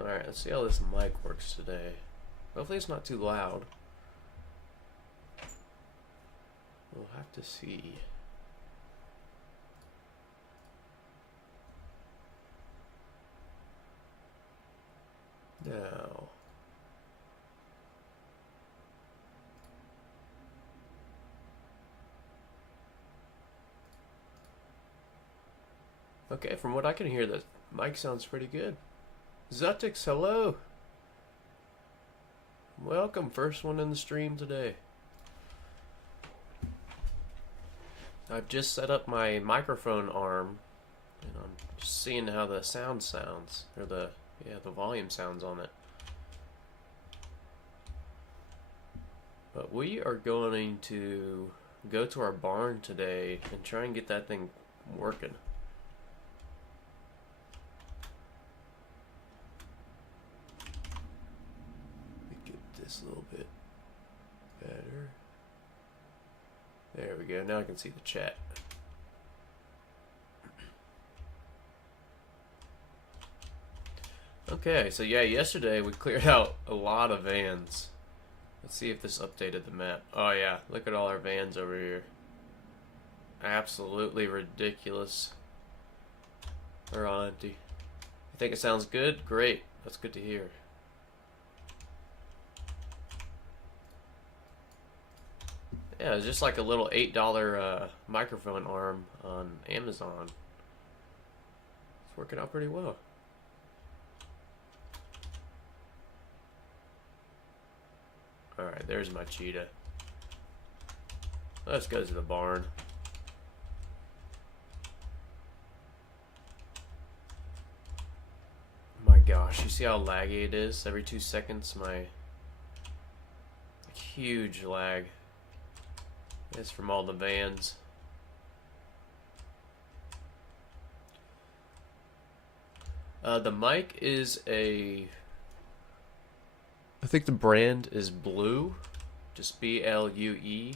Alright, let's see how this mic works today. Hopefully it's not too loud. We'll have to see. Now. Okay, from what I can hear, the mic sounds pretty good. Zutix, hello! Welcome, first one in the stream today. I've just set up my microphone arm, and I'm just seeing how the sound sounds, or the volume sounds on it. But we are going to go to our barn today and try and get that thing working. A little bit better. There we go. Now I can see the chat. Okay, so yeah, yesterday we cleared out a lot of vans. Let's see if this updated the map. Oh yeah, look at all our vans over here. Absolutely ridiculous. They're all empty. You think it sounds good? Great. That's good to hear. Yeah, it's just like a little $8 microphone arm on Amazon. It's working out pretty well. Alright, there's my cheetah. Let's go to the barn. My gosh, you see how laggy it is? Every 2 seconds, my huge lag. It's from all the vans. The mic is I think the brand is Blue, just B-L-U-E,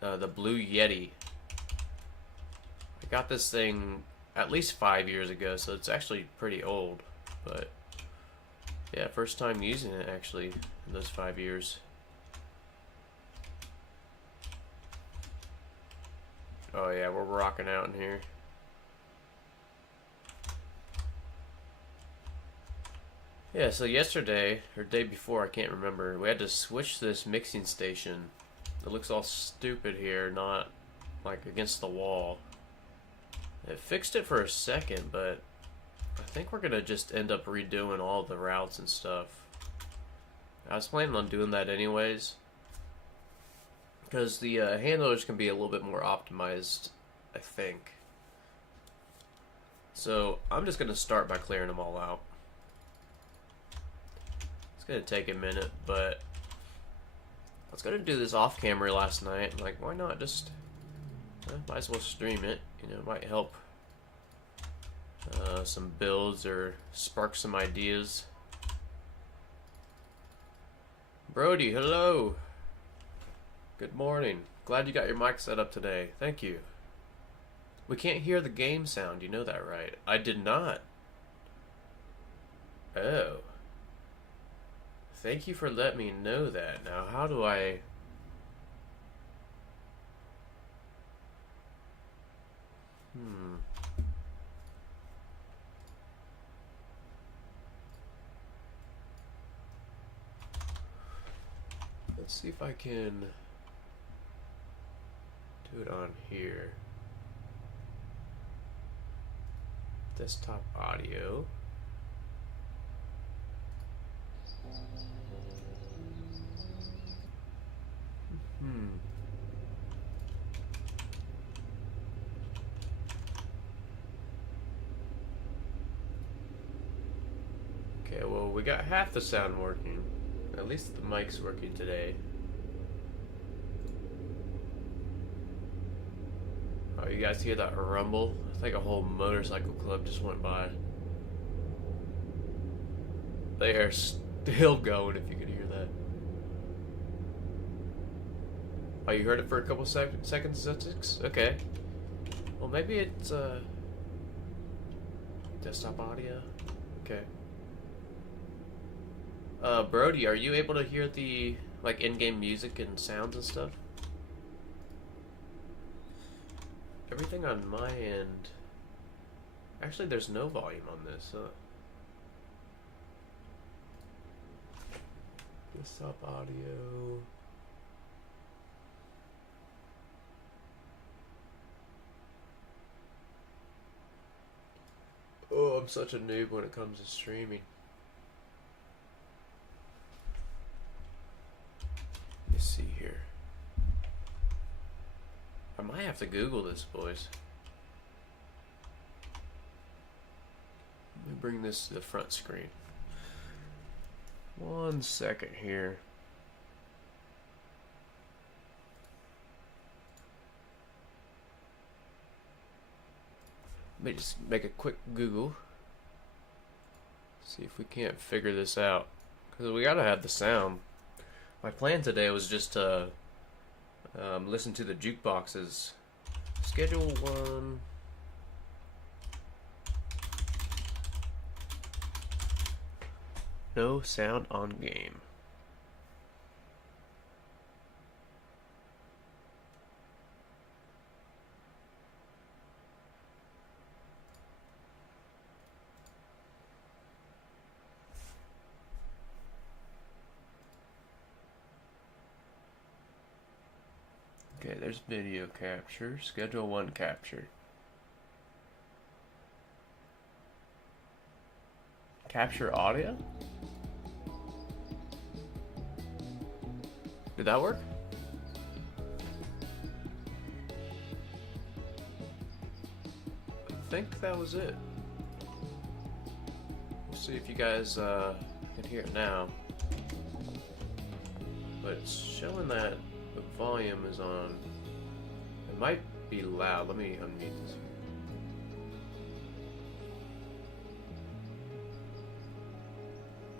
the Blue Yeti. I got this thing at least 5 years ago, so it's actually pretty old, but yeah, first time using it actually in those 5 years. Oh yeah, we're rocking out in here. Yeah, so yesterday, or day before, I can't remember, we had to switch this mixing station. It looks all stupid here, not like against the wall. It fixed it for a second, but I think we're gonna just end up redoing all the routes and stuff. I was planning on doing that anyways, because the handlers can be a little bit more optimized, I think. So I'm just going to start by clearing them all out. It's going to take a minute, but I was going to do this off camera last night. I'm like, why not just, might as well stream it. You know, it might help some builds or spark some ideas. Brody, hello. Good morning. Glad you got your mic set up today. Thank you. We can't hear the game sound. You know that, right? I did not. Oh. Thank you for letting me know that. Now, how do I... Let's see if I can... do it on here. Desktop audio. Okay, well, we got half the sound working. At least the mic's working today. Oh, you guys hear that rumble? I think a whole motorcycle club just went by. They are still going, if you could hear that. Oh, you heard it for a couple seconds, Zutix? Okay. Well, maybe it's desktop audio. Okay. Brody, are you able to hear the like in-game music and sounds and stuff? Everything on my end. Actually, there's no volume on this. Desktop audio. Oh, I'm such a noob when it comes to streaming. Let's see here. I might have to Google this, boys. Let me bring this to the front screen. 1 second here. Let me just make a quick Google. See if we can't figure this out. Because we gotta have the sound. My plan today was just to listen to the jukeboxes. Schedule 1. No sound on game. Okay, there's video capture. Schedule 1 capture. Capture audio? Did that work? I think that was it. We'll see if you guys can hear it now. But it's showing that the volume is on. It might be loud. Let me unmute this.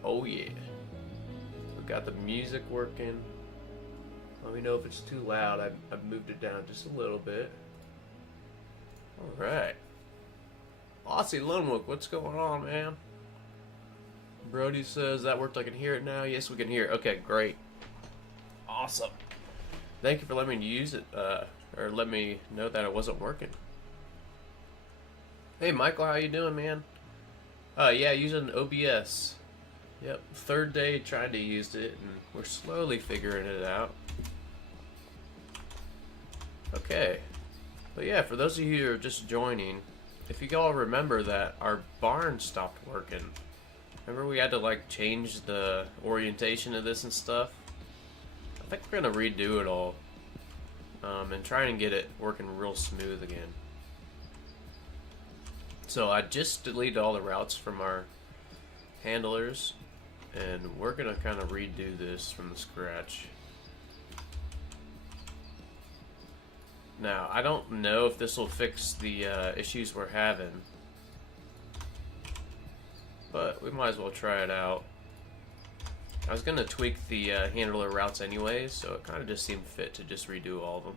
Oh yeah. We got the music working. Let me know if it's too loud. I've moved it down just a little bit. Alright. Aussie Lunwook, what's going on, man? Brody says that worked. I can hear it now. Yes, we can hear it. Okay, great. Awesome. Thank you for letting me use it, or let me know that it wasn't working. Hey, Michael, how you doing, man? Yeah, using OBS. Yep, 3rd day trying to use it, and we're slowly figuring it out. Okay. But yeah, for those of you who are just joining, if you all remember that our barn stopped working. Remember we had to like change the orientation of this and stuff? I think we're gonna redo it all. And try and get it working real smooth again. So I just deleted all the routes from our handlers, and we're gonna kind of redo this from the scratch. Now, I don't know if this will fix the issues we're having, but we might as well try it out. I was gonna tweak the handler routes anyways, so it kind of just seemed fit to just redo all of them.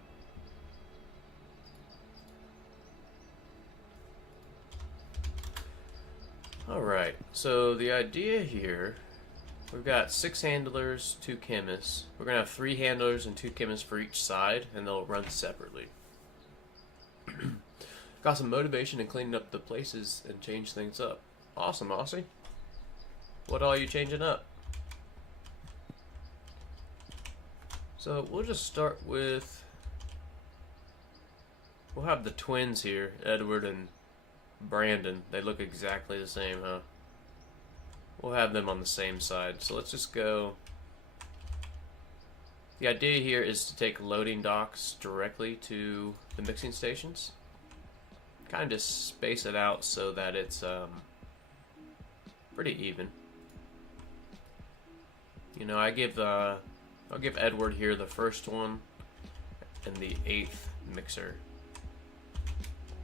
Alright, so the idea here, we've got 6 handlers, 2 chemists. We're going to have 3 handlers and 2 chemists for each side, and they'll run separately. Got some motivation in cleaning up the places and change things up. Awesome, Aussie. What all are you changing up? So we'll just start with... We'll have the twins here, Edward and Brandon. They look exactly the same, huh? We'll have them on the same side. So let's just go. The idea here is to take loading docks directly to the mixing stations. Kind of just space it out so that it's pretty even. You know, I'll give Edward here the first one and the 8th mixer.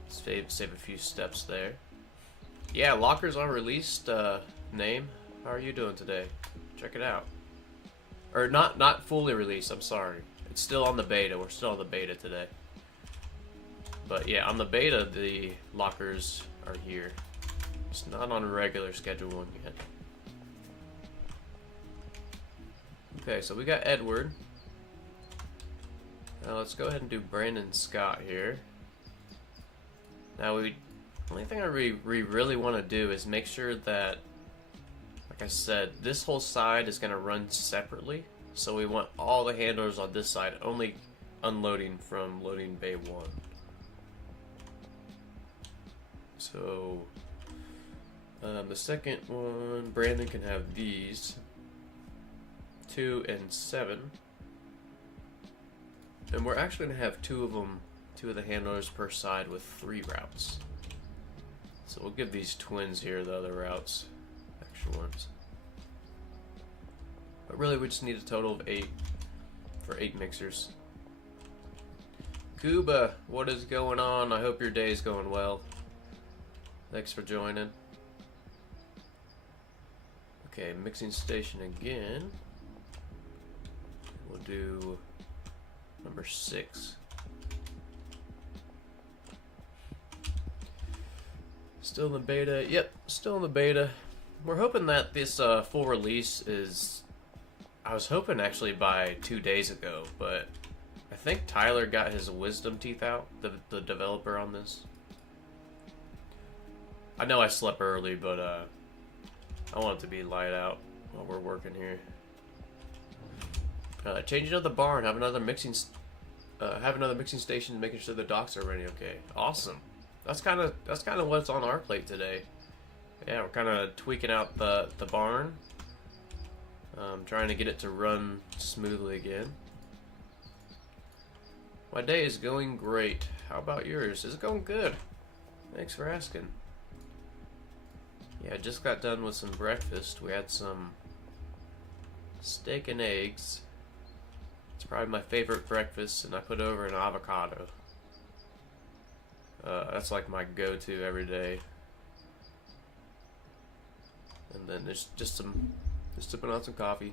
Save a few steps there. Yeah, lockers are released. Name, how are you doing today? Check it out. Or not fully released. I'm sorry. It's still on the beta. We're still on the beta today. But yeah, on the beta, the lockers are here. It's not on a regular schedule 1 yet. Okay, so we got Edward. Now let's go ahead and do Brandon Scott here. Now the only thing I really want to do is make sure that, like I said, this whole side is going to run separately. So we want all the handlers on this side only unloading from loading bay 1. So the second one, Brandon can have these 2 and 7, and we're actually going to have 2 of the handlers per side with 3 routes. So we'll give these twins here the other routes, extra ones. But really we just need a total of 8 for 8 mixers. Cuba, what is going on? I hope your day is going well. Thanks for joining. Okay, mixing station again. We'll do number 6. Still in the beta. Yep, still in the beta. We're hoping that this full release is... I was hoping actually by 2 days ago, but I think Tyler got his wisdom teeth out, the developer on this. I know I slept early, but I want it to be light out while we're working here. Changing up the barn, have another mixing station, making sure the docks are ready. Okay, awesome. That's kind of what's on our plate today. Yeah, we're kind of tweaking out the barn, trying to get it to run smoothly again. My day is going great. How about yours? Is it going good? Thanks for asking. Yeah, I just got done with some breakfast. We had some steak and eggs. It's probably my favorite breakfast, and I put over an avocado. That's like my go-to every day. And then there's just sipping on some coffee.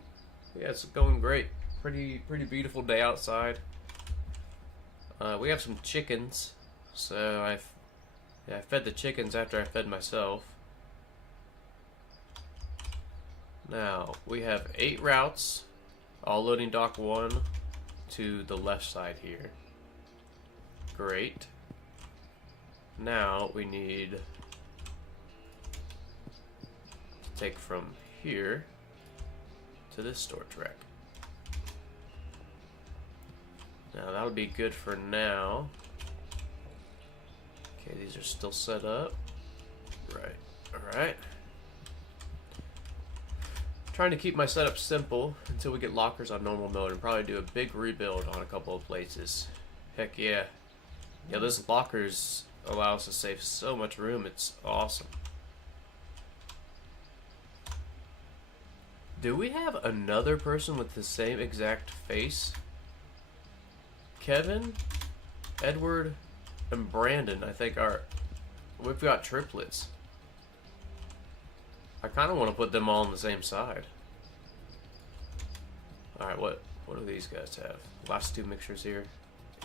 Yeah, it's going great. Pretty beautiful day outside. We have some chickens, so I fed the chickens after I fed myself. Now, we have 8 routes, all loading dock 1 to the left side here. Great. Now, we need to take from here to this storage rack. Now, that'll be good for now. Okay, these are still set up. Right, alright. Trying to keep my setup simple until we get lockers on normal mode and probably do a big rebuild on a couple of places. Heck yeah. Yeah, those lockers allow us to save so much room. It's awesome. Do we have another person with the same exact face? Kevin, Edward, and Brandon, I think we've got triplets. I kind of want to put them all on the same side. Alright, what do these guys have? Last 2 mixers here.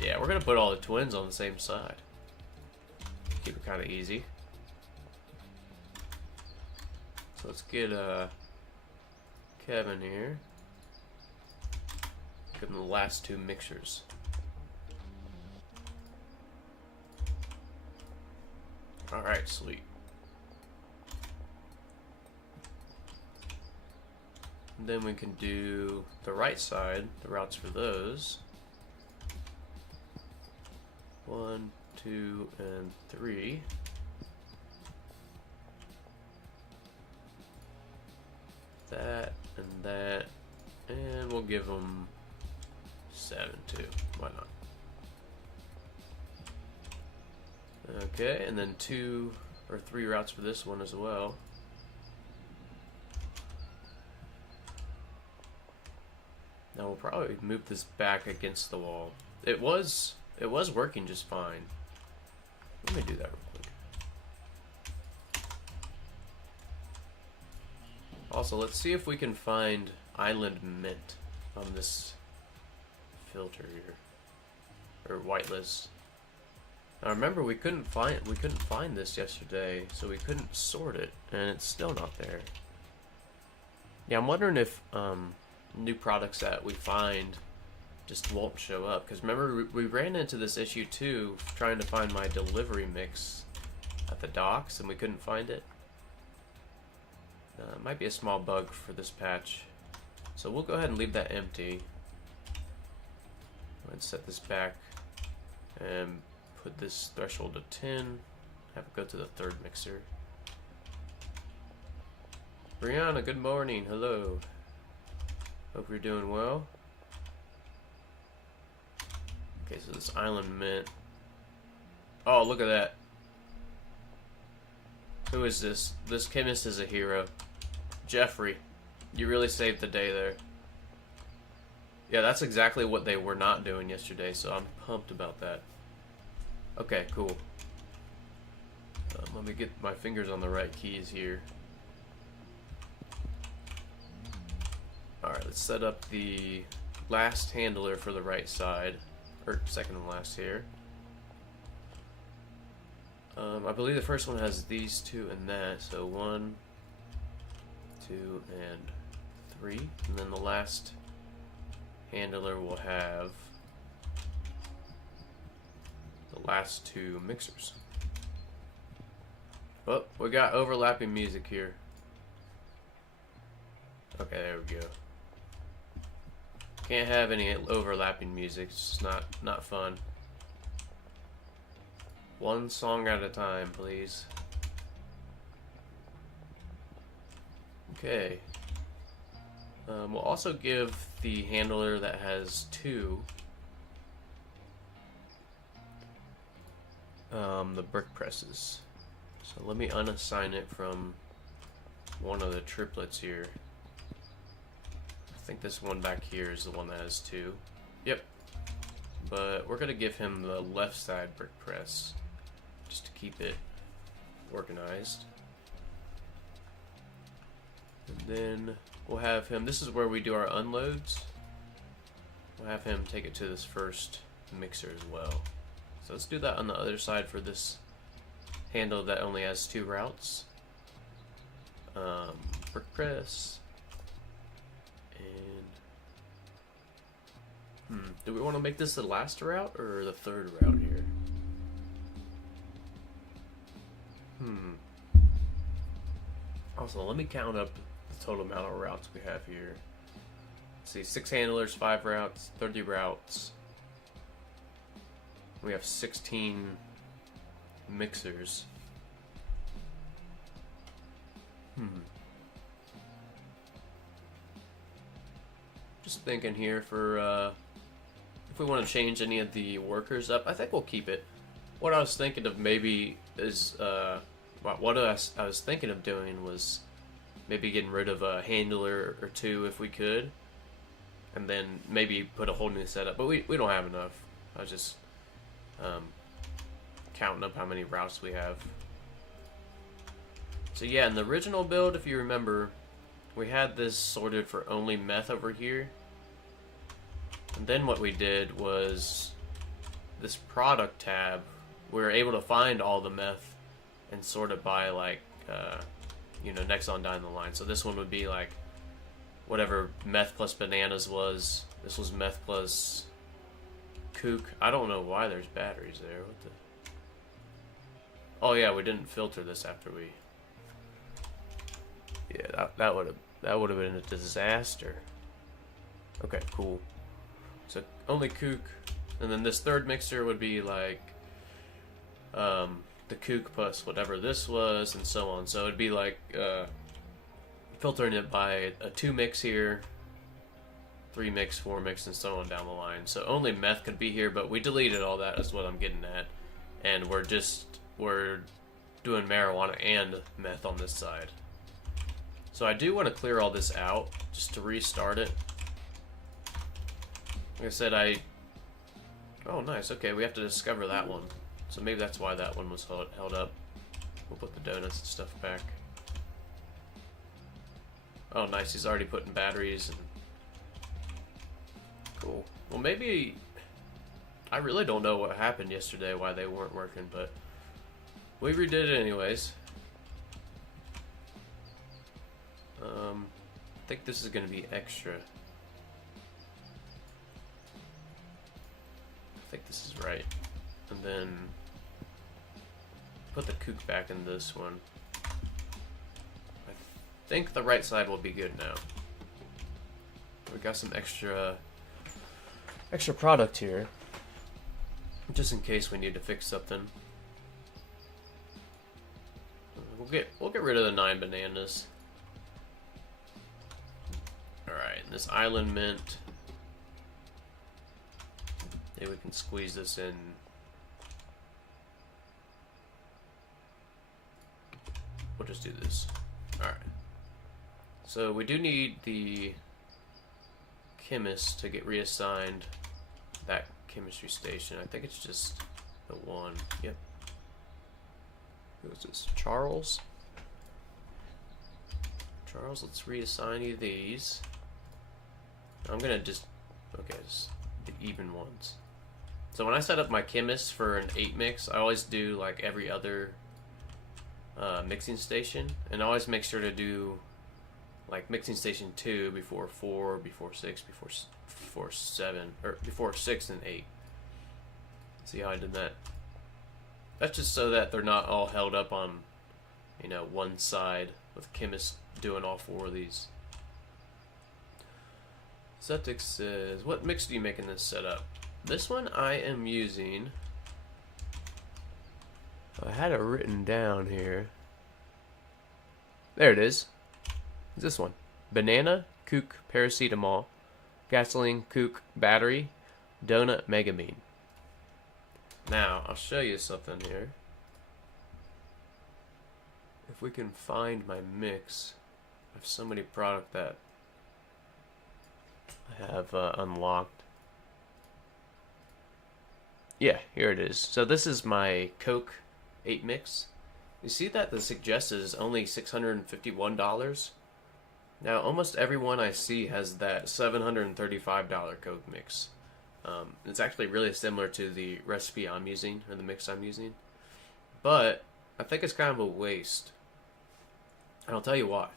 Yeah, we're going to put all the twins on the same side. Keep it kind of easy. So let's get Kevin here. Give him the last 2 mixers. Alright, sweet. Then we can do the right side, the routes for those. 1, 2, and 3. That and that, and we'll give them 7 too. Why not? Okay, and then 2 or 3 routes for this one as well. Now we'll probably move this back against the wall. It was working just fine. Let me do that real quick. Also, let's see if we can find Island Mint on this filter here, or whitelist. Now remember, we couldn't find this yesterday, so we couldn't sort it, and it's still not there. Yeah, I'm wondering if new products that we find just won't show up. Because remember, we ran into this issue too, trying to find my delivery mix at the docks, and we couldn't find it. It might be a small bug for this patch. So we'll go ahead and leave that empty. Let's set this back and put this threshold to 10. Have it go to the third mixer. Brianna, good morning. Hello. Hope you're doing well. Okay, so this Island Mint. Oh, look at that. Who is this? This chemist is a hero. Jeffrey, you really saved the day there. Yeah, that's exactly what they were not doing yesterday, so I'm pumped about that. Okay, cool. Let me get my fingers on the right keys here. Alright, let's set up the last handler for the right side. Or second and last here. I believe the first one has these two and that, so 1, 2, and 3. And then the last handler will have the last two mixers. Oh, we got overlapping music here. Okay, there we go. Can't have any overlapping music, it's just not fun. One song at a time, please. Okay. We'll also give the handler that has 2 the brick presses. So let me unassign it from one of the triplets here. I think this one back here is the one that has 2. Yep. But we're gonna give him the left side brick press just to keep it organized. And then we'll have him, this is where we do our unloads. We'll have him take it to this first mixer as well. So let's do that on the other side for this handle that only has 2 routes. Brick press. And do we want to make this the last route or the third route here? Also, let me count up the total amount of routes we have here. Let's see, 6 handlers, 5 routes, 30 routes. We have 16 mixers. Just thinking here for if we want to change any of the workers up, I think we'll keep it. What I was thinking of maybe is what I was thinking of doing was maybe getting rid of a handler or 2 if we could, and then maybe put a whole new setup. But we don't have enough. I was just counting up how many routes we have. So yeah, in the original build, if you remember, we had this sorted for only meth over here. And then what we did was this product tab, we were able to find all the meth and sort it by like, you know, next on down the line. So this one would be like whatever meth plus bananas was. This was meth plus kook. I don't know why there's batteries there. What the? Oh yeah, we didn't filter this after we. Yeah, that would have been a disaster. Okay, cool. So only kook, and then this third mixer would be like the kook plus whatever this was, and so on. So it'd be like filtering it by a 2 mix here, 3 mix, 4 mix, and so on down the line. So only meth could be here, but we deleted all that. Is what I'm getting at, and we're doing marijuana and meth on this side. So I do want to clear all this out just to restart it. Like I said, oh nice, okay, we have to discover that one. So maybe that's why that one was held up. We'll put the donuts and stuff back. Oh nice, he's already putting batteries and... Cool. Well maybe... I really don't know what happened yesterday, why they weren't working, but... we redid it anyways. I think this is going to be extra. think this is right. And then put the kook back in this one. I think the right side will be good now. We got some extra product here, just in case we need to fix something. We'll get rid of the 9 bananas. All right, and this island mint. Maybe we can squeeze this in. We'll just do this. All right. So we do need the chemist to get reassigned that chemistry station. I think it's just the one. Yep. Who is this? Charles? Charles, let's reassign you these. I'm gonna just, okay, just the even ones. So when I set up my chemist for an 8 mix, I always do like every other mixing station, and I always make sure to do like mixing station 2 before 4, before 6, before 7, or before 6 and 8. See how I did that? That's just so that they're not all held up on, you know, one side with chemists doing all 4 of these. Septic says, what mix do you make in this setup? This one I am using, I had it written down here. There it is. It's this one. Banana, kook, paracetamol, gasoline, kook, battery, donut, megamine. Now, I'll show you something here. If we can find my mix, I have so many product that I have unlocked. Yeah, here it is. So this is my Coke 8 mix. You see that the suggested is only $651? Now, almost everyone I see has that $735 Coke mix. It's actually really similar to the recipe I'm using, or the mix I'm using. But I think it's kind of a waste. And I'll tell you why.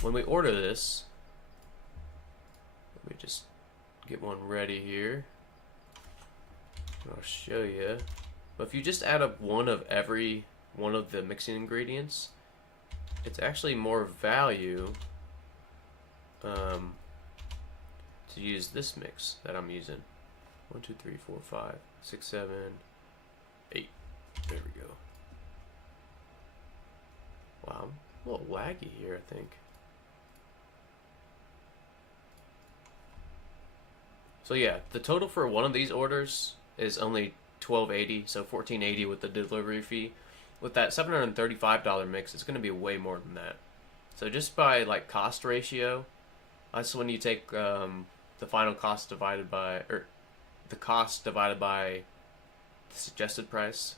When we order this, let me just get one ready here. I'll show you. But if you just add up one of every one of the mixing ingredients, it's actually more value to use this mix that I'm using. 1, 2, 3, 4, 5, 6, 7, 8. There we go. Wow, I'm a little laggy here, I think. So yeah, the total for one of these orders is only $12.80, so $14.80 with the delivery fee. With that $735 mix, it's going to be way more than that. So just by like cost ratio, that's when you take the final cost divided by, or the cost divided by the suggested price.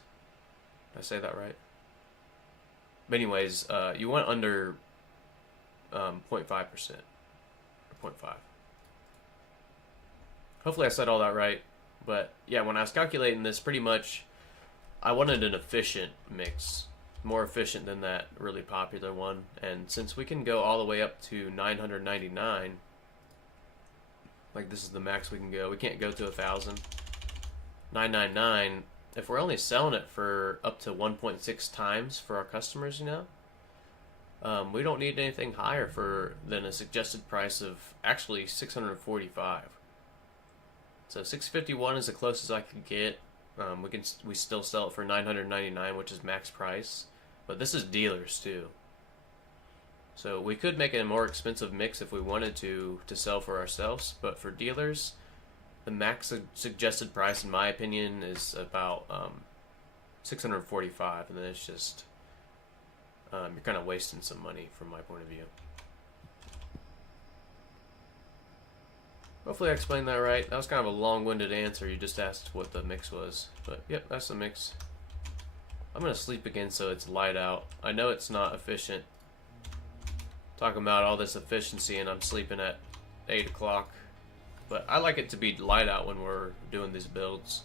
Did I say that right? But anyways, you want under 0.5% or 0.5. Hopefully I said all that right. But yeah, when I was calculating this, pretty much I wanted an efficient mix, more efficient than that really popular one. And since we can go all the way up to $999, like this is the max we can go. We can't go to 1,000. $999. If we're only selling it for up to 1.6 times for our customers, you know, we don't need anything higher than a suggested price of actually $645. So $651 is the closest I could get. We still sell it for $999, which is max price, but this is dealers too. So we could make a more expensive mix if we wanted to sell for ourselves, but for dealers, the max suggested price, in my opinion, is about $645, and then it's just you're kind of wasting some money from my point of view. Hopefully I explained that right. That was kind of a long-winded answer. You just asked what the mix was. But, yep, that's the mix. I'm going to sleep again so it's light out. I know it's not efficient. Talking about all this efficiency and I'm sleeping at 8 o'clock. But I like it to be light out when we're doing these builds.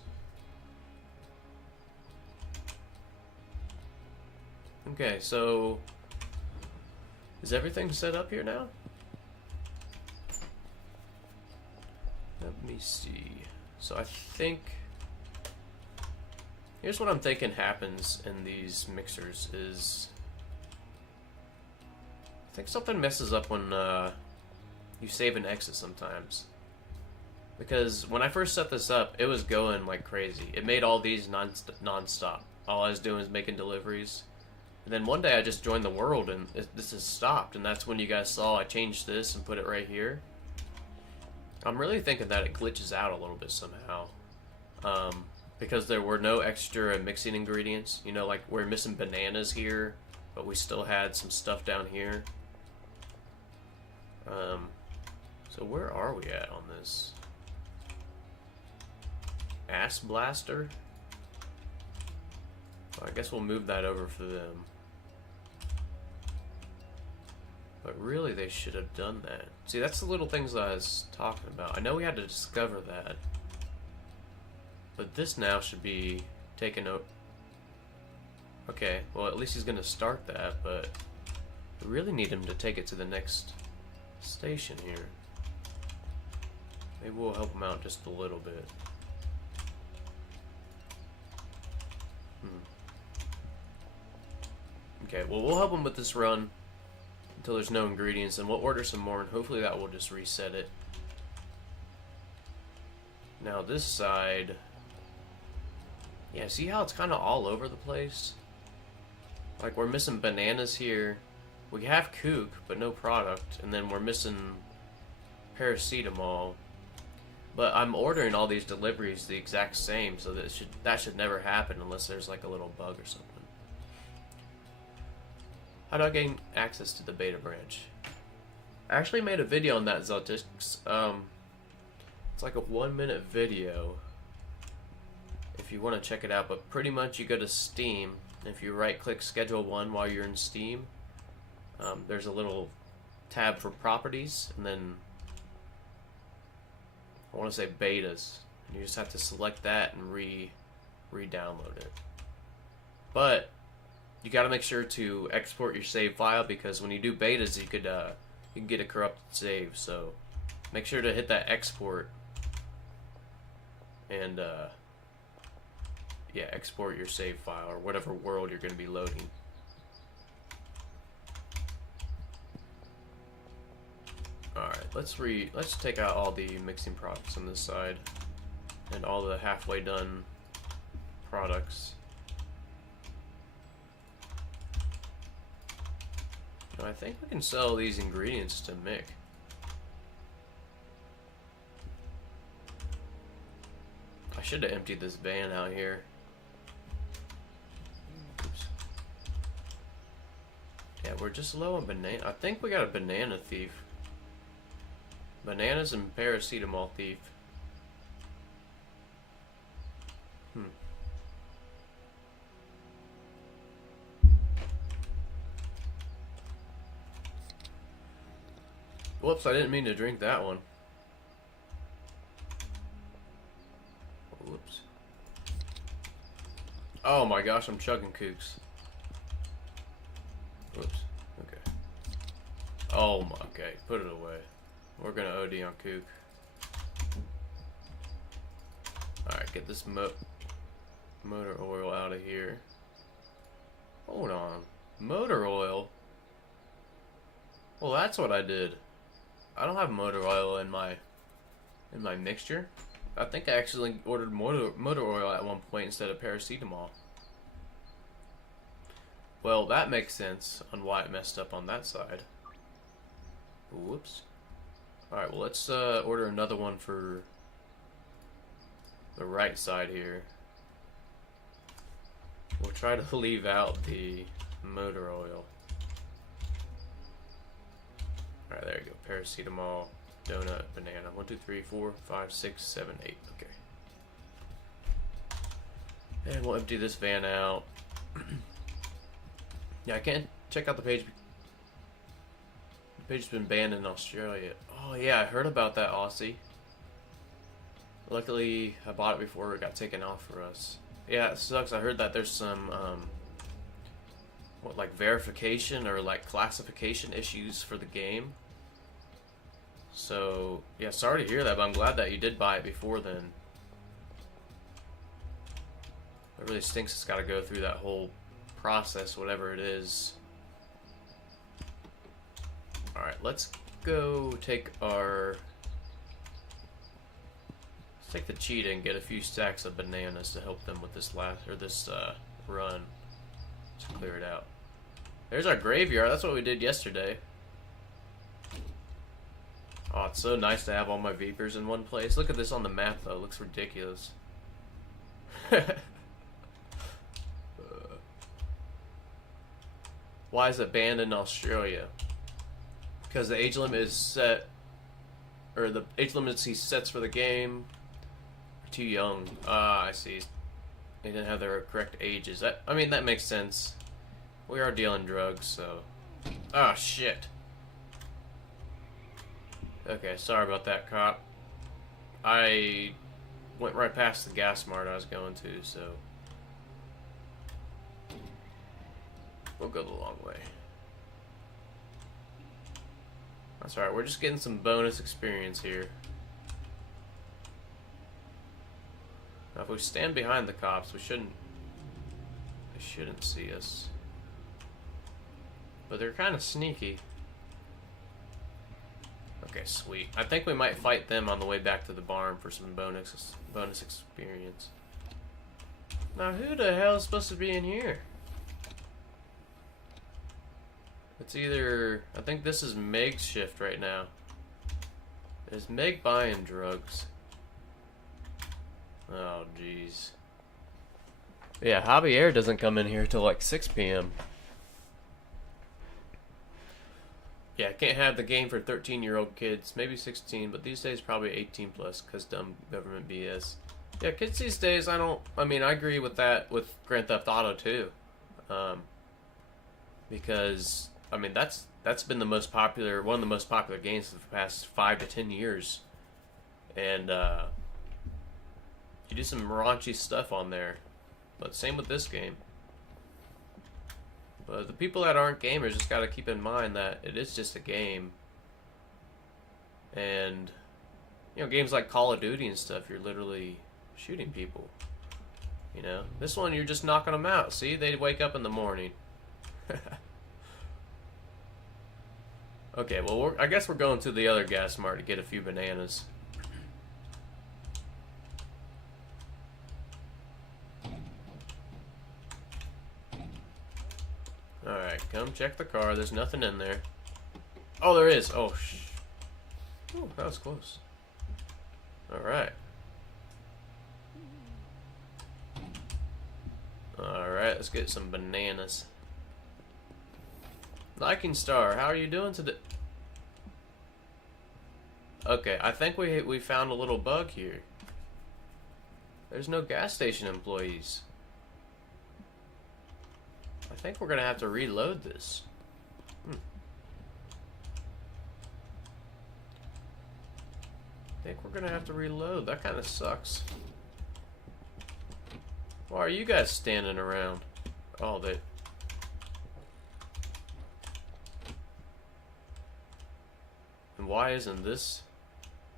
Okay, so is everything set up here now? Let me see. So I think Here's what I'm thinking happens in these mixers is... I think something messes up when you save and exit sometimes. Because when I first set this up, it was going like crazy. It made all these non-stop. All I was doing was making deliveries. And then one day I just joined the world and this has stopped. And that's when you guys saw I changed this and put it right here. I'm really thinking that it glitches out a little bit somehow. Because there were no extra mixing ingredients. You know, like we're missing bananas here, but we still had some stuff down here. So where are we at on this? Ass Blaster? Well, I guess we'll move that over for them. But really, they should have done that. See, that's the little things I was talking about. I know we had to discover that. But this now should be taken out. Okay, well, at least he's going to start that, but we really need him to take it to the next station here. Maybe we'll help him out just a little bit. Okay, well, we'll help him with this run until there's no ingredients, and we'll order some more, and hopefully that will just reset it. Now, this side... Yeah, see how it's kind of all over the place? Like, we're missing bananas here. We have kook, but no product, and then we're missing paracetamol. But I'm ordering all these deliveries the exact same, so that should never happen unless there's like a little bug or something. How do I gain access to the beta branch? I actually made a video on that, Zeltix. It's like a 1-minute video if you want to check it out, but pretty much you go to Steam. If you right-click Schedule 1 while you're in Steam, there's a little tab for properties, and then I want to say betas. You just have to select that and re-download it. But you got to make sure to export your save file, because when you do betas, you can get a corrupted save. So make sure to hit that export and yeah, export your save file or whatever world you're going to be loading. Alright, let's take out all the mixing products on this side and all the halfway done products. I think we can sell these ingredients to Mick. I should have emptied this van out here. Oops. Yeah, we're just low on banana. I think we got a banana thief. Bananas and paracetamol thief. Whoops, I didn't mean to drink that one. Whoops. Oh my gosh, I'm chugging kooks. Whoops. Okay. Oh my, okay, put it away. We're gonna OD on kook. Alright, get this motor oil out of here. Hold on. Motor oil? Well, that's what I did. I don't have motor oil in my mixture. I think I actually ordered motor oil at one point instead of paracetamol. Well, that makes sense on why it messed up on that side. Whoops. Alright, well, let's order another one for the right side here. We'll try to leave out the motor oil. Alright, there you go. Paracetamol, donut, banana. 1, 2, 3, 4, 5, 6, 7, 8. Okay. And we'll empty this van out. Yeah, I can't check out the page. The page has been banned in Australia. Oh yeah, I heard about that, Aussie. Luckily, I bought it before it got taken off for us. Yeah, it sucks. I heard that there's some like verification or like classification issues for the game. So yeah, sorry to hear that, but I'm glad that you did buy it before then. It really stinks it's got to go through that whole process, whatever it is. Alright, let's go take our... Let's take the cheetah and get a few stacks of bananas to help them with this run. To clear it out. There's our graveyard. That's what we did yesterday. Oh, it's so nice to have all my Vapors in one place. Look at this on the map, though. It looks ridiculous. Why is it banned in Australia? Because the age limit is set, or the age limits he sets for the game are too young. Ah, I see. They didn't have their correct ages. I mean, that makes sense. We are dealing drugs, so... Ah, shit. Okay, sorry about that, cop. I went right past the gas mart I was going to, so... We'll go the long way. That's alright, we're just getting some bonus experience here. Now, if we stand behind the cops, they shouldn't see us. But they're kind of sneaky. Okay, sweet. I think we might fight them on the way back to the barn for some bonus experience. Now, who the hell is supposed to be in here? It's either... I think this is Meg's shift right now. Is Meg buying drugs? Oh, jeez. Yeah, Javier doesn't come in here till like 6 p.m. Yeah, can't have the game for 13-year-old kids. Maybe 16, but these days probably 18 plus because dumb government BS. Yeah, kids these days, I agree with that with Grand Theft Auto too. Because, I mean, that's been the most popular, one of the most popular games of the past 5 to 10 years. And, you do some raunchy stuff on there. But same with this game. But the people that aren't gamers just got to keep in mind that it is just a game. And, you know, games like Call of Duty and stuff, you're literally shooting people. You know? This one, you're just knocking them out. See? They wake up in the morning. Okay, well, I guess we're going to the other gas mart to get a few bananas. Alright, come check the car. There's nothing in there. Oh, there is. Oh, Ooh, that was close. Alright. Alright, let's get some bananas. Liking Star, how are you doing today? Okay, I think we found a little bug here. There's no gas station employees. I think we're gonna have to reload this. I think we're gonna have to reload. That kind of sucks. Why are you guys standing around? Oh, they... And why isn't this...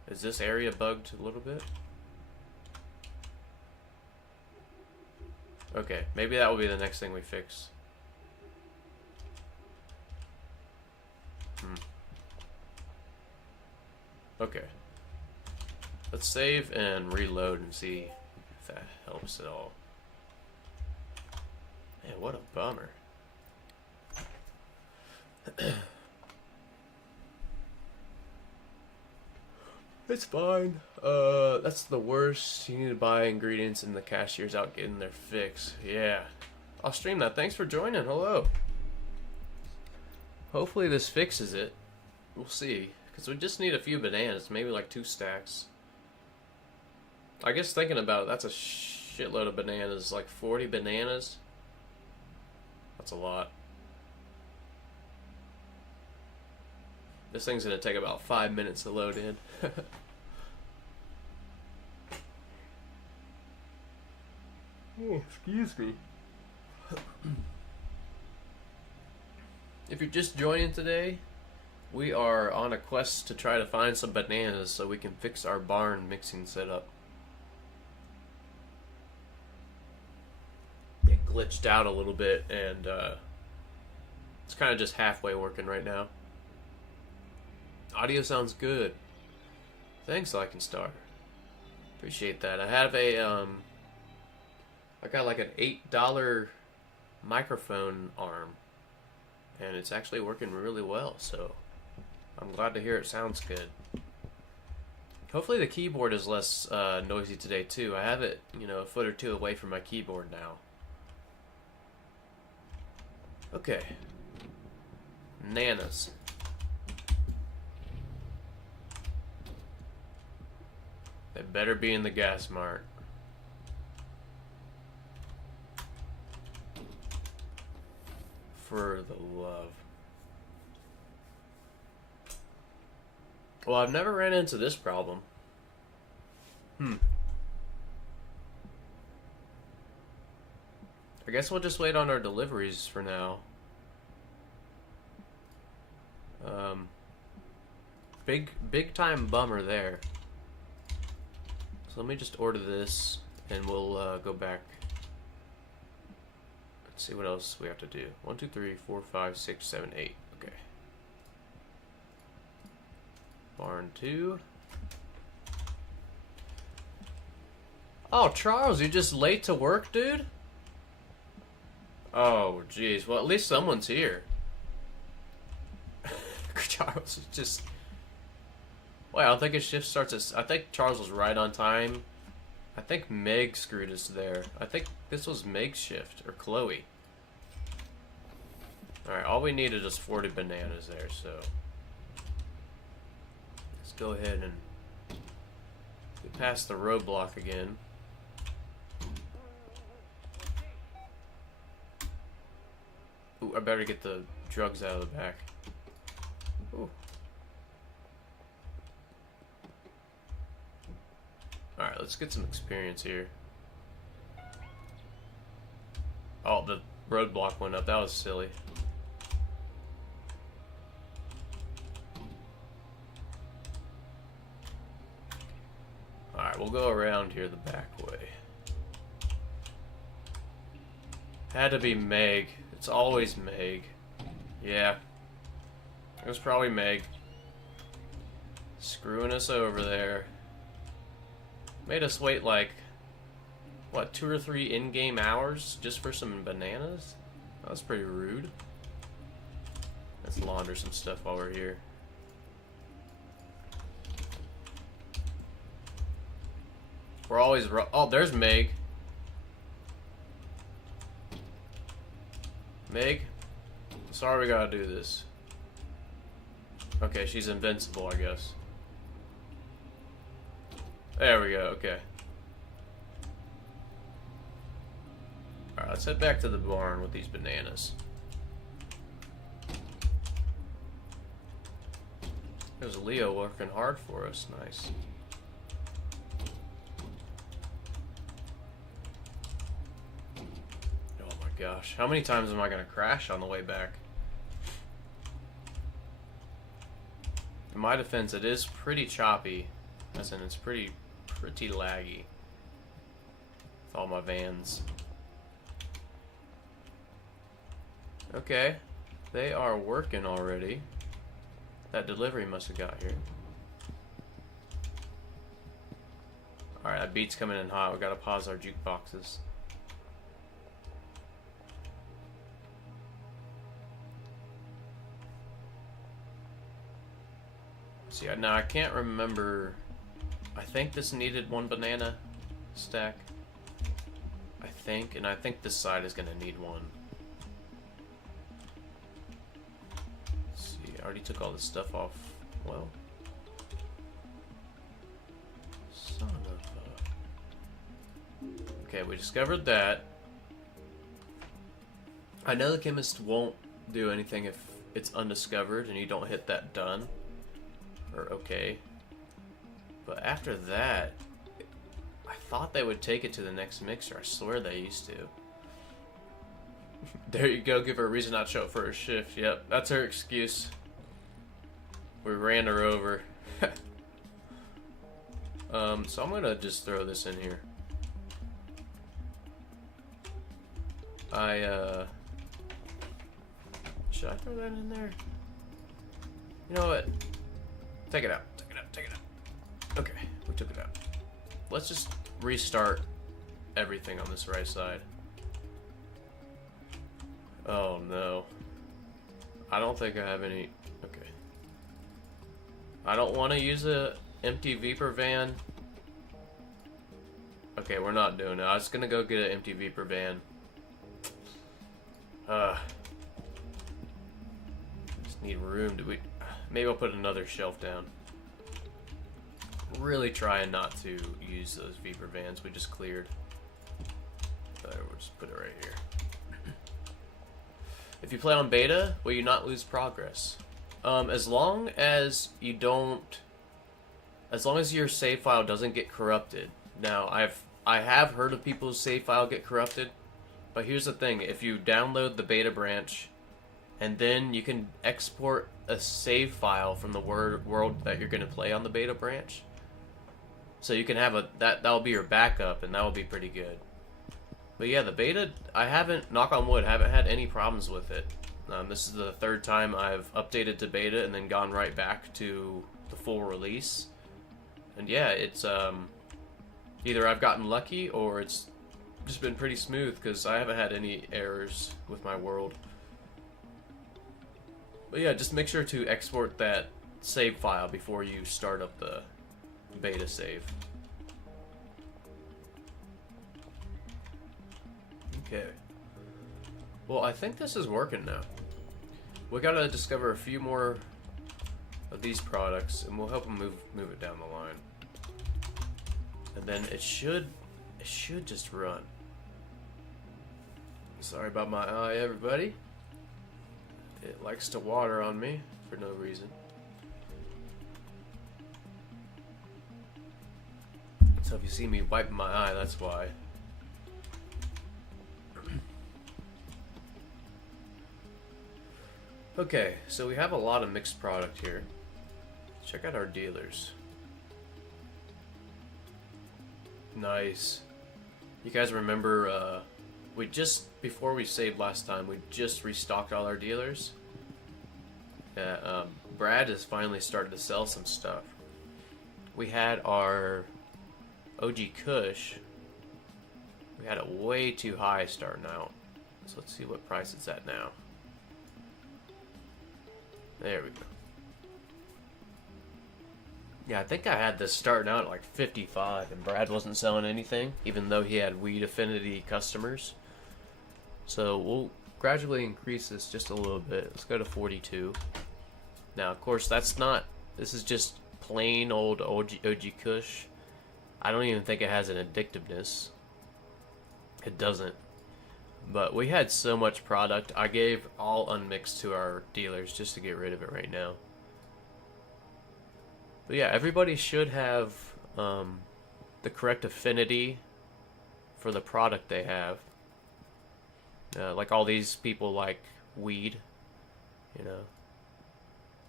Is this area bugged a little bit? Okay, maybe that will be the next thing we fix. Okay. Let's save and reload and see if that helps at all. Man, what a bummer. It's fine. That's the worst. You need to buy ingredients and the cashier's out getting their fix. Yeah. I'll stream that. Thanks for joining. Hello. Hopefully this fixes it. We'll see. Because we just need a few bananas. Maybe like 2 stacks. I guess thinking about it, that's a shitload of bananas. Like 40 bananas. That's a lot. This thing's going to take about 5 minutes to load in. Oh, excuse me. If you're just joining today, we are on a quest to try to find some bananas so we can fix our barn mixing setup. glitched out a little bit, and it's kind of just halfway working right now. Audio sounds good. Thanks, Lycanstar. Appreciate that. I have a I got like an $8 microphone arm, and it's actually working really well, so I'm glad to hear it sounds good. Hopefully the keyboard is less noisy today too. I have it, you know, a foot or two away from my keyboard now. Okay. Nanas. They better be in the gas mart. For the love. Well, I've never ran into this problem. I guess we'll just wait on our deliveries for now. Big time bummer there. So let me just order this, and we'll go back. Let's see what else we have to do. 1, 2, 3, 4, 5, 6, 7, 8. Okay. Barn 2. Oh, Charles, you're just late to work, dude? Oh, jeez. Well, at least someone's here. Charles is just... Wait, I don't think his shift starts at... I think Charles was right on time. I think Meg screwed us there. I think this was Meg's shift, or Chloe. Alright, all we needed is 40 bananas there, so... Let's go ahead and... get past the roadblock again. Ooh, I better get the drugs out of the back. Ooh. Alright, let's get some experience here. Oh, the roadblock went up. That was silly. Alright, we'll go around here the back way. Had to be Meg. It's always Meg. Yeah. It was probably Meg. Screwing us over there. Made us wait like, what, 2 or 3 in-game hours just for some bananas? That was pretty rude. Let's launder some stuff while we're here. We're always... Oh, there's Meg. Meg? Sorry we gotta do this. Okay, she's invincible, I guess. There we go, okay. Alright, let's head back to the barn with these bananas. There's Leo working hard for us, nice. Oh my gosh, how many times am I gonna crash on the way back? In my defense, it is pretty choppy, as in it's pretty laggy with all my vans. Okay, they are working already. That delivery must have got here. Alright, that beat's coming in hot. We gotta pause our jukeboxes. See, now I can't remember. I think this needed 1 banana stack. I think, and I think this side is gonna need 1. Let's see, I already took all this stuff off. Well, son of a... Okay, we discovered that. I know the chemist won't do anything if it's undiscovered and you don't hit that done. Or okay. But after that, I thought they would take it to the next mixer. I swear they used to. There you go, give her a reason not to show up for her shift. Yep, that's her excuse. We ran her over. So I'm gonna just throw this in here. Should I throw that in there? You know what? Take it out. Take it out. Take it out. Okay, we took it out. Let's just restart everything on this right side. Oh no. I don't think I have any... Okay. I don't want to use a empty Viper van. Okay, we're not doing it. I was gonna go get an empty Viper van. Just need room. Maybe I'll put another shelf down. Really trying not to use those Viper vans we just cleared. We'll just put it right here. If you play on beta, will you not lose progress? As long as you don't... As long as your save file doesn't get corrupted. Now, I have heard of people's save file get corrupted, but here's the thing. If you download the beta branch, and then you can export a save file from the world that you're going to play on the beta branch, so you can have that'll be your backup, and that'll be pretty good. But yeah, the beta, I haven't, knock on wood, haven't had any problems with it. This is the third time I've updated to beta and then gone right back to the full release. And yeah, it's either I've gotten lucky or it's just been pretty smooth because I haven't had any errors with my world. But yeah, just make sure to export that save file before you start up the beta save. Okay. Well, I think this is working now. We gotta discover a few more of these products, and we'll help them move it down the line. And then it should just run. Sorry about my eye, everybody. It likes to water on me for no reason. So if you see me wiping my eye, that's why. Okay, so we have a lot of mixed product here. Check out our dealers. Nice. You guys remember, we just, before we saved last time, we just restocked all our dealers. Yeah, Brad has finally started to sell some stuff. We had our OG Kush. We had it way too high starting out. So let's see what price it's at now. There we go. Yeah, I think I had this starting out at like 55, and Brad wasn't selling anything, even though he had Weed Affinity customers. So we'll gradually increase this just a little bit. Let's go to 42. Now, of course, that's not... This is just plain old OG Kush. I don't even think it has an addictiveness. It doesn't. But we had so much product, I gave all unmixed to our dealers just to get rid of it right now. But yeah, everybody should have the correct affinity for the product they have. Like all these people like weed, you know.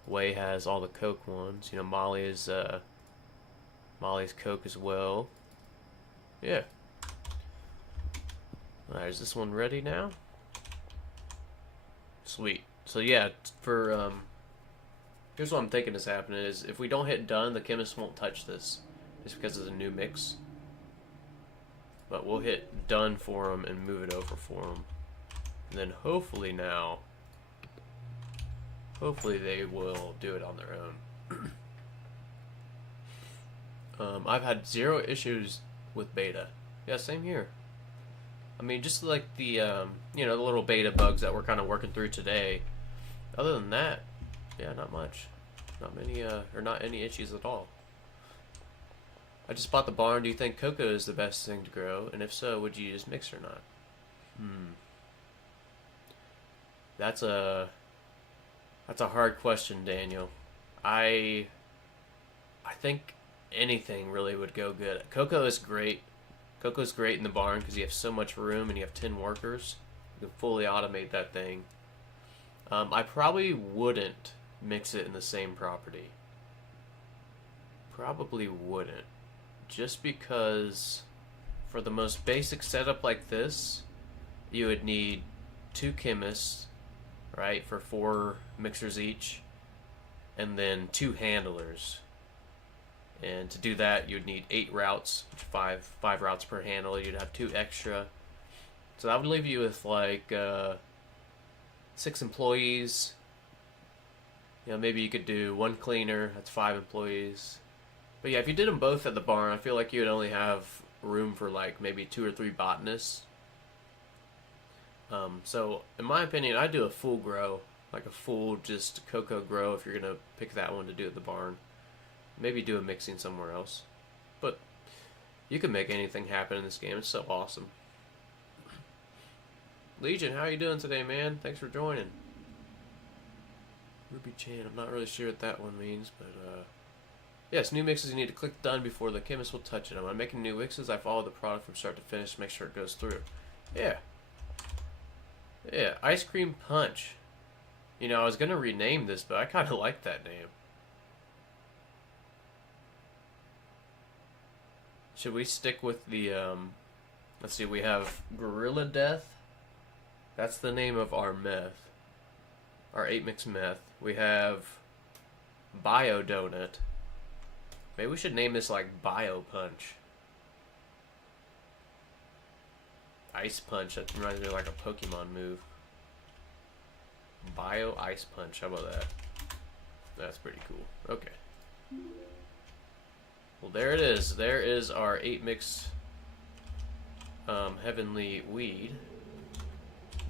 Way has all the Coke ones. You know, Molly is Molly's Coke as well. Yeah. Alright, is this one ready now? Sweet. So yeah, for here's what I'm thinking is happening is if we don't hit done, the chemist won't touch this. Just because it's a new mix. But we'll hit done for them and move it over for them. And then hopefully now, hopefully they will do it on their own. I've had 0 issues with beta. Yeah, same here. I mean, just like the, you know, the little beta bugs that we're kind of working through today. Other than that, yeah, not much. Not many, or not any issues at all. I just bought the barn. Do you think cocoa is the best thing to grow? And if so, would you use mix or not? That's a hard question, Daniel. I think anything really would go good. Cocoa is great. Cocoa's great in the barn because you have so much room and you have 10 workers. You can fully automate that thing. I probably wouldn't mix it in the same property. Probably wouldn't. Just because for the most basic setup like this, you would need 2 chemists, right, for 4 mixers each, and then 2 handlers. And to do that, you'd need 8 routes, which 5 routes per handler. You'd have 2 extra. So that would leave you with like 6 employees. You know, maybe you could do 1 cleaner. That's 5 employees. But yeah, if you did them both at the barn, I feel like you would only have room for like maybe 2 or 3 botanists. So in my opinion, I'd do a full grow, like a full just cocoa grow if you're gonna pick that one to do at the barn. Maybe do a mixing somewhere else. But you can make anything happen in this game. It's so awesome. Legion, how are you doing today, man? Thanks for joining. Ruby Chan, I'm not really sure what that one means, but yes, new mixes, you need to click done before the chemist will touch it. When I'm making new mixes, I follow the product from start to finish to make sure it goes through. Yeah. Yeah, Ice Cream Punch. You know, I was gonna rename this, but I kinda like that name. Should we stick with the, let's see, we have Gorilla Death. That's the name of our meth. Our 8-mix meth. We have Bio Donut. Maybe we should name this like Bio Punch. Ice Punch, that reminds me of like a Pokemon move. Bio Ice Punch, how about that? That's pretty cool. Okay. Well, there it is. There is our 8-mix Heavenly Weed.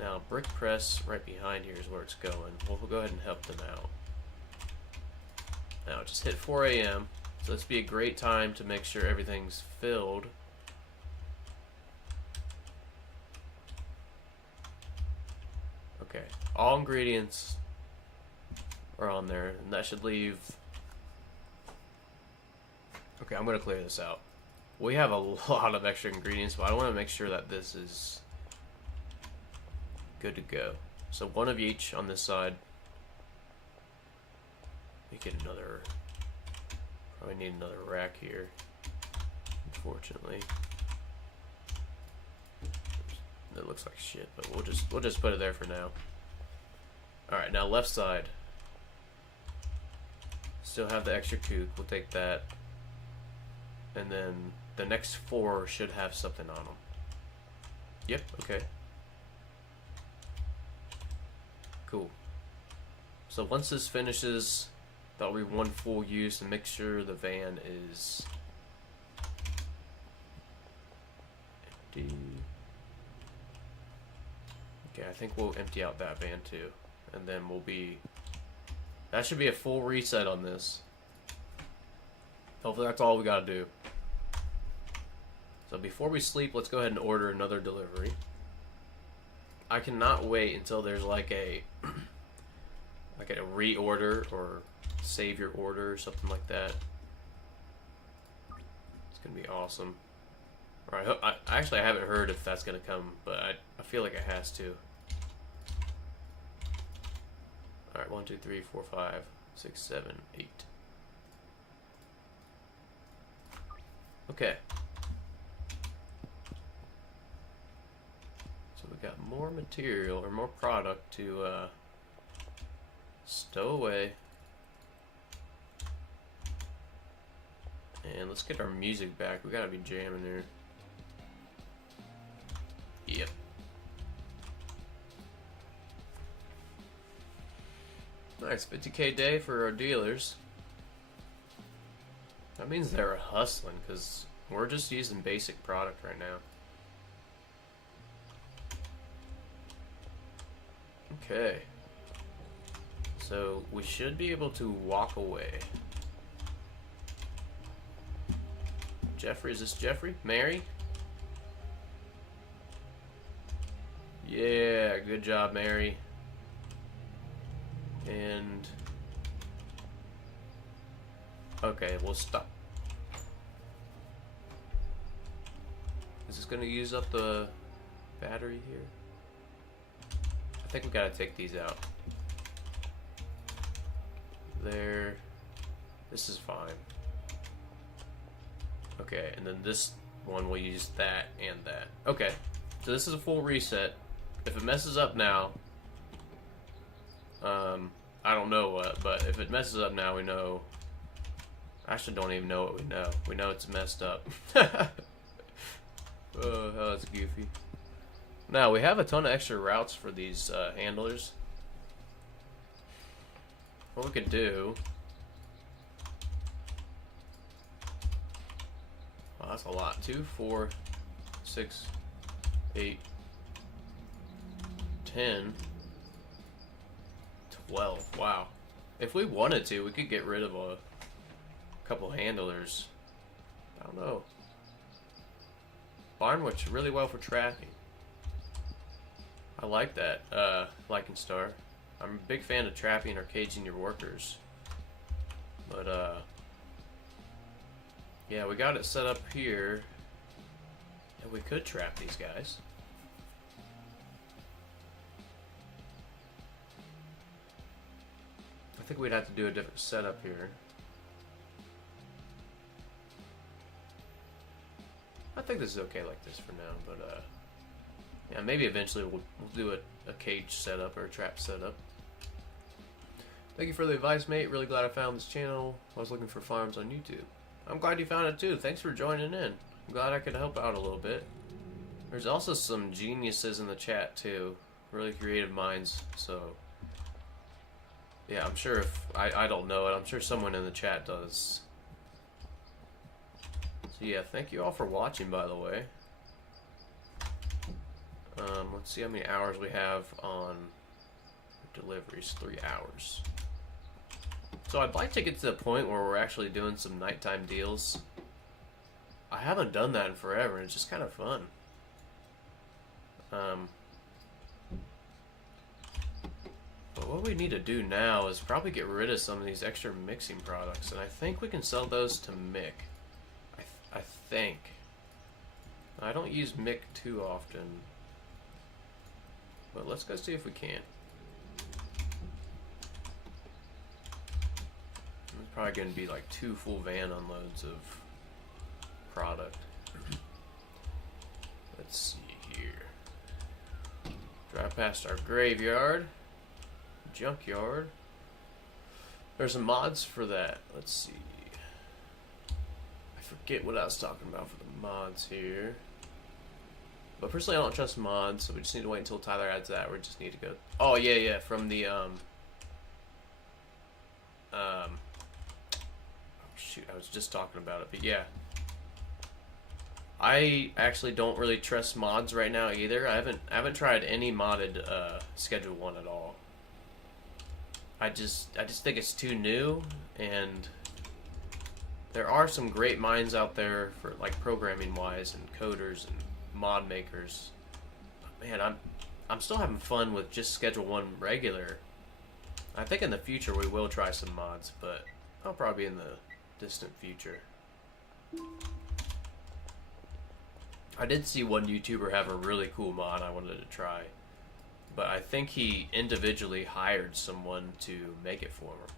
Now, Brick Press right behind here is where it's going. We'll go ahead and help them out. Now, just hit 4 a.m. So this would be a great time to make sure everything's filled. Okay, all ingredients are on there, and that should leave... Okay, I'm going to clear this out. We have a lot of extra ingredients, but I want to make sure that this is good to go. So 1 of each on this side. We get another... Probably need another rack here, unfortunately. It looks like shit, but we'll just put it there for now. Alright, now left side. Still have the extra kook, we'll take that. And then the next 4 should have something on them. Yep, okay. Cool. So once this finishes, that'll be 1 full use to make sure the van is empty. Okay, I think we'll empty out that van too. And then we'll be... That should be a full reset on this. Hopefully that's all we gotta do. So before we sleep, let's go ahead and order another delivery. I cannot wait until there's like a like a reorder or save your order or something like that. It's gonna be awesome. Alright, actually I haven't heard if that's gonna come, but I feel like it has to. Alright, 1, 2, 3, 4, 5, 6, 7, 8. Okay. So we got more material or more product to stow away. And let's get our music back. We gotta be jamming there. Yep. Nice, 50k day for our dealers. That means they're hustling, because we're just using basic product right now. Okay. So, we should be able to walk away. Jeffrey, is this Jeffrey? Mary? Yeah, good job, Mary. And... Okay, we'll stop. Is this gonna use up the battery here? I think we gotta take these out. There. This is fine. Okay, and then this one will use that and that. Okay, so this is a full reset. if it messes up now, I don't know what, but if it messes up now, we know. I actually don't even know what we know. We know it's messed up. Oh, that's goofy. Now, we have a ton of extra routes for these handlers. What we could do... Well, that's a lot. 2, 4, 6, 8, 10, 12. Wow. If we wanted to, we could get rid of a couple handlers. I don't know. Barn works really well for trapping. I like that, Lycanstar. I'm a big fan of trapping or caging your workers. But, yeah, we got it set up here. And we could trap these guys. I think we'd have to do a different setup here. I think this is okay like this for now, but, yeah, maybe eventually we'll do a cage setup or a trap setup. Thank you for the advice, mate. Really glad I found this channel. I was looking for farms on YouTube. I'm glad you found it too. Thanks for joining in. I'm glad I could help out a little bit. There's also some geniuses in the chat too. Really creative minds. So, yeah, I'm sure if... I don't know it. I'm sure someone in the chat does. So yeah, thank you all for watching, by the way. Let's see how many hours we have on deliveries. 3 hours. So I'd like to get to the point where we're actually doing some nighttime deals. I haven't done that in forever, and it's just kind of fun. But what we need to do now is probably get rid of some of these extra mixing products, and I think we can sell those to Mick. I think. I don't use Mick too often, but let's go see if we can. It's probably going to be like 2 full van unloads of product. Let's see here. Drive past our graveyard, junkyard. There's some mods for that. Let's see. I forget what I was talking about for the mods here. But personally, I don't trust mods, so we just need to wait until Tyler adds that. We just need to go. Oh yeah, from the shoot, I was just talking about it, but yeah. I actually don't really trust mods right now either. I haven't tried any modded Schedule 1 at all. I just think it's too new, and there are some great minds out there for like programming wise and coders and mod makers. But man, I'm still having fun with just Schedule 1 regular. I think in the future we will try some mods, but I'll probably be in the distant future. I did see one YouTuber have a really cool mod I wanted to try, but I think he individually hired someone to make it for him.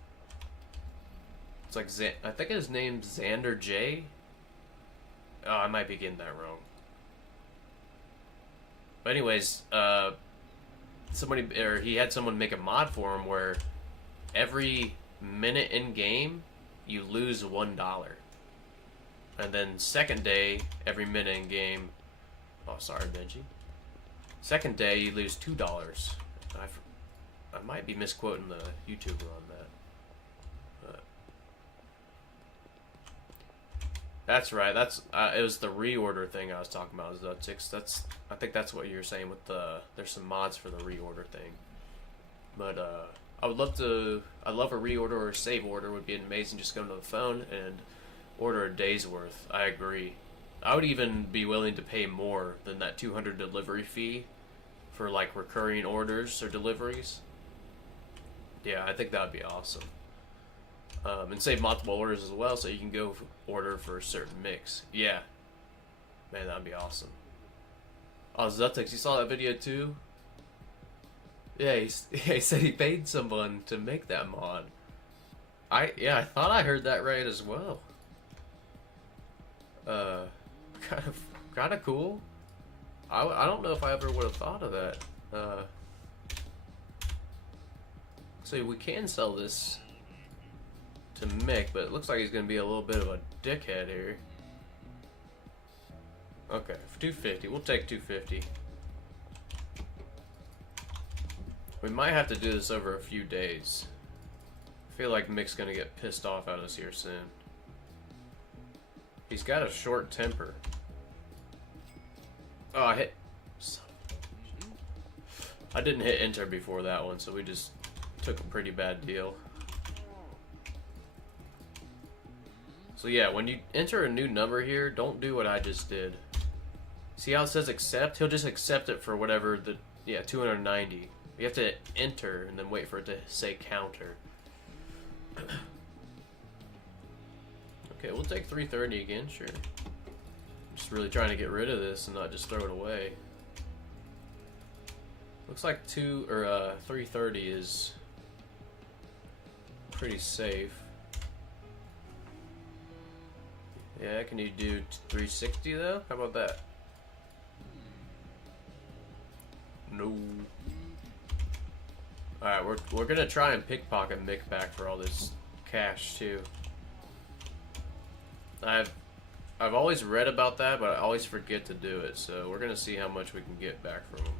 It's like I think his name's Xander J. Oh, I might be getting that wrong. But anyways, he had someone make a mod for him where every minute in game you lose $1. And then second day, every minute in game... Oh, sorry, Benji. Second day, you lose $2. I might be misquoting the YouTuber on that. But that's right. It was the reorder thing I was talking about. I think that's what you were saying with the... There's some mods for the reorder thing. But I'd love a reorder or a save order. Would be amazing. Just go to the phone and order a day's worth. I agree. I would even be willing to pay more than that $200 delivery fee for like recurring orders or deliveries. Yeah, I think that would be awesome. And save multiple orders as well, so you can go order for a certain mix. Yeah, man, that'd be awesome. Oh, Zutex, you saw that video too? Yeah, he said he paid someone to make that mod. I thought I heard that right as well. Kind of cool. I don't know if I ever would have thought of that. So we can sell this to Mick, but it looks like he's going to be a little bit of a dickhead here. Okay, for 250. We'll take 250. We might have to do this over a few days. I feel like Mick's going to get pissed off at us here soon. He's got a short temper. Oh, I hit... I didn't hit enter before that one, so we just took a pretty bad deal. So yeah, when you enter a new number here, don't do what I just did. See how it says accept? He'll just accept it for whatever the... Yeah, 290. You have to enter and then wait for it to say counter. Okay, we'll take 330 again, sure. Just really trying to get rid of this and not just throw it away. Looks like 330 is pretty safe. Yeah, can you do 360 though? How about that? No. Alright, we're gonna try and pickpocket Mick back for all this cash too. I've always read about that, but I always forget to do it, so we're gonna see how much we can get back from him.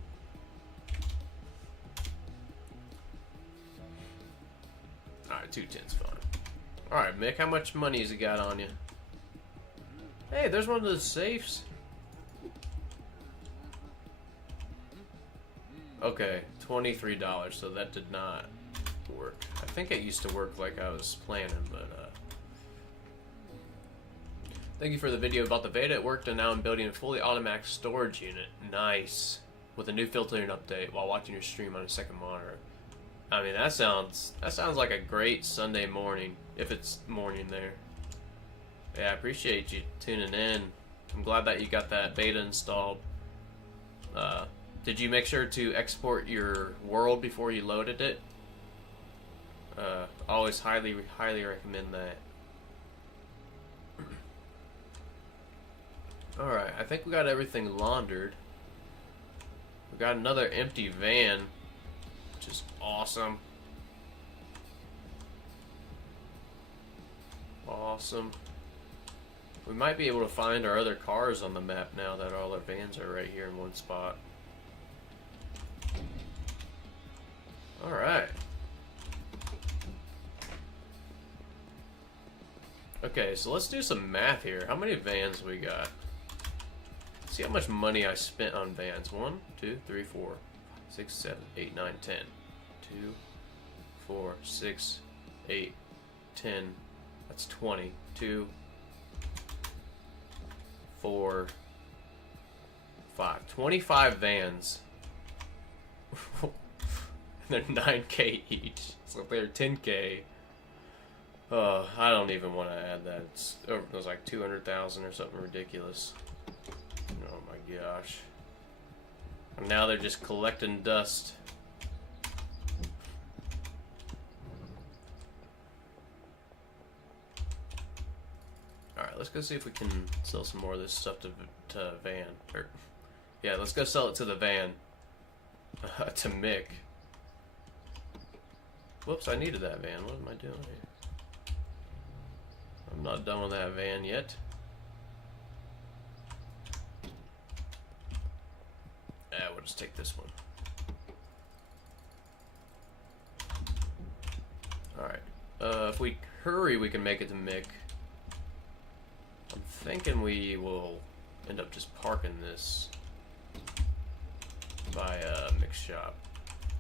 Alright, 210's fine. Alright, Mick, how much money has he got on you? Hey, there's one of those safes. Okay, $23, so that did not work. I think it used to work like I was planning, but thank you for the video about the Veda. It worked, and now I'm building a fully automatic storage unit. Nice. With a new filtering update while watching your stream on a second monitor. I mean, that sounds like a great Sunday morning, if it's morning there. Yeah, I appreciate you tuning in. I'm glad that you got that beta installed. Did you make sure to export your world before you loaded it? Always highly recommend that. Alright, I think we got everything laundered. We got another empty van, which is awesome. Awesome. We might be able to find our other cars on the map now that all our vans are right here in one spot. Alright. Okay, so let's do some math here. How many vans we got? Let's see how much money I spent on vans. 1, 2, 3, 4, 6, 7, 8, 9, 10. 2, 4, 6, 8, 10. That's 20. 2, 4, 5. 25 vans. They're 9K each, so they're 10K. I don't even want to add that. It was like 200,000 or something ridiculous. Oh my gosh. And now they're just collecting dust. Alright, let's go see if we can sell some more of this stuff to van. Yeah, let's go sell it to the van. To Mick. Whoops, I needed that van. What am I doing here? I'm not done with that van yet. We'll just take this one. Alright. If we hurry, we can make it to Mick. I'm thinking we will end up just parking this by Mick's shop.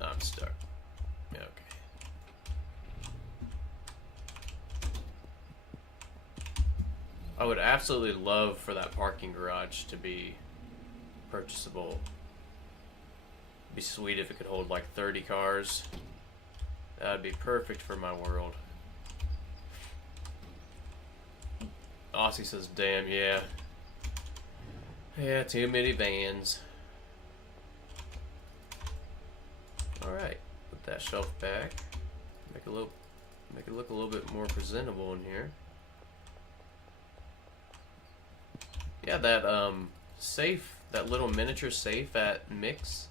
I'm stuck. Yeah, okay. I would absolutely love for that parking garage to be purchasable. It'd be sweet if it could hold like 30 cars. That'd be perfect for my world. Aussie says, damn, yeah. Yeah, too many vans. Alright, put that shelf back. Make it look a little bit more presentable in here. Yeah, that safe, that little miniature safe at Mick's,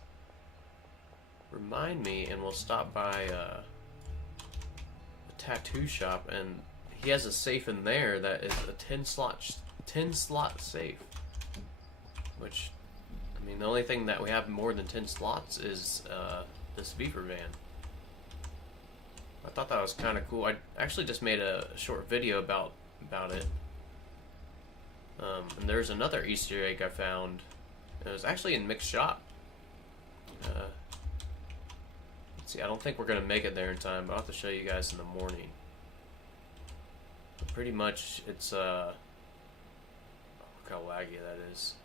remind me, and we'll stop by a tattoo shop, and he has a safe in there that is a 10 slot safe. Which, I mean, the only thing that we have more than 10 slots is this Beaver van. I thought that was kind of cool. I actually just made a short video about it. And there's another Easter egg I found. It was actually in Mick's shop. Let's see, I don't think we're gonna make it there in time, but I'll have to show you guys in the morning. But pretty much, it's look how laggy that is.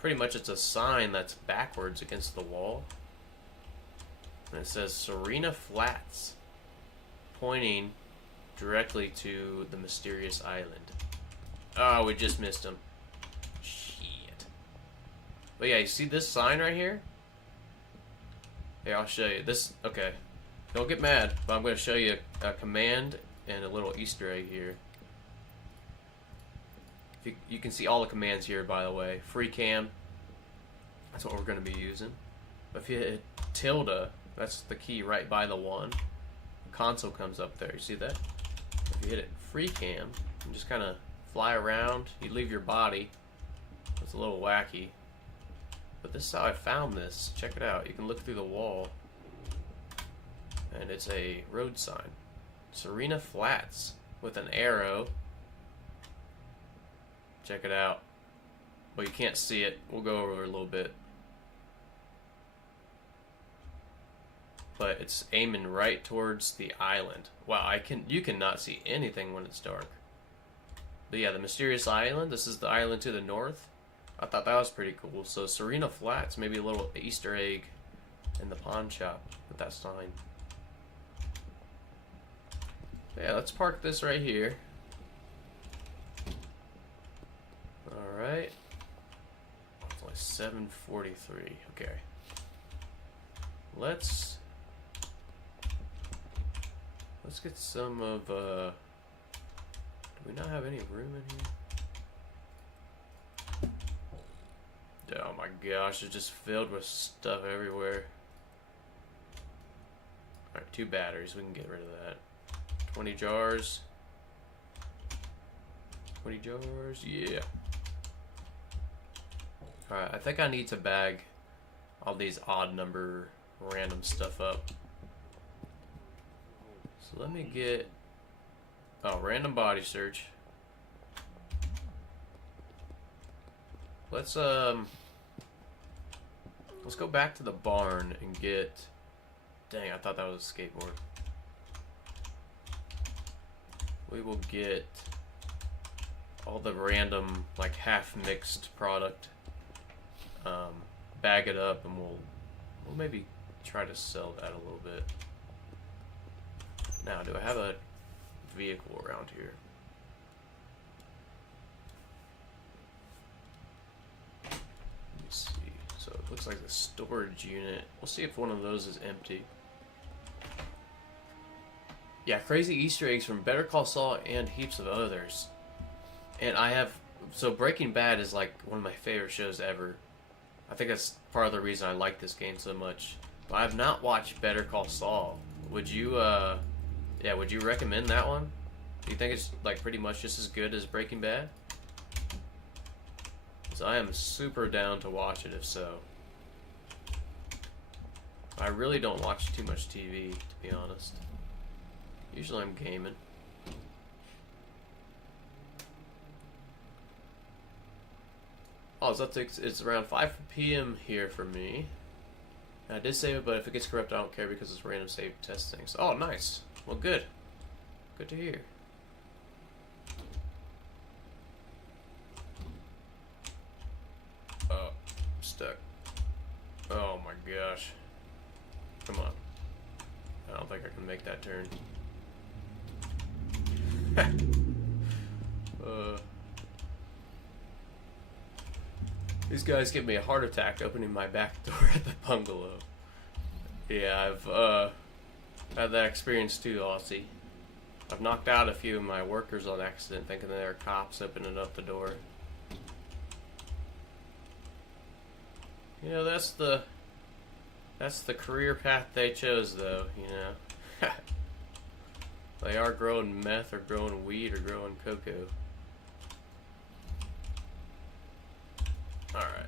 Pretty much, it's a sign that's backwards against the wall, and it says Serena Flats, pointing directly to the mysterious island. Oh, we just missed him. Shit. But yeah, you see this sign right here? Here, I'll show you. This, okay. Don't get mad, but I'm going to show you a command and a little Easter egg here. You can see all the commands here, by the way. Free cam, that's what we're going to be using. But if you hit tilde, that's the key right by the 1. The console comes up there. You see that? If you hit it free cam, you just kind of fly around. You leave your body. It's a little wacky. But this is how I found this. Check it out. You can look through the wall, and it's a road sign. Serena Flats with an arrow. Check it out. Well, you can't see it. We'll go over it a little bit. But it's aiming right towards the island. Wow, you cannot see anything when it's dark. But yeah, the mysterious island. This is the island to the north. I thought that was pretty cool. So Serena Flats, maybe a little Easter egg in the pawn shop with that sign. Yeah, let's park this right here. Alright. It's like 7:43. Okay. Let's get some of do we not have any room in here? Oh my gosh, it's just filled with stuff everywhere. Alright, 2 batteries, we can get rid of that. 20 jars. 20 jars, yeah. Alright, I think I need to bag all these odd number random stuff up. So let me get, random body search. Let's go back to the barn and get, dang, I thought that was a skateboard. We will get all the random, like, half-mixed product, bag it up, and we'll maybe try to sell that a little bit. Now, do I have a vehicle around here? Let me see. So it looks like the storage unit. We'll see if one of those is empty. Yeah, crazy Easter eggs from Better Call Saul and heaps of others. And I have, so Breaking Bad is like one of my favorite shows ever. I think that's part of the reason I like this game so much. But I have not watched Better Call Saul. Would you, would you recommend that one? Do you think it's like pretty much just as good as Breaking Bad? Because I am super down to watch it if so. I really don't watch too much TV, to be honest. Usually I'm gaming. Oh, so it's around 5 p.m. here for me. And I did save it, but if it gets corrupted, I don't care because it's random save testing. So, oh, nice. Well, good. Good to hear. Oh, I'm stuck. Oh my gosh. Come on. I don't think I can make that turn. These guys give me a heart attack opening my back door at the bungalow. Yeah, I've had that experience too, Aussie. I've knocked out a few of my workers on accident thinking they were cops opening up the door. You know, that's the career path they chose, though. You know, they are growing meth or growing weed or growing cocoa. All right.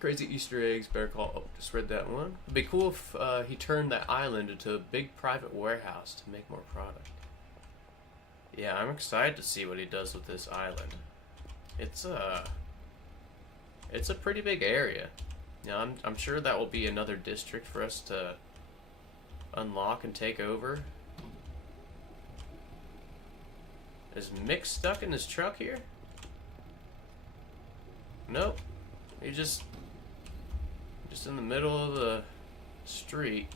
Crazy Easter eggs. Better call. Oh, just read that one. It'd be cool if he turned that island into a big private warehouse to make more product. Yeah, I'm excited to see what he does with this island. It's a pretty big area. Yeah, I'm sure that will be another district for us to unlock and take over. Is Mick stuck in his truck here? Nope. He's just in the middle of the street.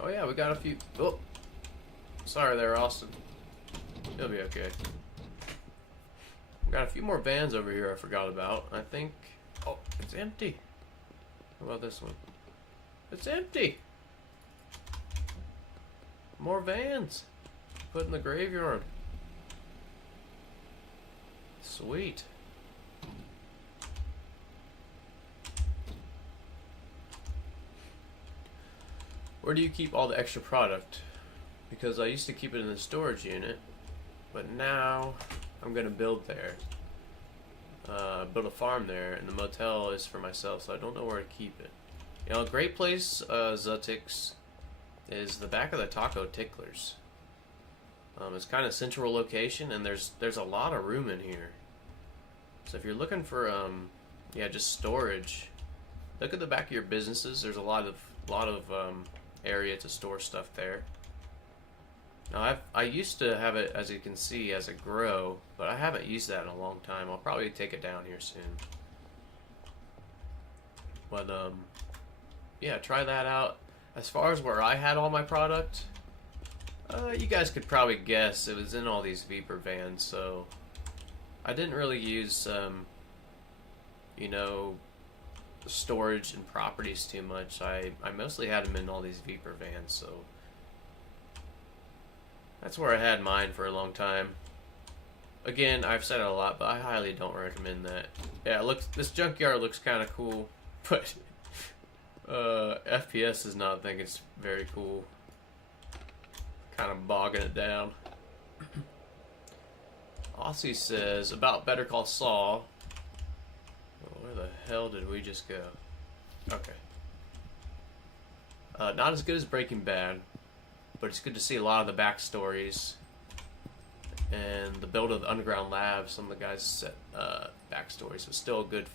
Oh yeah, we got a few. Oh, sorry there, Austin. He'll be okay. We got a few more vans over here I forgot about. I think. Oh, it's empty. How about this one? It's empty. More vans. Put in the graveyard. Sweet. Where do you keep all the extra product? Because I used to keep it in the storage unit, but now I'm gonna build there. Build a farm there, and the motel is for myself, so I don't know where to keep it. You know, a great place, Zutix, is the back of the Taco Ticklers. It's kind of central location, and there's a lot of room in here. So if you're looking for yeah, just storage, look at the back of your businesses. There's a lot of area to store stuff there. Now I used to have it, as you can see, as a grow, but I haven't used that in a long time. I'll probably take it down here soon. But yeah, try that out. As far as where I had all my product, you guys could probably guess it was in all these Viper vans, so I didn't really use you know, storage and properties too much. I mostly had them in all these Viper vans, so that's where I had mine for a long time. Again, I've said it a lot, but I highly don't recommend that. Yeah, this junkyard looks kind of cool, but FPS does not think it's very cool. Kind of bogging it down. Aussie says about Better Call Saul. Where the hell did we just go? Okay. Not as good as Breaking Bad, but it's good to see a lot of the backstories and the build of the underground lab. Some of the guys set backstories, but still good.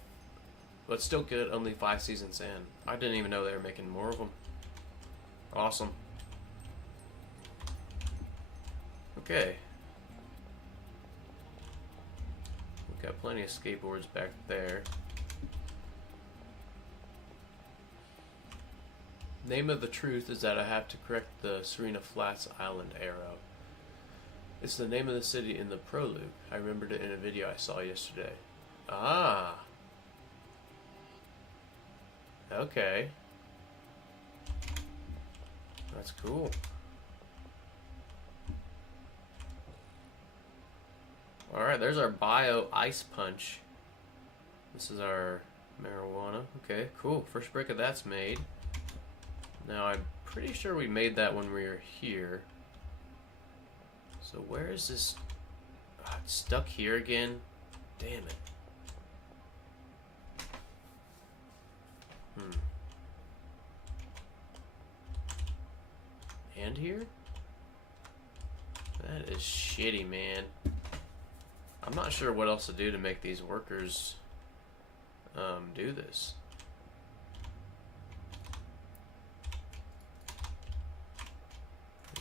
But still good. Only 5 seasons in. I didn't even know they were making more of them. Awesome. Okay. We've got plenty of skateboards back there. Name of the truth is that I have to correct the Serena Flats Island arrow. It's the name of the city in the Prologue. I remembered it in a video I saw yesterday. Ah. Okay. That's cool. Alright, there's our Bio Ice Punch. This is our marijuana. Okay, cool. First brick of that's made. Now, I'm pretty sure we made that when we were here. So where is this? Oh, it's stuck here again. Damn it. And here? That is shitty, man. I'm not sure what else to do to make these workers do this.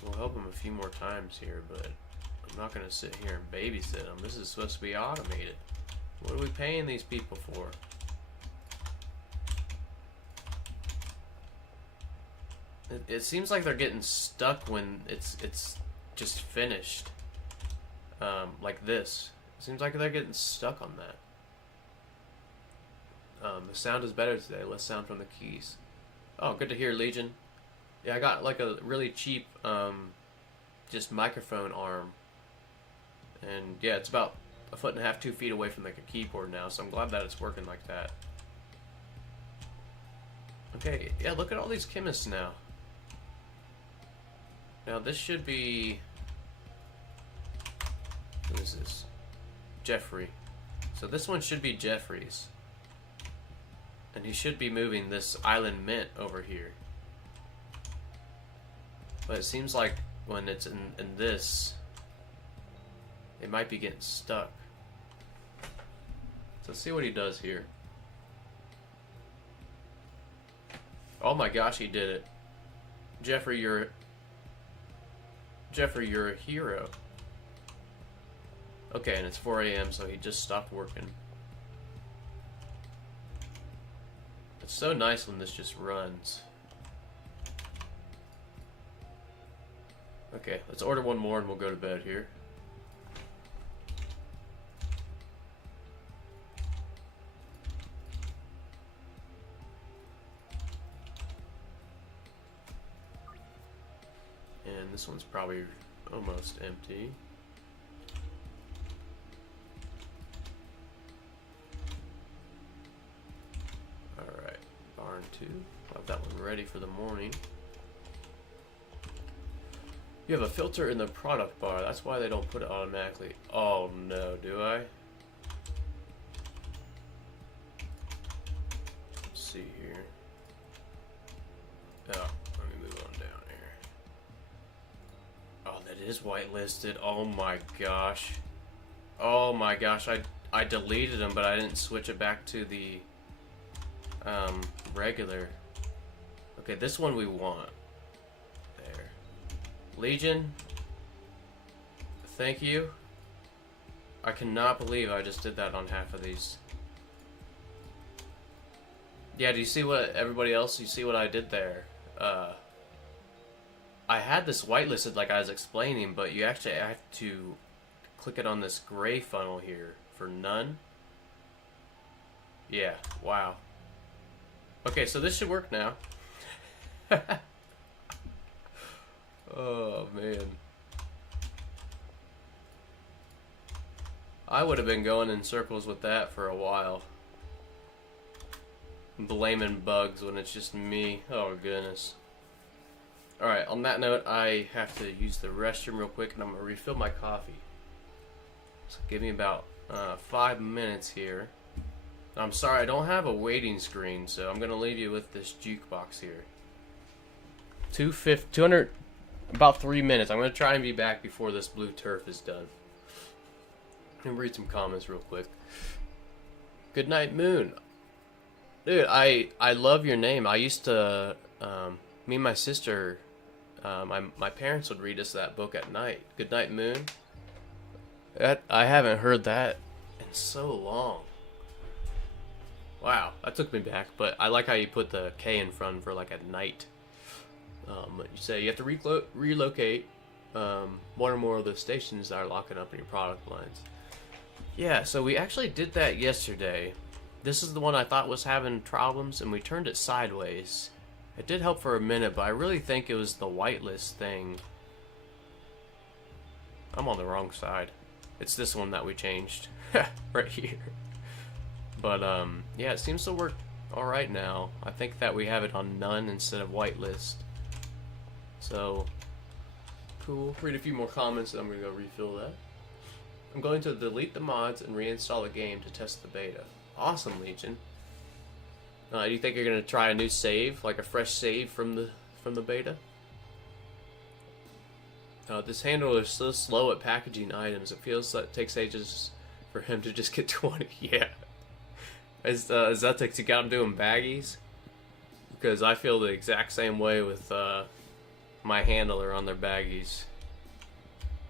We'll help them a few more times here, but I'm not going to sit here and babysit them. This is supposed to be automated. What are we paying these people for? It seems like they're getting stuck when it's just finished. Like this. It seems like they're getting stuck on that. The sound is better today. Less sound from the keys. Oh, good to hear, Legion. Yeah, I got like a really cheap just microphone arm. And yeah, it's about a foot and a half, 2 feet away from the keyboard now, so I'm glad that it's working like that. Okay, yeah, look at all these chemists now. Now this should be... Who is this? Jeffrey. So this one should be Jeffrey's. And he should be moving this Island Mint over here. But it seems like when it's in this, it might be getting stuck. So let's see what he does here. Oh my gosh, he did it. Jeffrey, you're a hero. Okay, and it's 4 a.m., so he just stopped working. It's so nice when this just runs. Okay, let's order one more and we'll go to bed here. And this one's probably almost empty. Alright, barn 2. I'll have that one ready for the morning. You have a filter in the product bar. That's why they don't put it automatically. Oh no, do I? Let's see here. Oh, let me move on down here. Oh, that is whitelisted. Oh my gosh. Oh my gosh, I deleted them, but I didn't switch it back to the regular. Okay, this one we want. There. Legion, thank you. I cannot believe I just did that on half of these. Yeah, do you see what everybody else, you see what I did there? I had this whitelisted like I was explaining, but you actually have to click it on this gray funnel here for none. Yeah, wow. Okay, so this should work now. Oh man, I would have been going in circles with that for a while, blaming bugs when it's just me. Oh goodness. Alright, on that note, I have to use the restroom real quick and I'm going to refill my coffee. So give me about 5 minutes here. I'm sorry, I don't have a waiting screen, so I'm going to leave you with this jukebox here. 200, about 3 minutes. I'm going to try and be back before this blue turf is done. Let me read some comments real quick. Good night, Moon. Dude, I love your name. I used to, me and my sister, my parents would read us that book at night. Good night, Moon. I haven't heard that in so long. Wow, that took me back, but I like how you put the K in front for like a night. You say you have to relocate one or more of the stations that are locking up in your product lines. Yeah, so we actually did that yesterday. This is the one I thought was having problems, and we turned it sideways. It did help for a minute, but I really think it was the whitelist thing. I'm on the wrong side. It's this one that we changed. Right here. But, yeah, it seems to work alright now. I think that we have it on none instead of whitelist. So, cool. Read a few more comments and I'm going to go refill that. I'm going to delete the mods and reinstall the game to test the beta. Awesome, Legion. Do you think you're going to try a new save, like a fresh save from the beta? This handler is so slow at packaging items. It feels like it takes ages for him to just get 20. Yeah. Is that takes you got him doing baggies? Because I feel the exact same way with my handler on their baggies.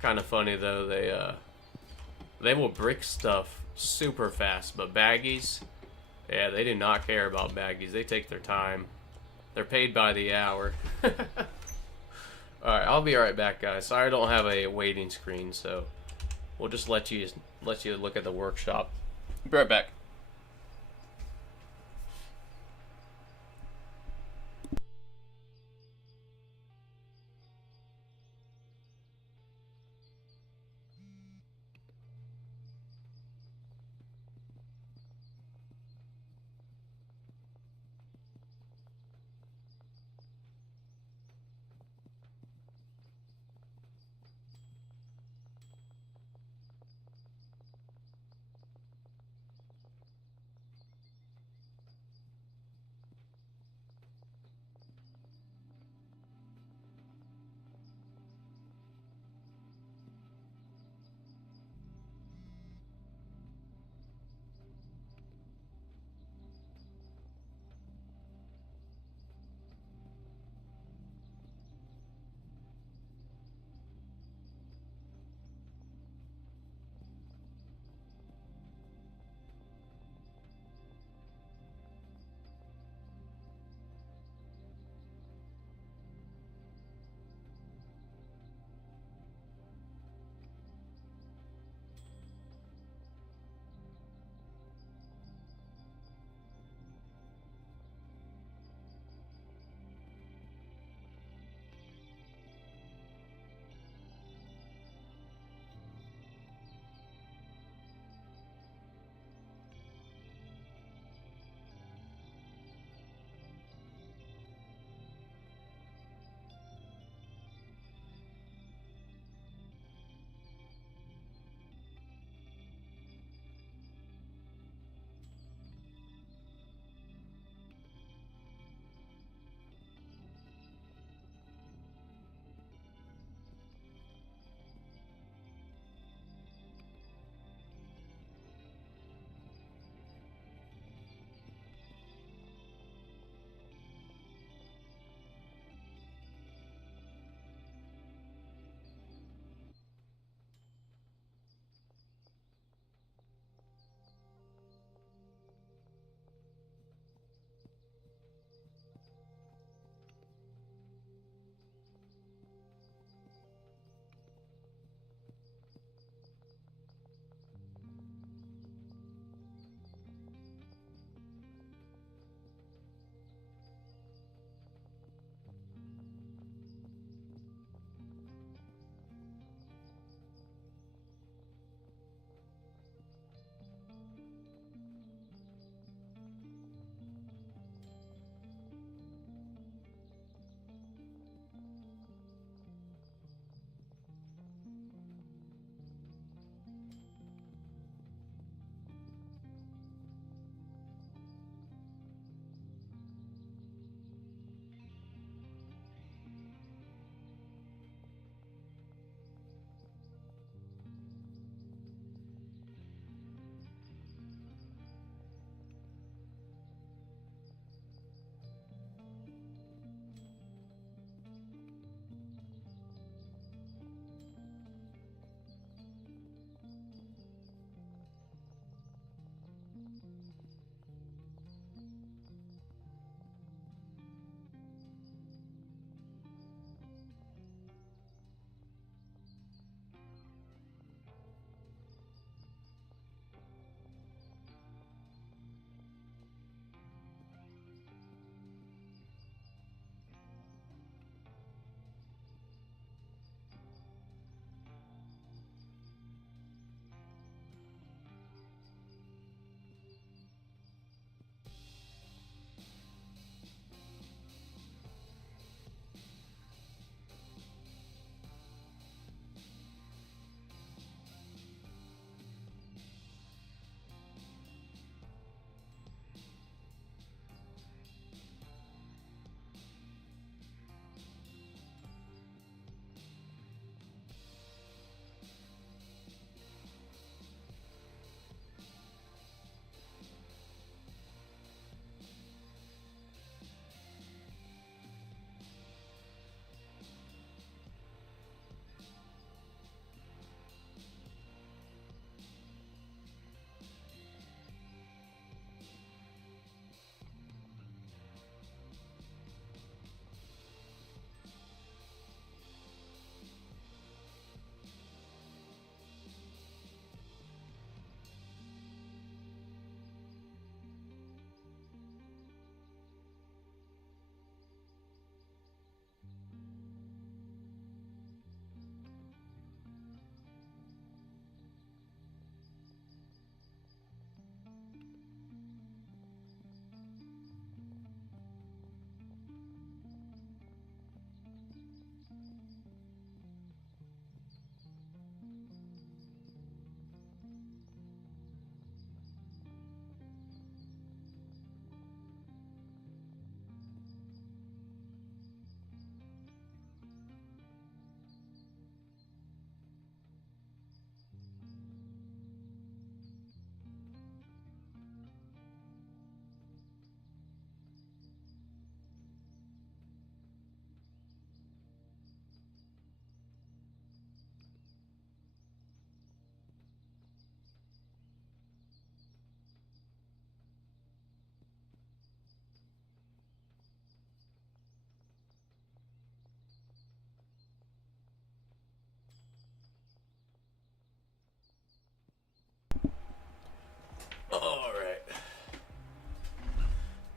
Kind of funny though, they will brick stuff super fast, but baggies, yeah, they do not care about baggies. They take their time. They're paid by the hour. Alright, I'll be right back, guys. Sorry I don't have a waiting screen, so we'll just let you look at the workshop. Be right back.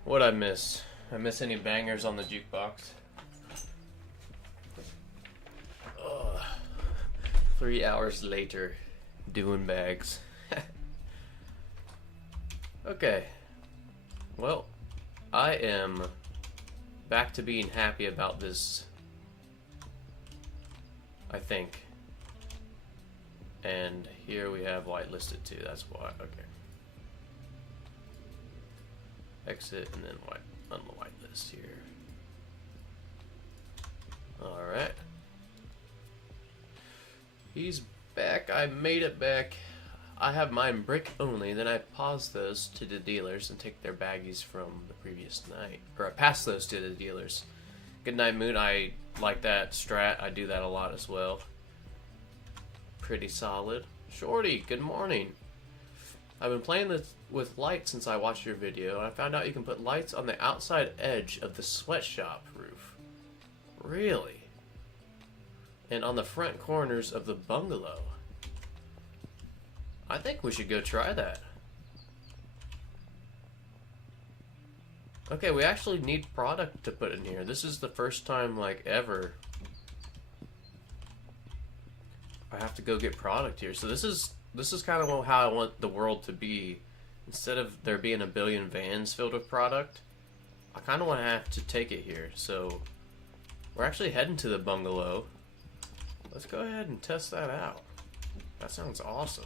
What'd I miss? I miss any bangers on the jukebox? Ugh. 3 hours later, doing bags. Okay. Well, I am back to being happy about this, I think. And here we have whitelisted too, that's why. Okay. Exit and then white on the whitelist here. Alright. He's back. I made it back. I have mine brick only, then I pause those to the dealers and take their baggies from the previous night. Or I pass those to the dealers. Goodnight Moon, I like that strat. I do that a lot as well. Pretty solid. Shorty, good morning. I've been playing this with lights since I watched your video, and I found out you can put lights on the outside edge of the sweatshop roof. Really? And on the front corners of the bungalow. I think we should go try that. Okay, we actually need product to put in here. This is the first time, like, ever I have to go get product here. So this is kind of how I want the world to be. Instead of there being a billion vans filled with product, I kind of want to have to take it here. So we're actually heading to the bungalow. Let's go ahead and test that out. That sounds awesome.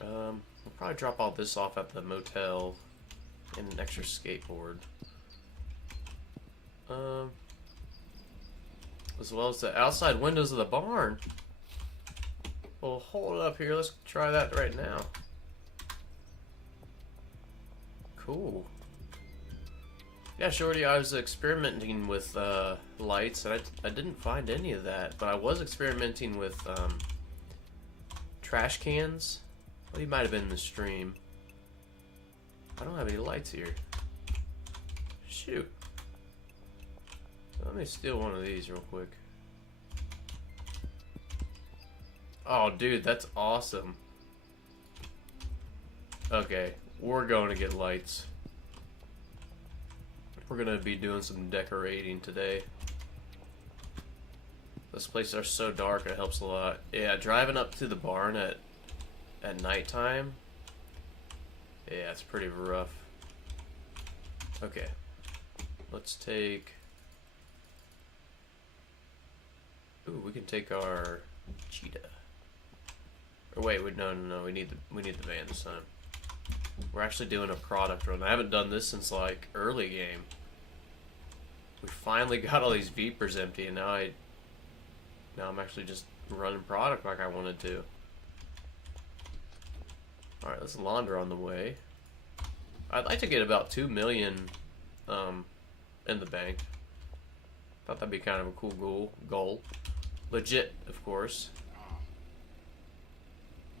We'll probably drop all this off at the motel and an extra skateboard. As well as the outside windows of the barn. Well, hold up here. Let's try that right now. Cool. Yeah, Shorty, I was experimenting with lights, and I didn't find any of that. But I was experimenting with trash cans. Well, he might have been in the stream. I don't have any lights here. Shoot. Let me steal one of these real quick. Oh, dude, that's awesome. Okay, we're going to get lights. We're going to be doing some decorating today. This place are so dark, it helps a lot. Yeah, driving up to the barn at nighttime. Yeah, it's pretty rough. Okay. Let's take... Ooh, we can take our cheetah. Or wait, no, we need the van this time. We're actually doing a product run. I haven't done this since like early game. We finally got all these Vapors empty, and now I'm actually just running product like I wanted to. All right, let's launder on the way. I'd like to get about 2 million in the bank. Thought that'd be kind of a cool goal. Legit, of course.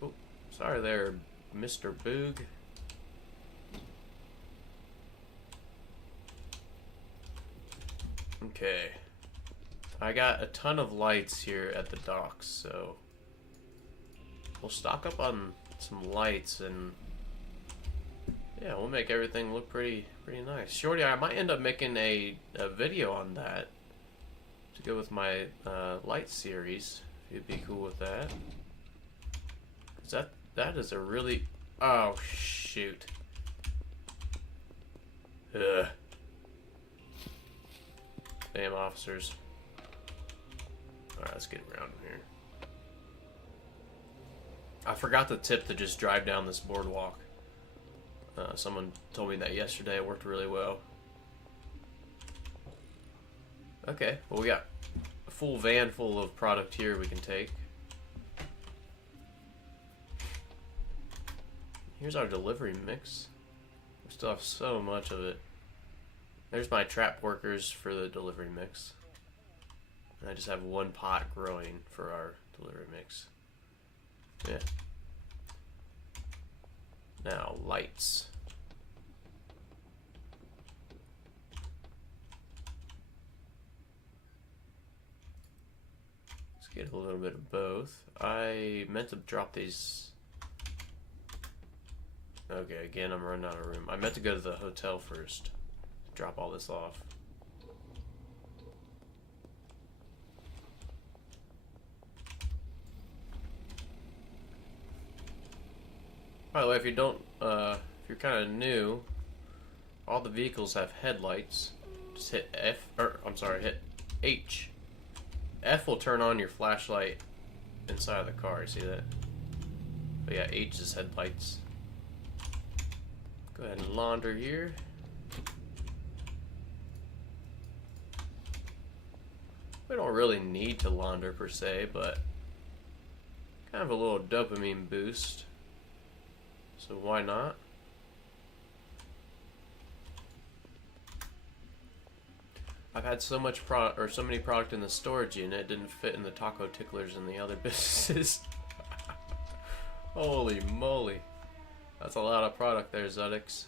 Oh, sorry there, Mr. Boog. Okay. I got a ton of lights here at the docks, so we'll stock up on some lights and yeah, we'll make everything look pretty nice. Shorty, I might end up making a video on that to go with my light series. If you'd be cool with that. 'Cause that is a really... Oh, shoot. Ugh. Damn officers. Alright, let's get around here. I forgot the tip to just drive down this boardwalk. Someone told me that yesterday. It worked really well. Okay, well we got a full van full of product here we can take. Here's our delivery mix. We still have so much of it. There's my trap workers for the delivery mix. And I just have one pot growing for our delivery mix. Yeah. Now, lights. Let's get a little bit of both. I meant to drop these Okay, again, I'm running out of room. I meant to go to the hotel first. Drop all this off. By the way, if you don't, if you're kind of new, all the vehicles have headlights. Just hit F, or I'm sorry, hit H. F will turn on your flashlight inside of the car. You see that? But yeah, H is headlights. Go ahead and launder here. We don't really need to launder per se, but kind of a little dopamine boost. So why not? I've had so much so many product in the storage unit, it didn't fit in the taco ticklers and the other businesses. Holy moly. That's a lot of product there, Zudix.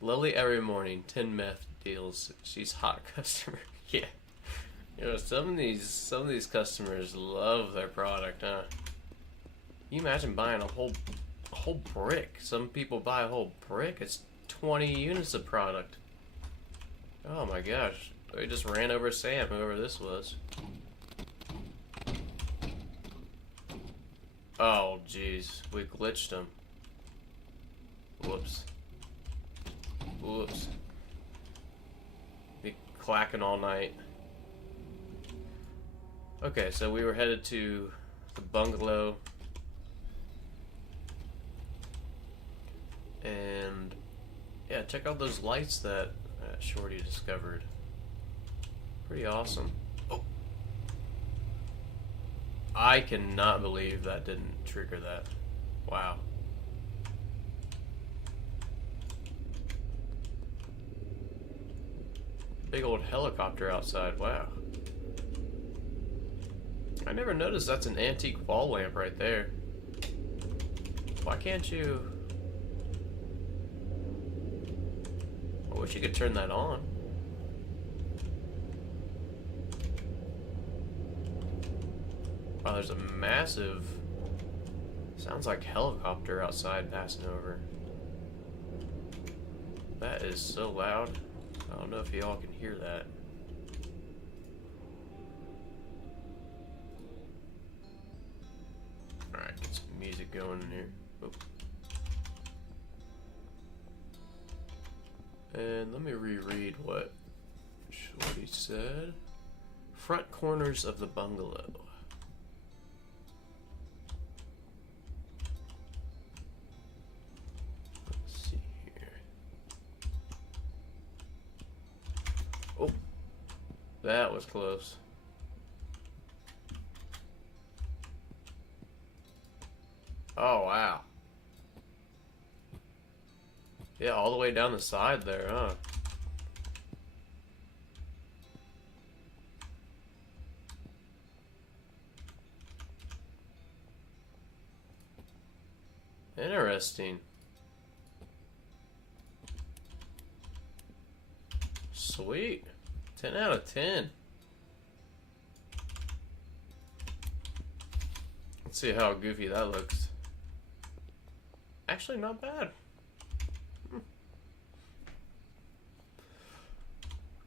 Lily every morning, 10 meth deals. She's hot customer. Yeah. You know, some of these customers love their product, huh? Can you imagine buying a whole brick? Some people buy a whole brick. It's 20 units of product. Oh my gosh. We just ran over Sam, whoever this was. Oh jeez. We glitched him. Whoops. Whoops. Be clacking all night. Okay, so we were headed to the bungalow. And yeah, check out those lights that Shorty discovered. Pretty awesome. Oh, I cannot believe that didn't trigger that. Wow. Big old helicopter outside. Wow. I never noticed that's an antique wall lamp right there. Why can't you... I wish you could turn that on. Wow, there's a massive... Sounds like helicopter outside passing over. That is so loud. I don't know if y'all can hear that. Alright, get some music going in here. Oh. And let me reread what Shorty said. Front corners of the bungalow. Let's see here. Oh, that was close. Oh, wow. Yeah, all the way down the side there, huh? Interesting. Sweet. 10 out of 10. Let's see how goofy that looks. Actually, not bad.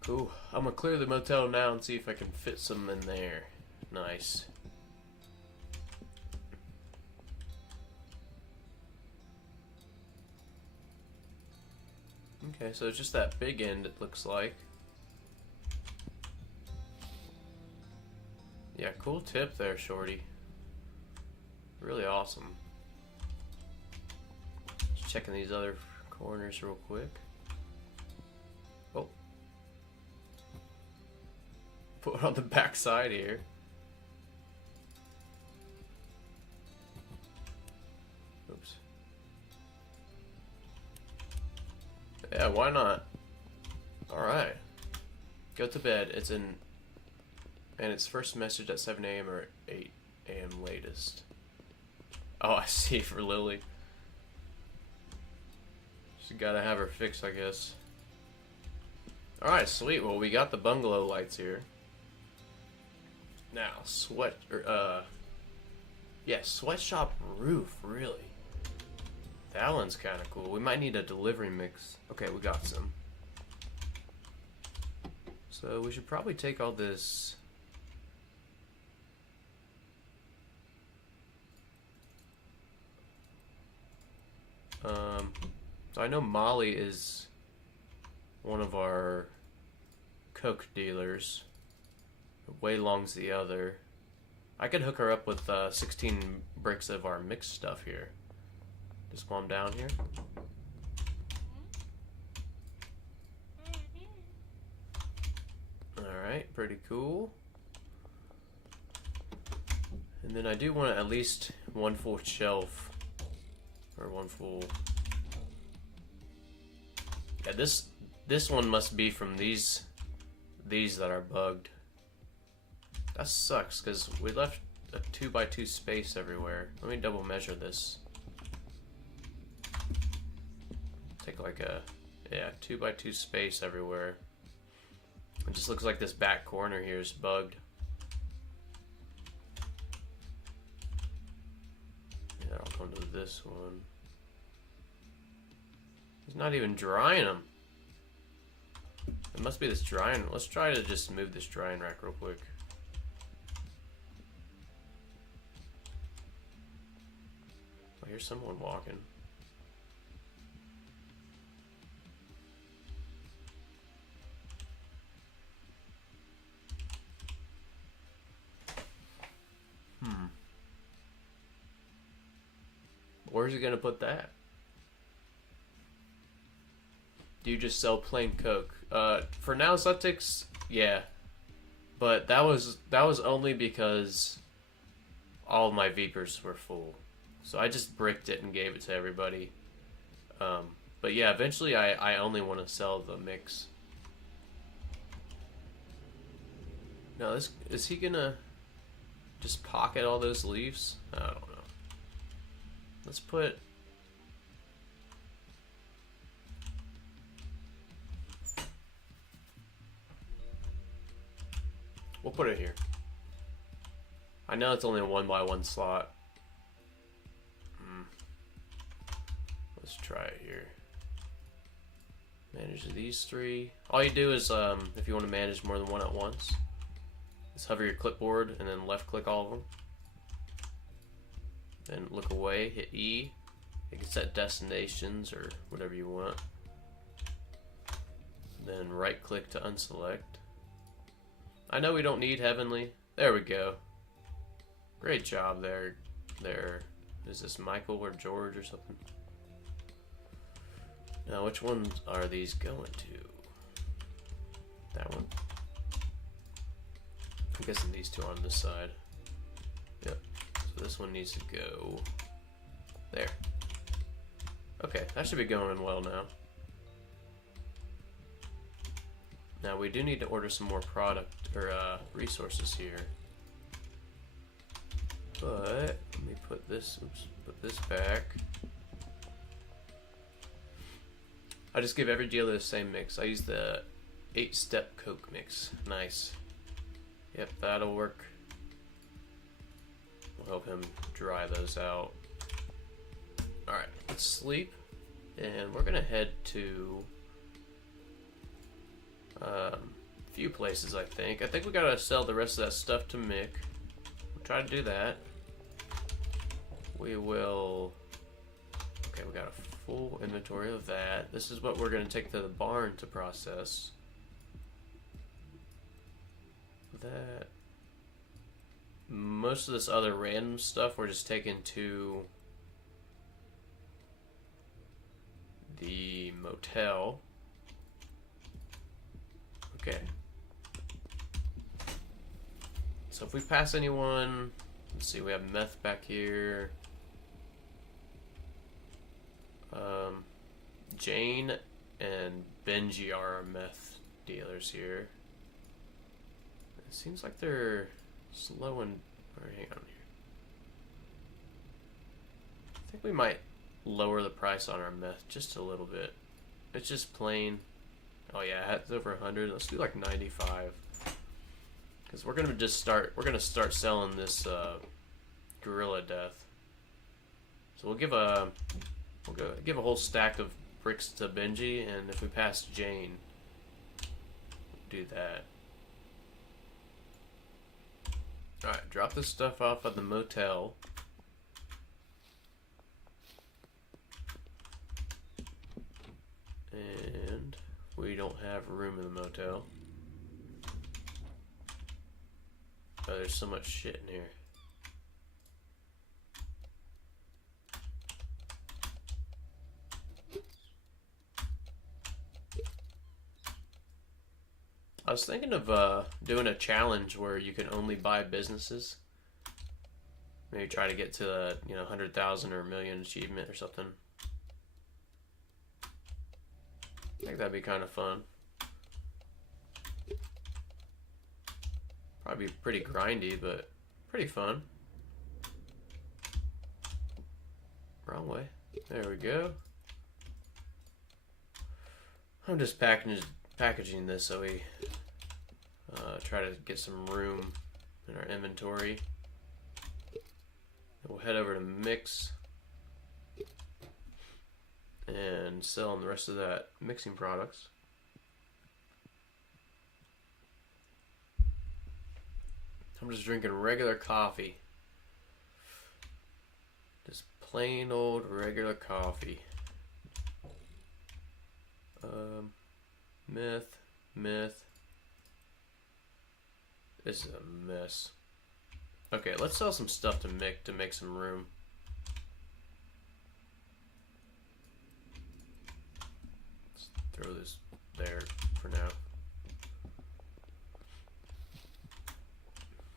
Cool. I'm gonna clear the motel now and see if I can fit some in there. Nice. Okay, so it's just that big end, it looks like. Yeah, cool tip there, Shorty. Really awesome. Just checking these other corners real quick. Oh. Put it on the back side here. Oops. Yeah, why not? Alright. Go to bed. It's in... And it's first message at 7 a.m. or 8 a.m. latest. Oh, I see, for Lily. She's gotta have her fix, I guess. Alright, sweet. Well, we got the bungalow lights here. Now, Yeah, sweatshop roof, really. That one's kind of cool. We might need a delivery mix. Okay, we got some. So we should probably take all this. So I know Molly is one of our coke dealers. Wei Long's the other. I could hook her up with 16 bricks of our mixed stuff here. Just while I'm down here. Alright, pretty cool. And then I do want at least one full shelf. Or one full... Yeah, this one must be from these that are bugged. That sucks, because we left a 2x2 space everywhere. Let me double measure this. Take like a, yeah, 2x2 space everywhere. It just looks like this back corner here is bugged. Yeah, I'll come to this one. He's not even drying them. It must be this drying. Let's try to just move this drying rack real quick. Oh, here's someone walking. Where's he gonna put that? Do you just sell plain Coke? For now, Zutix, yeah. But that was only because all my Vapors were full. So I just bricked it and gave it to everybody. But yeah, eventually I only want to sell the mix. Now, is he gonna just pocket all those leaves? I don't know. Let's put... We'll put it here. I know it's only a 1x1 slot. Let's try it here. Manage these three. All you do is, if you want to manage more than one at once, just hover your clipboard and then left click all of them. Then look away, hit E. You can set destinations or whatever you want. Then right click to unselect. I know we don't need Heavenly. There we go. Great job there. Is this Michael or George or something? Now, which ones are these going to? That one? I'm guessing these two on this side. Yep. So this one needs to go there. Okay, that should be going well now. Now we do need to order some more product or resources here. But let me put this back. I just give every dealer the same mix. I use the 8-step Coke mix. Nice. Yep, that'll work. We'll help him dry those out. Alright, let's sleep. And we're gonna head to a few places, I think. I think we gotta sell the rest of that stuff to Mick. We'll try to do that. We will... Okay, we got a full inventory of that. This is what we're gonna take to the barn to process. That... Most of this other random stuff we're just taking to the motel. Okay. So if we pass anyone, let's see, we have meth back here. Jane and Benji are our meth dealers here. It seems like they're slow and... Or hang on here. I think we might lower the price on our meth just a little bit. It's just plain. Oh yeah, it's over 100. Let's do like 95. Because we're gonna start selling this Gorilla Death. So we'll give give a whole stack of bricks to Benji, and if we pass Jane, do that. Alright, drop this stuff off at the motel. And we don't have room in the motel. Oh, there's so much shit in here. I was thinking of doing a challenge where you can only buy businesses. Maybe try to get to a 100,000 or a million achievement or something. I think that'd be kind of fun. Probably pretty grindy, but pretty fun. Wrong way. There we go. I'm just packaging this so we try to get some room in our inventory. We'll head over to Mix and sell the rest of that mixing products. I'm just drinking regular coffee. Just plain old regular coffee. Myth. This is a mess. Okay, let's sell some stuff to Mick to make some room. Let's throw this there for now.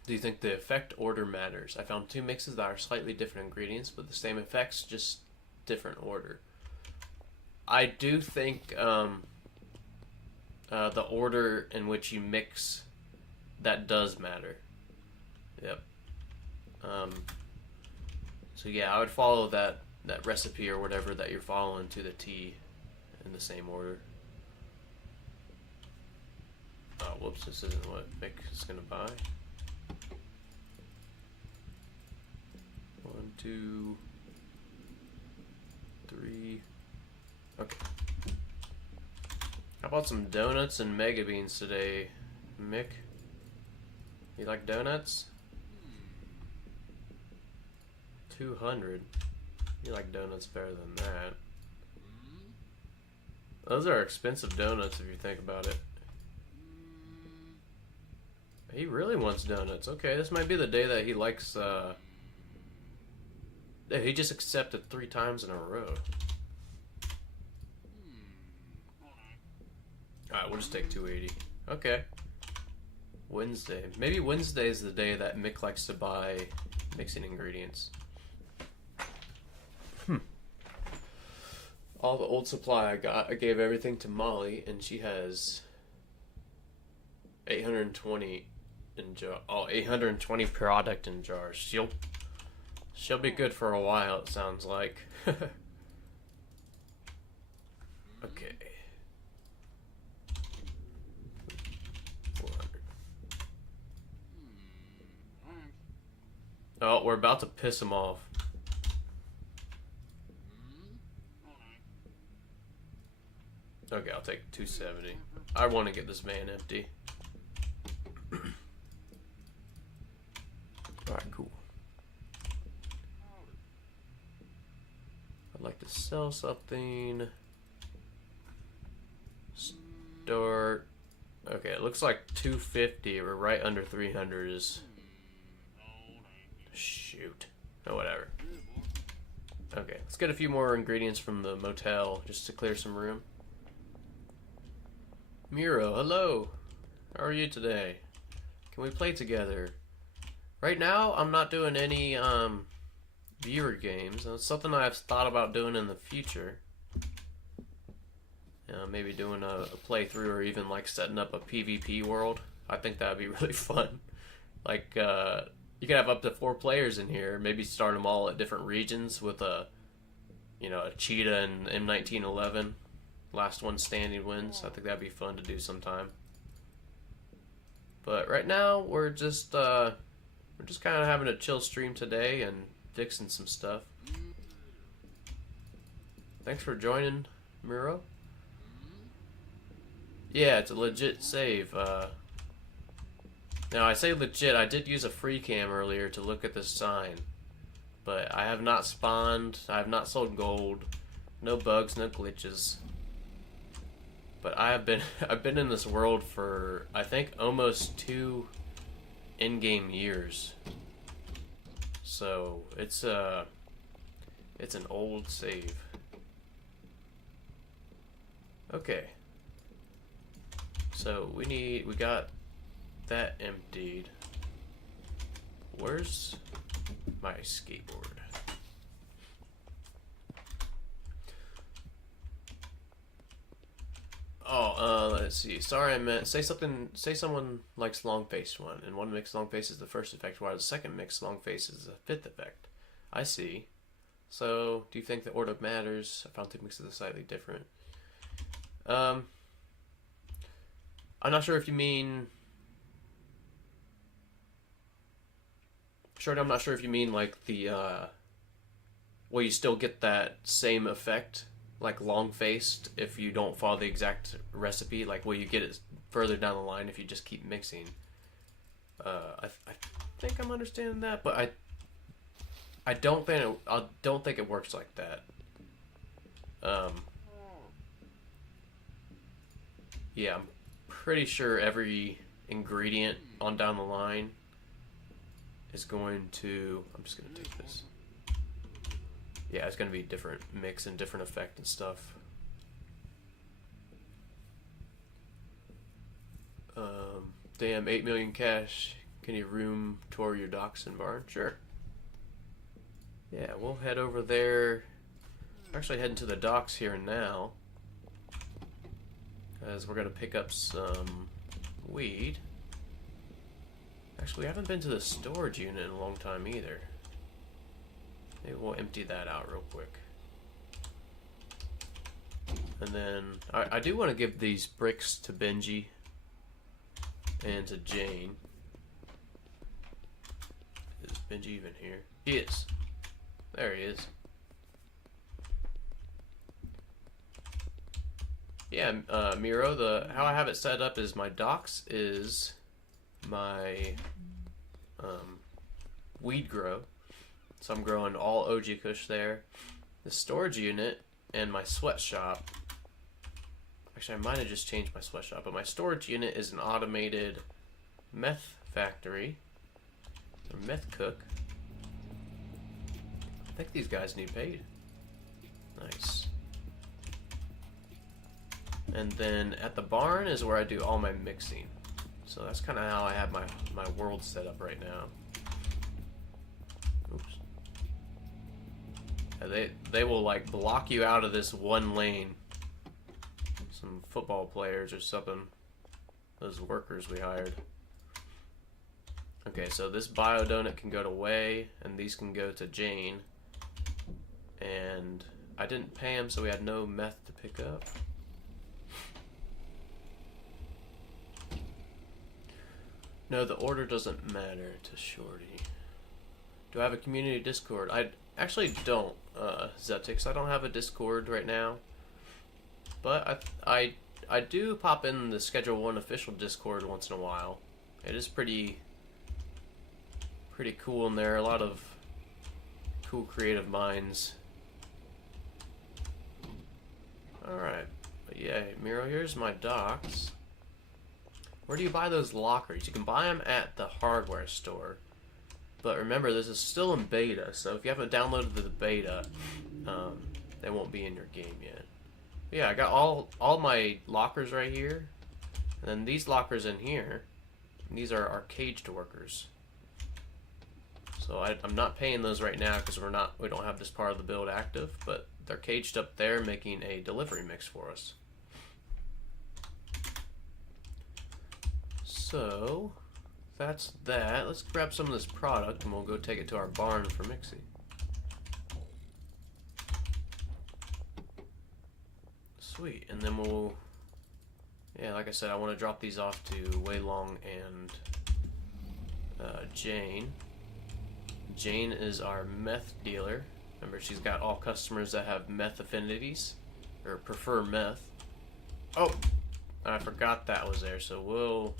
Do you think the effect order matters? I found two mixes that are slightly different ingredients, but the same effects, just different order. I do think the order in which you mix, that does matter. Yep. So yeah, I would follow that recipe or whatever that you're following to the T in the same order. Oh, whoops, this isn't what Mick is going to buy. 1, 2, 3. Okay. How about some donuts and mega beans today, Mick? You like donuts? 200. You like donuts better than that. Those are expensive donuts if you think about it. He really wants donuts. Okay, this might be the day that he likes, he just accepted 3 times in a row. Alright, we'll just take 280. Okay. Wednesday. Maybe Wednesday is the day that Mick likes to buy mixing ingredients. All the old supply I got, I gave everything to Molly, and she has 820 in jar. Oh, 820 product in jars. She'll be good for a while, it sounds like. Okay. 400. Oh, we're about to piss him off. Okay, I'll take 270. I want to get this van empty. Alright, cool. I'd like to sell something. Start. Okay, it looks like 250. We're right under 300 is. Shoot. Oh, whatever. Okay, let's get a few more ingredients from the motel just to clear some room. Miro, hello. How are you today? Can we play together? Right now, I'm not doing any viewer games. That's something I've thought about doing in the future. Maybe doing a playthrough or even like setting up a PvP world. I think that'd be really fun. Like, you could have up to 4 players in here. Maybe start them all at different regions with a cheetah and M1911. Last one standing wins. I think that'd be fun to do sometime. But right now, we're just We're just kind of having a chill stream today and fixing some stuff. Thanks for joining, Miro. Yeah, it's a legit save. Now, I say legit, I did use a free cam earlier to look at this sign. But I have not spawned, I have not sold gold. No bugs, no glitches. But I have been I've been in this world for I think almost 2 in-game years. So it's an old save. Okay. So we got that emptied. Where's my skateboard? Oh, let's see. Sorry, I meant say someone likes long face one, and one mixed long face is the first effect, while the second mixed long face is the fifth effect. I see. So, do you think the order matters? I found two mixes are slightly different. I'm not sure if you mean. Sure, I'm not sure if you mean like the. Well, you still get that same effect, like long faced, if you don't follow the exact recipe. Like, will you get it further down the line if you just keep mixing? I think I'm understanding that, but I don't think it works like that. Yeah, I'm pretty sure every ingredient on down the line is going to. I'm just gonna take this. Yeah, it's gonna be different mix and different effect and stuff. Damn, 8 million cash. Can you room tour your docks and barn? Sure. Yeah, we'll head over there. Actually, heading to the docks here and now, as we're gonna pick up some weed. Actually, we haven't been to the storage unit in a long time either. Maybe we'll empty that out real quick. And then I do want to give these bricks to Benji and to Jane. Is Benji even here? He is. There he is. Yeah, Miro, how I have it set up is my docks is my weed grow. So I'm growing all OG Kush there. The storage unit and my sweatshop. Actually, I might have just changed my sweatshop, but my storage unit is an automated meth factory. Or meth cook. I think these guys need paid. Nice. And then at the barn is where I do all my mixing. So that's kind of how I have my world set up right now. Oops. Yeah, they will like block you out of this one lane. Some football players or something. Those workers we hired. Okay, so this bio donut can go to Way, and these can go to Jane. And I didn't pay him, so we had no meth to pick up. No, the order doesn't matter to Shorty. Do I have a community Discord? I actually don't, Zetix. I don't have a Discord right now. But I do pop in the Schedule 1 official Discord once in a while. It is pretty cool in there. A lot of cool creative minds. Alright. But yeah, Miro, here's my docks. Where do you buy those lockers? You can buy them at the hardware store. But remember, this is still in beta, so if you haven't downloaded the beta, they won't be in your game yet. But yeah, I got all my lockers right here. And then these lockers in here, and these are our caged workers. So I'm not paying those right now because we don't have this part of the build active, but they're caged up there making a delivery mix for us. So that's that. Let's grab some of this product and we'll go take it to our barn for mixing. Sweet, and then we'll, yeah, like I said, I want to drop these off to Waylong and Jane. Jane is our meth dealer. Remember, she's got all customers that have meth affinities or prefer meth. Oh, I forgot that was there, so we'll...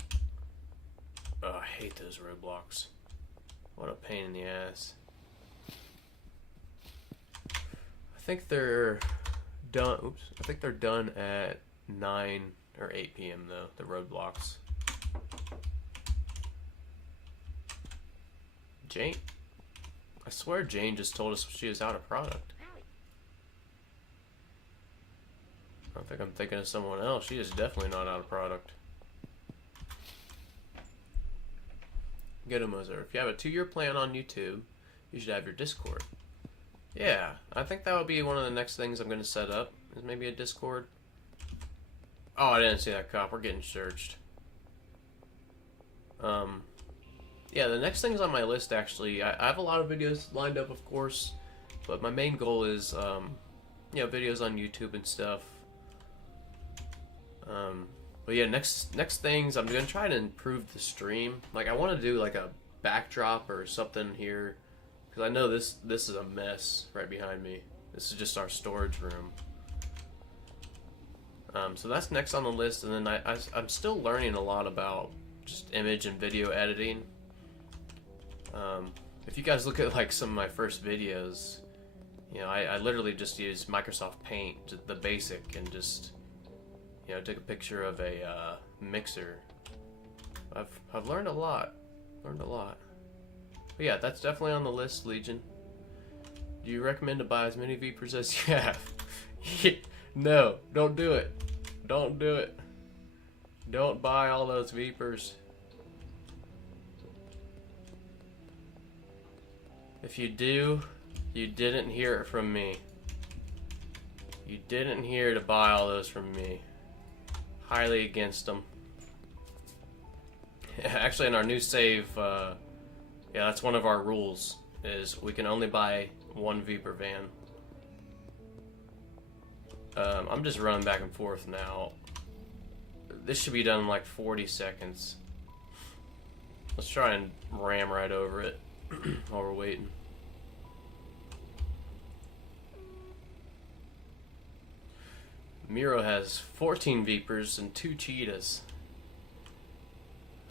Oh, I hate those roadblocks. What a pain in the ass. I think they're done. Oops. I think they're done at 9 or 8 p.m. though, the roadblocks. Jane? I swear Jane just told us she was out of product. I don't think I'm thinking of someone else. She is definitely not out of product. Gedomozer, if you have a 2-year plan on YouTube, you should have your Discord. Yeah, I think that would be one of the next things I'm going to set up, is maybe a Discord. Oh, I didn't see that cop. We're getting searched. Yeah, the next things on my list, actually, I have a lot of videos lined up, of course, but my main goal is, you know, videos on YouTube and stuff. But yeah, next things, I'm gonna try to improve the stream. Like, I want to do like a backdrop or something here, because I know this is a mess right behind me. This is just our storage room. So that's next on the list, and then I'm still learning a lot about just image and video editing. If you guys look at like some of my first videos, you know, I literally just used Microsoft Paint, the basic, and just, you know, took a picture of a mixer. I've learned a lot. But yeah, that's definitely on the list, Legion. Do you recommend to buy as many Vapors as you have? No, don't do it. Don't do it. Don't buy all those Vapors. If you do, you didn't hear it from me. You didn't hear to buy all those from me. Highly against them. Actually, in our new save, yeah, that's one of our rules, is we can only buy one Vapor van. I'm just running back and forth now. This should be done in like 40 seconds. Let's try and ram right over it while we're waiting. Miro has 14 Vapors and 2 cheetahs.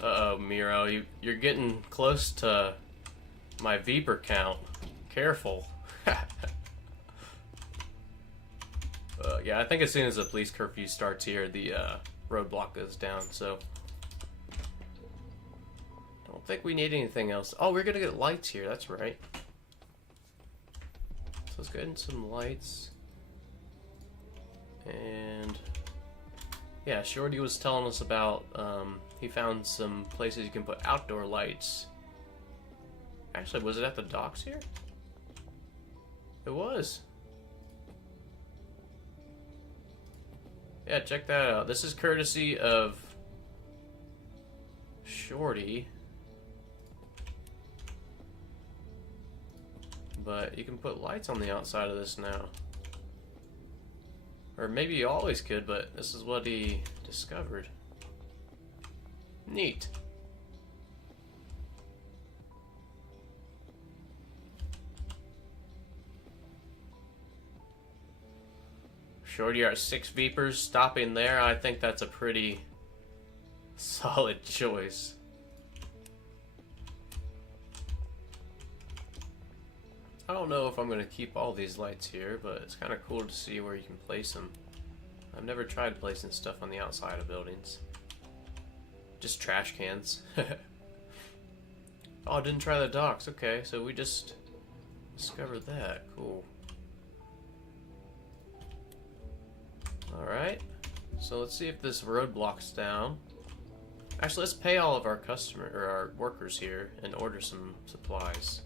Uh-oh, Miro, you're getting close to my Vapor count. Careful. Yeah, I think as soon as the police curfew starts here, the roadblock goes down, so... Don't think we need anything else. Oh, we're gonna get lights here, that's right. So let's get in some lights. And... yeah, Shorty was telling us about, he found some places you can put outdoor lights. Actually, was it at the docks here? It was. Yeah, check that out. This is courtesy of Shorty. But you can put lights on the outside of this now. Or maybe you always could, but this is what he discovered. Neat. Shorty, our 6 Vapors stopping there. I think that's a pretty solid choice. I don't know if I'm going to keep all these lights here, but it's kind of cool to see where you can place them. I've never tried placing stuff on the outside of buildings. Just trash cans. Oh, didn't try the docks. Okay, so we just discovered that. Cool. Alright, so let's see if this roadblock's down. Actually, let's pay all of our our workers here and order some supplies.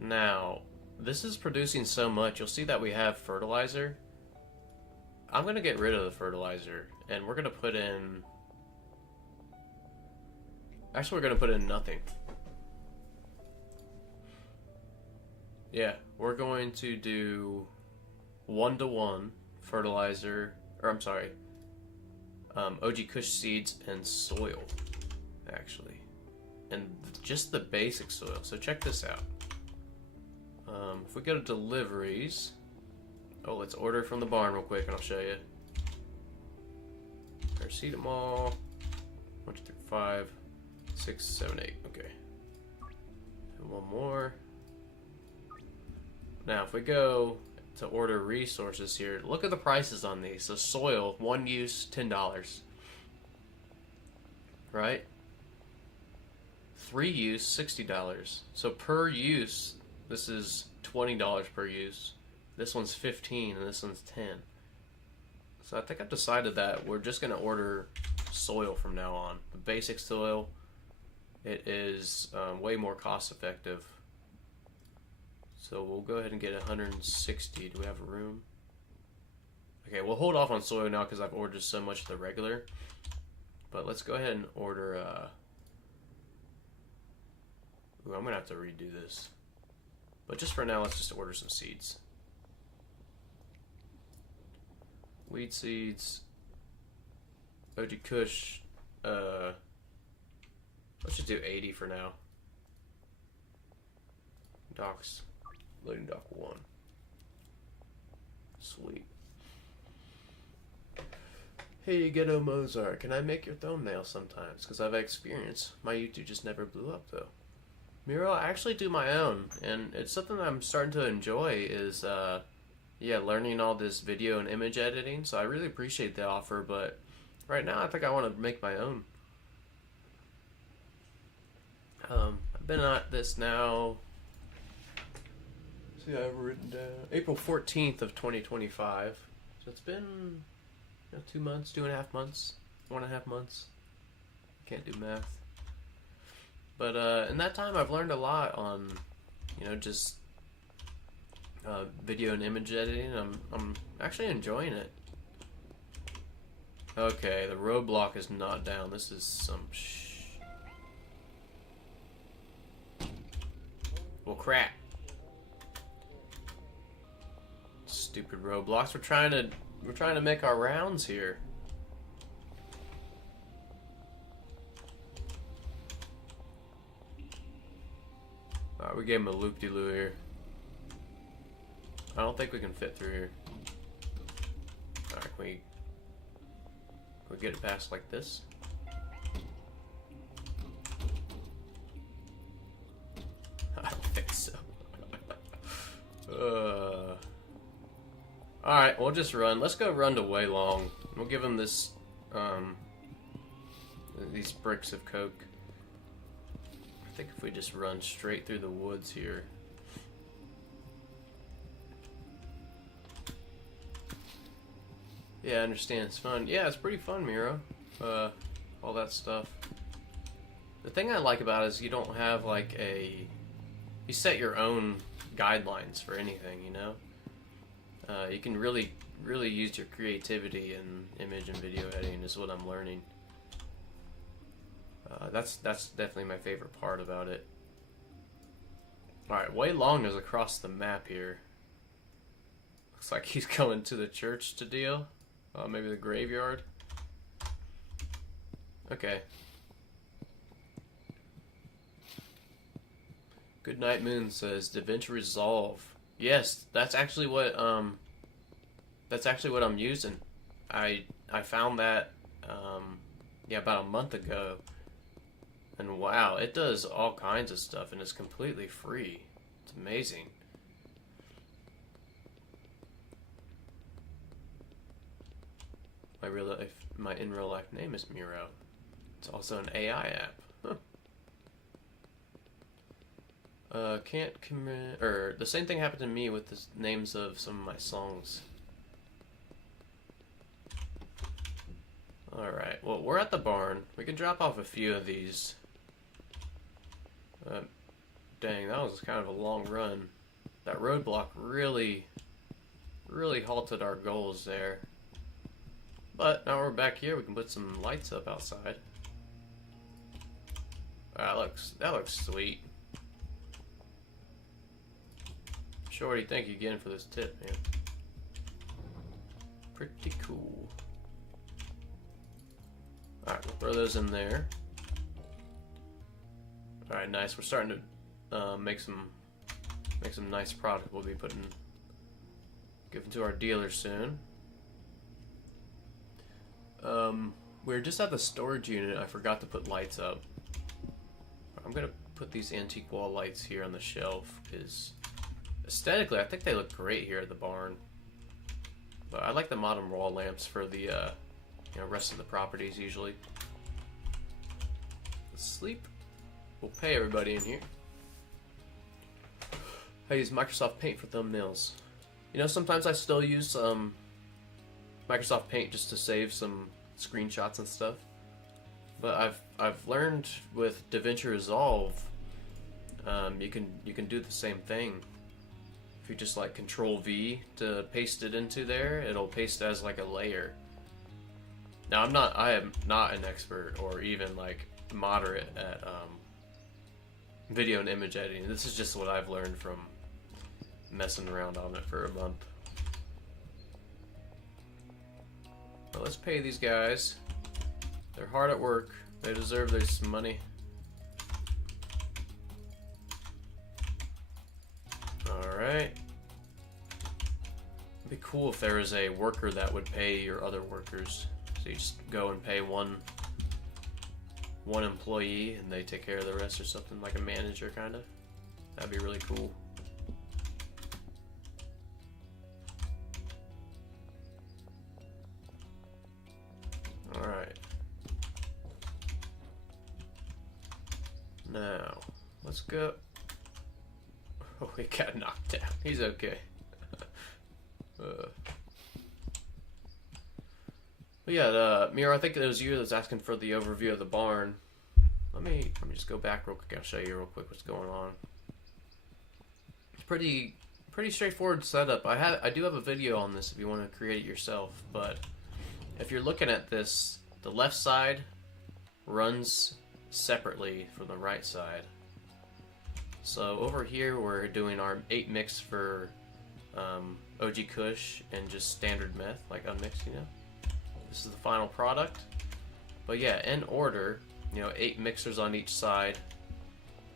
Now, this is producing so much. You'll see that we have fertilizer. I'm gonna get rid of the fertilizer, and we're gonna put in... actually, we're gonna put in nothing. Yeah, we're going to do 1-to-1 fertilizer, or I'm sorry, OG Kush seeds and soil, actually. and just the basic soil. So check this out. If we go to deliveries, oh, let's order from the barn real quick and I'll show you. Paracetamol, 1, 2, 3, 5, 6, 7, 8. Okay. And one more. Now, if we go to order resources here, look at the prices on these. So soil, 1 use, $10. Right? 3 use, $60. So per use, this is $20 per use. This one's 15 and this one's 10. So I think I've decided that we're just going to order soil from now on. The basic soil, it is way more cost effective. So we'll go ahead and get 160. Do we have a room? Okay, we'll hold off on soil now because I've ordered so much of the regular. But let's go ahead and order... Ooh, I'm going to have to redo this. But just for now, let's just order some seeds. Wheat seeds. OG Kush. Let's just do 80 for now. Docks. Loading dock 1. Sweet. Hey, Ghetto Mozart, can I make your thumbnail sometimes? Because I've experience. My YouTube just never blew up, though. Miro, I actually do my own, and it's something I'm starting to enjoy is, yeah, learning all this video and image editing, so I really appreciate the offer, but right now I think I want to make my own. I've been at this now, see, I've written down, April 14th of 2025, so it's been 2 months, 2.5 months, 1.5 months, can't do math. But in that time, I've learned a lot on, just video and image editing. I'm actually enjoying it. Okay, the roadblock is not down. This is some well, crap. Stupid roadblocks. We're trying to make our rounds here. Alright, we gave him a loop-de-loo here. I don't think we can fit through here. Alright, can we get it past like this? I don't think so. Alright, we'll just run. Let's go run to Way Long. We'll give him this, these bricks of coke. I think if we just run straight through the woods here. Yeah, I understand. It's fun. Yeah, it's pretty fun, Miro. All that stuff. The thing I like about it is you don't have like you set your own guidelines for anything, you can really use your creativity in image and video editing is what I'm learning. That's definitely my favorite part about it. Alright, Way Long is across the map here. Looks like he's going to the church to deal. Maybe the graveyard. Okay. Goodnight Moon says DaVinci Resolve. Yes, that's actually what I'm using. I found that about a month ago. And wow, it does all kinds of stuff and it's completely free. It's amazing. My in real life name is Miro. It's also an AI app. Huh. Can't commit, or the same thing happened to me with the names of some of my songs. Alright, well, we're at the barn. We can drop off a few of these. Dang, that was kind of a long run. That roadblock really halted our goals there. But now we're back here, we can put some lights up outside. That looks sweet. Shorty, thank you again for this tip, man. Pretty cool. Alright, we'll throw those in there. All right, nice. We're starting to make some nice product. We'll be giving to our dealer soon. We're just at the storage unit. I forgot to put lights up. I'm gonna put these antique wall lights here on the shelf because aesthetically, I think they look great here at the barn. But I like the modern wall lamps for the rest of the properties usually. Let's sleep. We'll pay everybody in here. I use Microsoft Paint for thumbnails. You know, sometimes I still use Microsoft Paint just to save some screenshots and stuff. But I've learned with DaVinci Resolve, you can do the same thing. If you just like Control V to paste it into there, it'll paste as like a layer. Now I am not an expert or even like moderate at video and image editing. This is just what I've learned from messing around on it for a month. Well, let's pay these guys. They're hard at work. They deserve their money. Alright. It'd be cool if there was a worker that would pay your other workers. So you just go and pay one employee and they take care of the rest or something, like a manager kinda. That'd be really cool. Alright. Now, let's go. Oh, he got knocked down. He's okay. But yeah, Miro, I think it was you that was asking for the overview of the barn. Let me just go back real quick. I'll show you real quick what's going on. It's pretty straightforward setup. I do have a video on this if you want to create it yourself. But if you're looking at this, the left side runs separately from the right side. So over here we're doing our 8 mix for OG Kush and just standard meth, like unmixed, you know. This is the final product. But yeah, in order, 8 mixers on each side.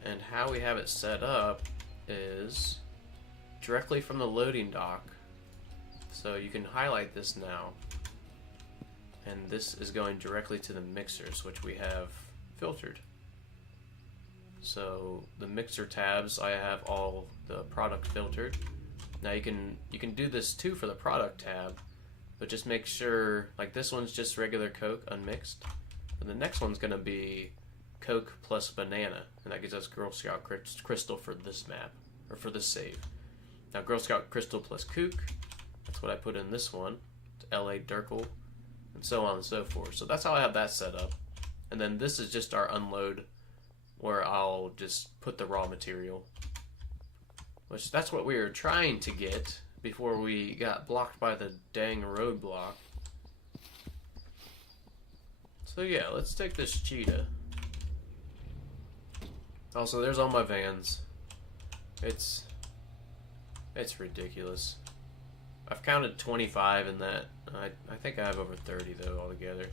And how we have it set up is directly from the loading dock. So you can highlight this now. And this is going directly to the mixers, which we have filtered. So the mixer tabs, I have all the product filtered. Now you can do this too for the product tab, but just make sure, like this one's just regular Coke unmixed, and the next one's gonna be Coke plus banana, and that gives us Girl Scout Crystal for this map, or for this save. Now Girl Scout Crystal plus Kook, that's what I put in this one, to LA Durkle, and so on and so forth. So that's how I have that set up. And then this is just our unload, where I'll just put the raw material. Which, that's what we were trying to get before we got blocked by the dang roadblock. So yeah, let's take this cheetah. Also, there's all my vans. It's ridiculous. I've counted 25 in that. I think I have over 30 though altogether.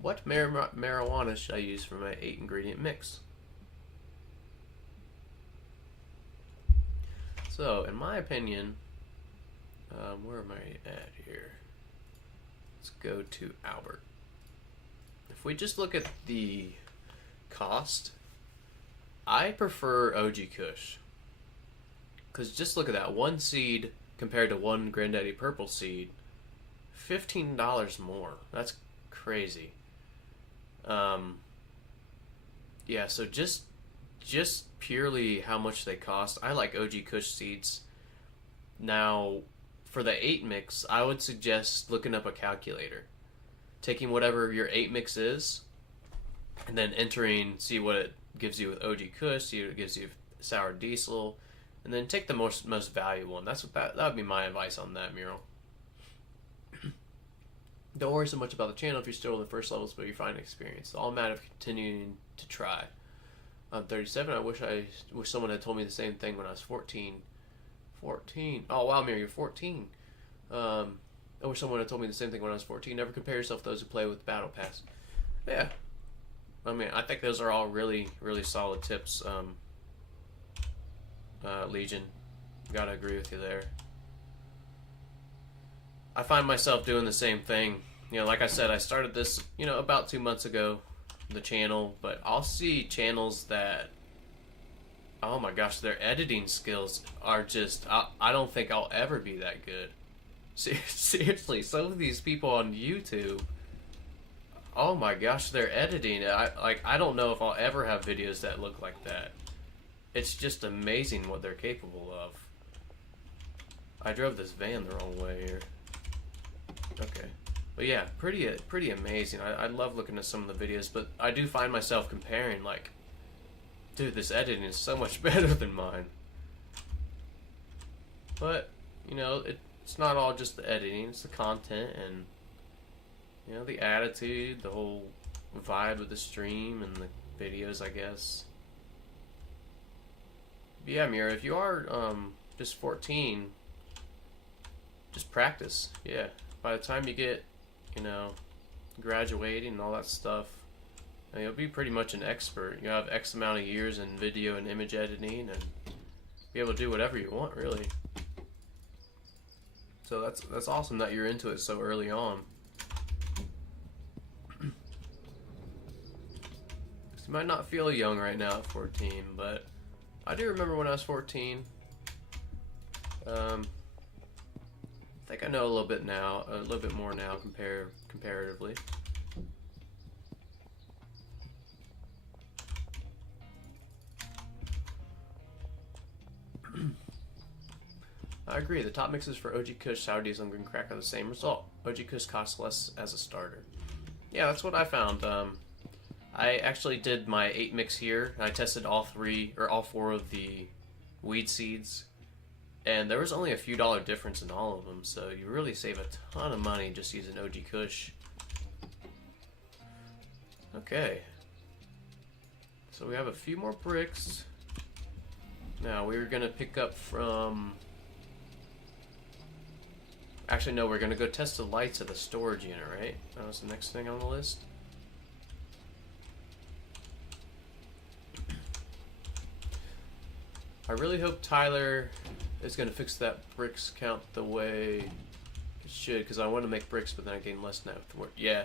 What marijuana should I use for my 8 ingredient mix? So, in my opinion, where am I at here? Let's go to Albert. If we just look at the cost, I prefer OG Kush. Because just look at that, 1 seed compared to 1 Granddaddy Purple seed, $15 more. That's crazy. Yeah, so just purely how much they cost, I like OG Kush seeds. Now, for the 8 mix, I would suggest looking up a calculator. Taking whatever your 8 mix is, and then entering, see what it gives you with OG Kush, see what it gives you with Sour Diesel, and then take the most valuable one. That would be my advice on that, Miro. Don't worry so much about the channel if you're still in the first levels, but you're finding experience. It's all a matter of continuing to try. I'm 37. I wish someone had told me the same thing when I was 14. 14. Oh wow, Miro, you're 14. I wish someone had told me the same thing when I was 14. Never compare yourself to those who play with Battle Pass. Yeah. I mean, I think those are all really, really solid tips. Legion, gotta agree with you there. I find myself doing the same thing. You know, like I said, I started this, you know, about 2 months ago, the channel, but I'll see channels that, oh my gosh, their editing skills are just, I don't think I'll ever be that good. Seriously, some of these people on YouTube, oh my gosh, their editing, I don't know if I'll ever have videos that look like that. It's just amazing what they're capable of. I drove this van the wrong way here. Okay. But yeah, pretty amazing. I love looking at some of the videos, but I do find myself comparing, like, dude, this editing is so much better than mine. But, you know, it's not all just the editing, it's the content and, you know, the attitude, the whole vibe of the stream and the videos, I guess. But yeah, Mira, if you are just 14, just practice. Yeah. By the time you get, you know, graduating and all that stuff, you'll be pretty much an expert. You'll have X amount of years in video and image editing and be able to do whatever you want, really. So that's awesome that you're into it so early on. You might not feel young right now at 14, but I do remember when I was 14. I think I know a little bit now, a little bit more now comparatively. I agree. The top mixes for OG Kush, Sour Diesel, and Green Crack are the same result. OG Kush costs less as a starter. Yeah, that's what I found. I actually did my 8 mix here, and I tested all 4 of the weed seeds, and there was only a few dollar difference in all of them, so you really save a ton of money just using OG Kush. Okay. So we have a few more bricks. Now we're gonna pick up from... Actually, no, we're gonna go test the lights of the storage unit, right? That was the next thing on the list. I really hope Tyler is going to fix that bricks count the way it should, because I want to make bricks, but then I gain less net worth. Yeah,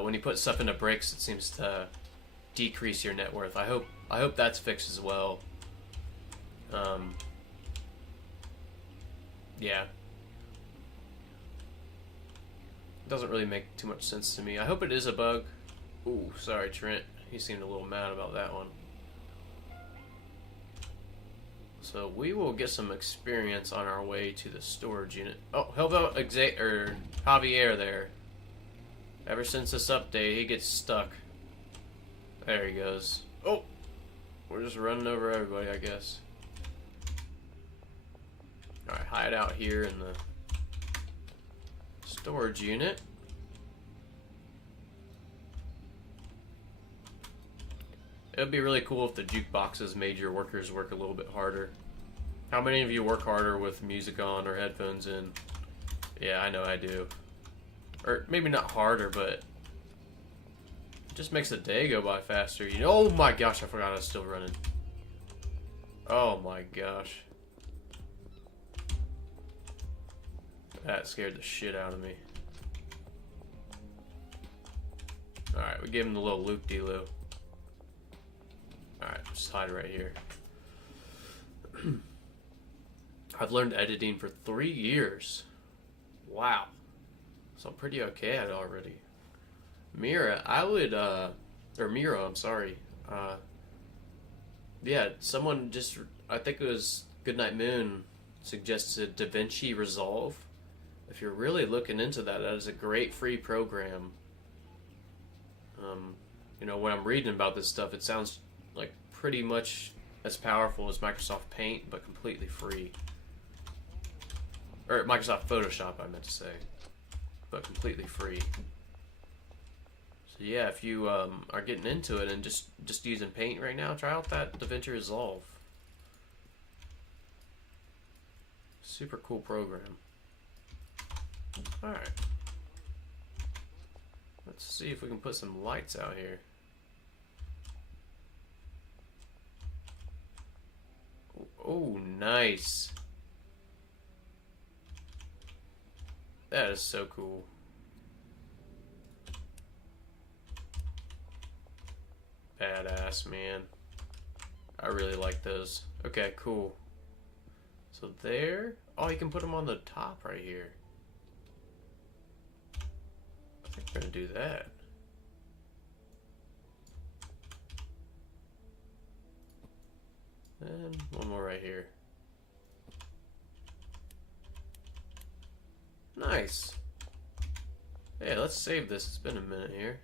when you put stuff into bricks, it seems to decrease your net worth. I hope that's fixed as well. Yeah. It doesn't really make too much sense to me. I hope it is a bug. Ooh, sorry, Trent. He seemed a little mad about that one. So we will get some experience on our way to the storage unit. Oh, help out Javier there. Ever since this update, he gets stuck. There he goes. Oh! We're just running over everybody, I guess. Alright, hide out here in the storage unit. It would be really cool if the jukeboxes made your workers work a little bit harder. How many of you work harder with music on or headphones in? Yeah, I know I do. Or maybe not harder, but it just makes the day go by faster. You know, oh my gosh, I forgot I was still running. Oh my gosh. That scared the shit out of me. Alright, we gave him the little loop-de-loop. Alright, just hide right here. I've learned editing for 3 years. Wow. So I'm pretty okay at it already. Mira, Miro, I'm sorry. Yeah, someone just, I think it was Goodnight Moon, suggested DaVinci Resolve. If you're really looking into that, that is a great free program. You know, when I'm reading about this stuff, it sounds like pretty much as powerful as Microsoft Paint, but completely free. Or Microsoft Photoshop, I meant to say, but completely free. So yeah, if you are getting into it and just using Paint right now, try out that DaVinci Resolve. Super cool program. Alright. Let's see if we can put some lights out here. Oh, nice. That is so cool. Badass, man. I really like those. Okay, cool. So there. Oh, you can put them on the top right here. I think we're gonna do that. And one more right here. Nice. Hey, let's save this. It's been a minute here.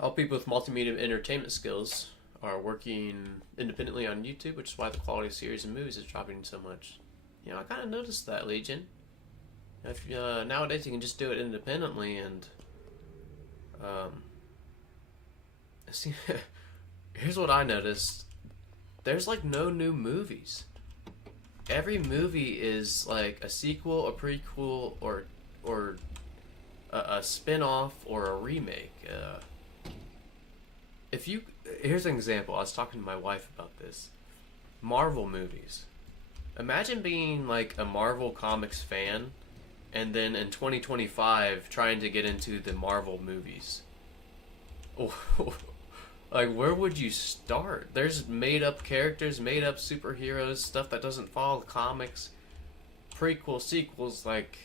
All people with multimedia entertainment skills are working independently on YouTube, which is why the quality of series and movies is dropping so much. You know, I kind of noticed that, Legion. If nowadays you can just do it independently, and see, here's what I noticed: there's like no new movies. Every movie is like a sequel, a prequel, or a spin-off or a remake. Here's an example. I was talking to my wife about this. Marvel movies. Imagine being like a Marvel Comics fan, and then in 2025 trying to get into the Marvel movies. Like, where would you start? There's made-up characters, made-up superheroes, stuff that doesn't follow the comics, prequel, sequels. Like,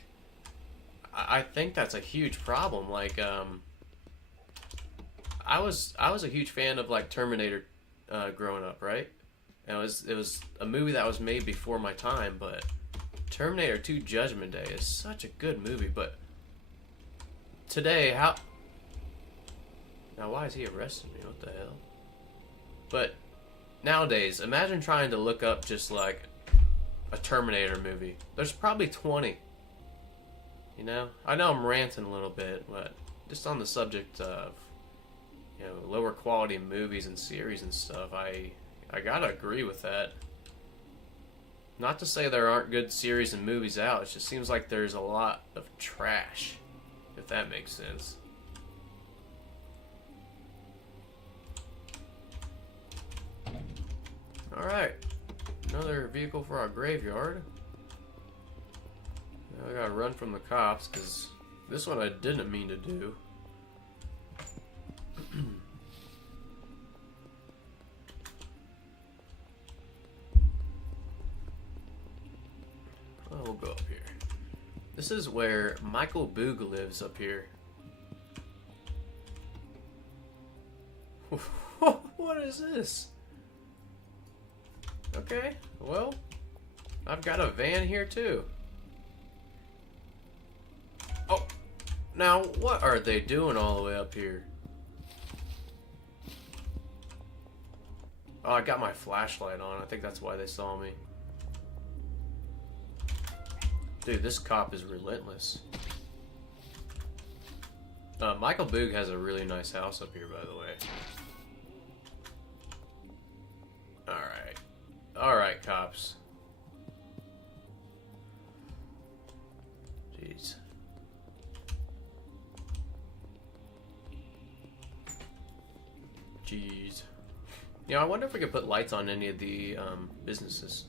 I think that's a huge problem. Like, I was a huge fan of like Terminator growing up, right? And it was a movie that was made before my time, but Terminator 2: Judgment Day is such a good movie. But today, now why is he arresting me? What the hell? But nowadays, imagine trying to look up just like a Terminator movie. There's probably 20. You know? I know I'm ranting a little bit, but just on the subject of, you know, lower quality movies and series and stuff, I gotta agree with that. Not to say there aren't good series and movies out, it just seems like there's a lot of trash, if that makes sense. Alright, another vehicle for our graveyard. Now I gotta run from the cops, because this one I didn't mean to do. Oh, we'll go up here. This is where Michael Boog lives, up here. What is this? Okay, well, I've got a van here too. Oh, now what are they doing all the way up here? Oh, I got my flashlight on. I think that's why they saw me. Dude, this cop is relentless. Michael Boog has a really nice house up here, by the way. Alright. Alright, cops. Jeez. Jeez. You know, I wonder if we could put lights on any of the businesses.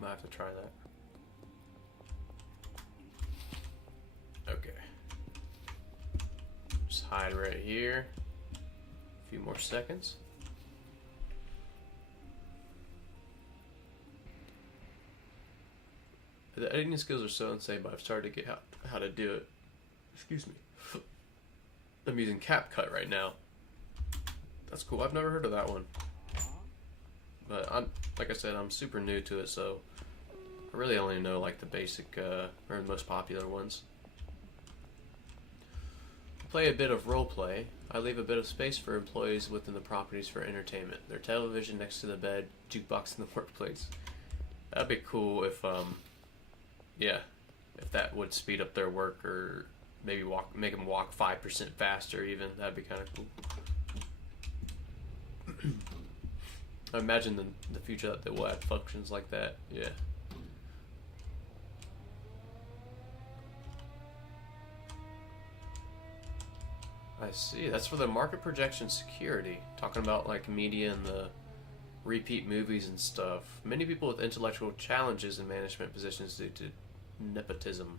Might have to try that. Okay. Just hide right here. A few more seconds. The editing skills are so insane, but I've started to get how to do it. Excuse me. I'm using CapCut right now. That's cool. I've never heard of that one. But like I said, I'm super new to it, so I really only know like the basic or the most popular ones. Play a bit of roleplay. I leave a bit of space for employees within the properties for entertainment. Their television next to the bed, jukebox in the workplace. That'd be cool if yeah, if that would speed up their work, or maybe make them walk 5% faster even. That'd be kind of cool. I imagine the future that they will add functions like that. Yeah. I see. That's for the market projection security. Talking about like media and the repeat movies and stuff. Many people with intellectual challenges in management positions due to nepotism.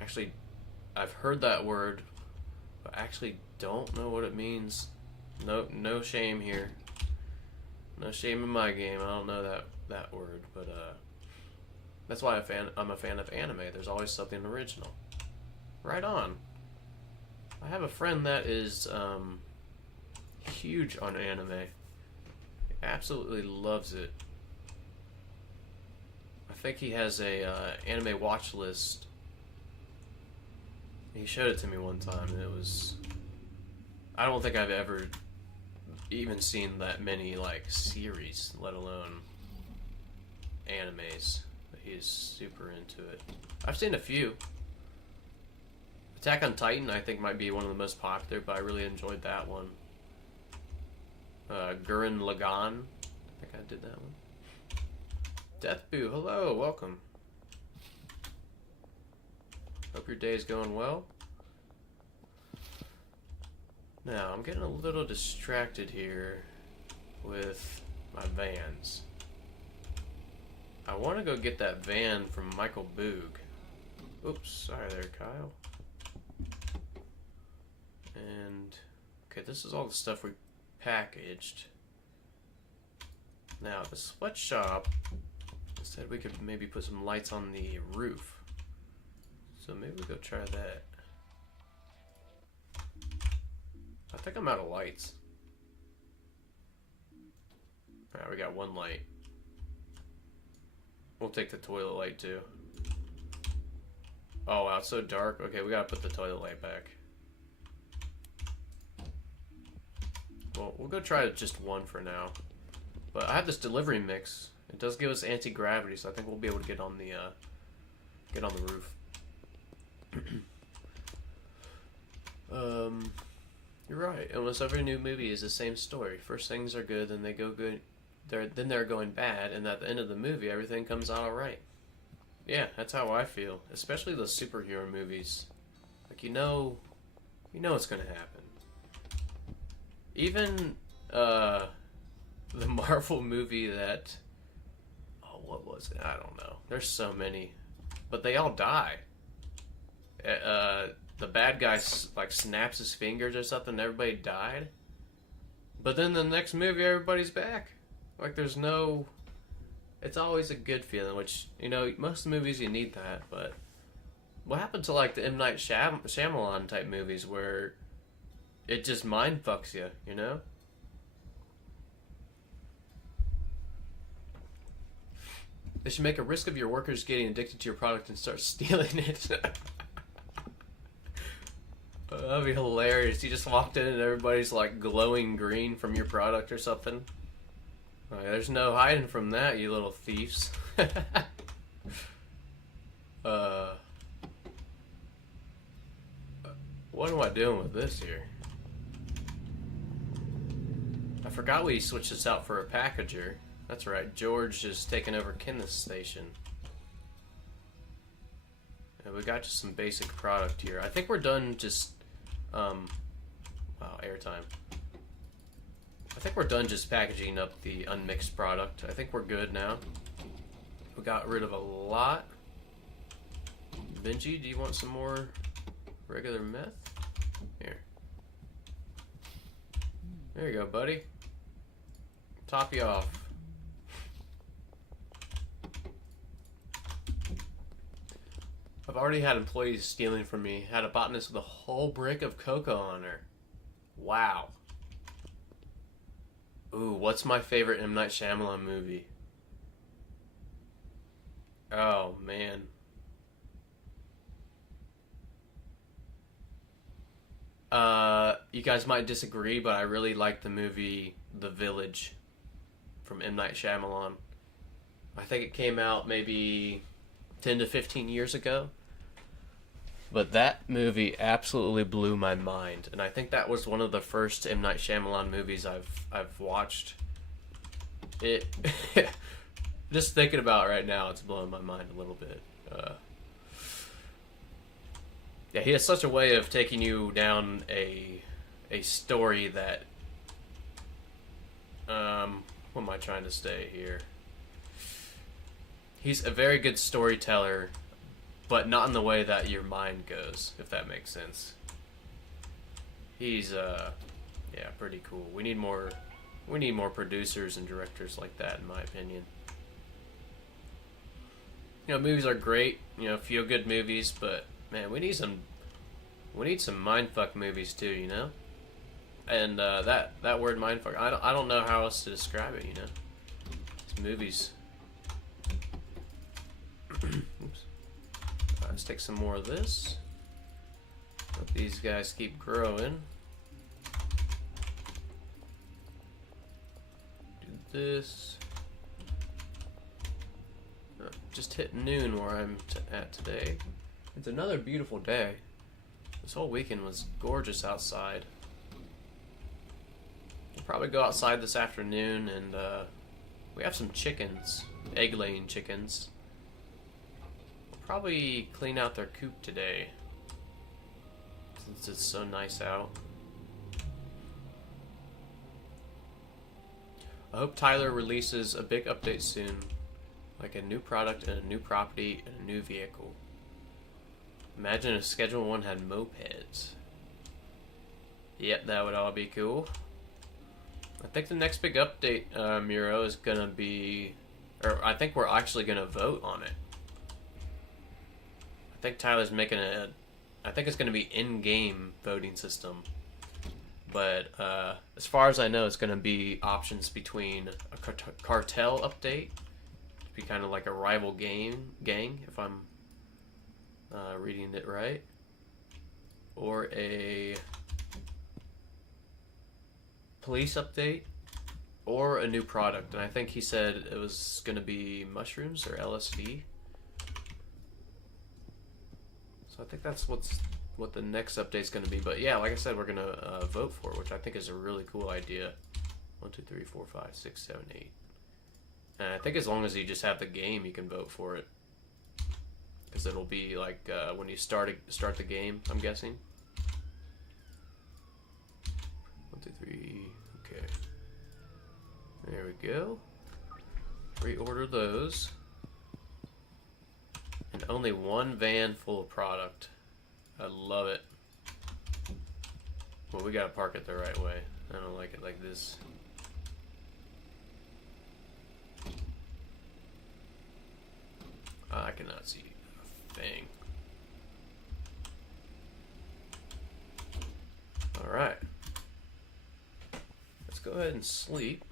Actually, I've heard that word, but actually don't know what it means. No shame here. No shame in my game. I don't know that word, but that's why I'm a fan of anime. There's always something original. Right on. I have a friend that is huge on anime. He absolutely loves it. I think he has a anime watch list. He showed it to me one time, and it was... I don't think I've ever even seen that many, like, series, let alone animes. But he is super into it. I've seen a few. Attack on Titan, I think, might be one of the most popular, but I really enjoyed that one. Gurren Lagann, I think I did that one. Deathboo, hello, welcome. Hope your day is going well. Now, I'm getting a little distracted here with my vans. I want to go get that van from Michael Boog. Oops, sorry there, Kyle. And, okay, this is all the stuff we packaged. Now, the sweatshop said we could maybe put some lights on the roof. So maybe we'll go try that. I think I'm out of lights. Alright, we got one light. We'll take the toilet light too. Oh wow, it's so dark. Okay, we gotta put the toilet light back. Well, we'll go try just one for now. But I have this delivery mix. It does give us anti-gravity, so I think we'll be able to get on the roof. You're right. Almost every new movie is the same story. First things are good, then they go good. Then they're going bad, and at the end of the movie, everything comes out alright. Yeah, that's how I feel. Especially the superhero movies. Like, you know what's gonna happen. Even, the Marvel movie that... Oh, what was it? I don't know. There's so many. But they all die. The bad guy, like, snaps his fingers or something, and everybody died. But then the next movie, everybody's back. Like, there's no... It's always a good feeling, which, you know, most of the movies you need that, but... What happened to, like, the M. Night Shyamalan type movies where it just mind fucks you, you know? They should make a risk of your workers getting addicted to your product and start stealing it. That'd be hilarious. You just walked in and everybody's like glowing green from your product or something. Like, there's no hiding from that, you little thieves. What am I doing with this here? I forgot we switched this out for a packager. That's right, George is taking over Kenneth's station. And we got just some basic product here. I think we're done just, wow, airtime. I think we're done just packaging up the unmixed product. I think we're good now. We got rid of a lot. Benji, do you want some more regular meth? Here. There you go, buddy. Top you off. I've already had employees stealing from me. Had a botanist with a whole brick of cocoa on her. Wow. Ooh, what's my favorite M. Night Shyamalan movie? Oh, man. You guys might disagree, but I really like the movie The Village from M. Night Shyamalan. I think it came out maybe 10 to 15 years ago. But that movie absolutely blew my mind, and I think that was one of the first M. Night Shyamalan movies I've watched. It just thinking about it right now, it's blowing my mind a little bit. Yeah, he has such a way of taking you down a story that what am I trying to say here? He's a very good storyteller, but not in the way that your mind goes, if that makes sense. He's yeah, pretty cool. We need more producers and directors like that, in my opinion. You know, movies are great, you know, feel good movies, but man, we need some mindfuck movies too, you know? And that word mindfuck, I don't know how else to describe it, you know? These movies. Oops. Alright, let's take some more of this. Let these guys keep growing. Do this. Just hit noon where I'm at today. It's another beautiful day. This whole weekend was gorgeous outside. We'll probably go outside this afternoon, and we have some chickens, egg-laying chickens. We'll probably clean out their coop today, since it's so nice out. I hope Tyler releases a big update soon, like a new product and a new property and a new vehicle. Imagine if Schedule 1 had mopeds. Yep, that would all be cool. I think the next big update, Miro, is gonna be... Or I think we're actually gonna vote on it. I think Tyler's making a... I think it's gonna be in-game voting system. But as far as I know, it's gonna be options between a cartel update, be kind of like a rival gang, if I'm reading it right, or a police update, or a new product. And I think he said it was going to be mushrooms or LSD. So I think that's what the next update's going to be. But yeah, like I said, we're going to vote for it, which I think is a really cool idea. 1, 2, 3, 4, 5, 6, 7, 8. And I think as long as you just have the game, you can vote for it. Because it'll be like when you start the game, I'm guessing. 1, 2, 3. Okay. There we go. Reorder those. And only one van full of product. I love it. Well, we gotta park it the right way. I don't like it like this. I cannot see a thing. Alright. Let's go ahead and sleep.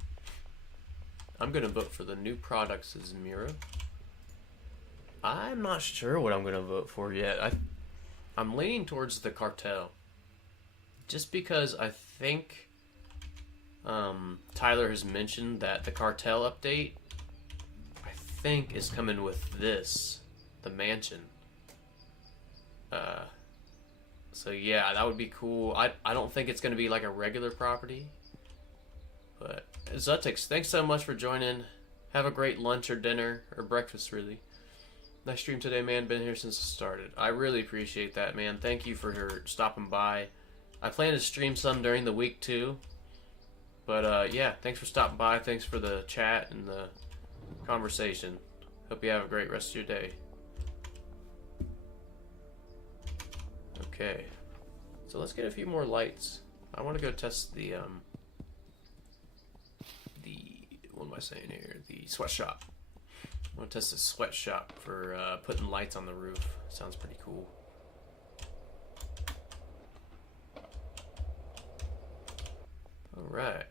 I'm gonna vote for the new products as Miro. I'm not sure what I'm gonna vote for yet. I'm leaning towards the cartel. Just because I think Tyler has mentioned that the cartel update, I think, is coming with this, the mansion. So yeah, that would be cool. I don't think it's gonna be like a regular property. But Zutix, thanks so much for joining. Have a great lunch or dinner or breakfast, really. Nice stream today, man. Been here since it started. I really appreciate that, man. Thank you for stopping by. I plan to stream some during the week too. But yeah, thanks for stopping by. Thanks for the chat and the conversation. Hope you have a great rest of your day. Okay, so let's get a few more lights. I want to go test the what am I saying here? The sweatshop. I want to test the sweatshop for putting lights on the roof. Sounds pretty cool. Alright.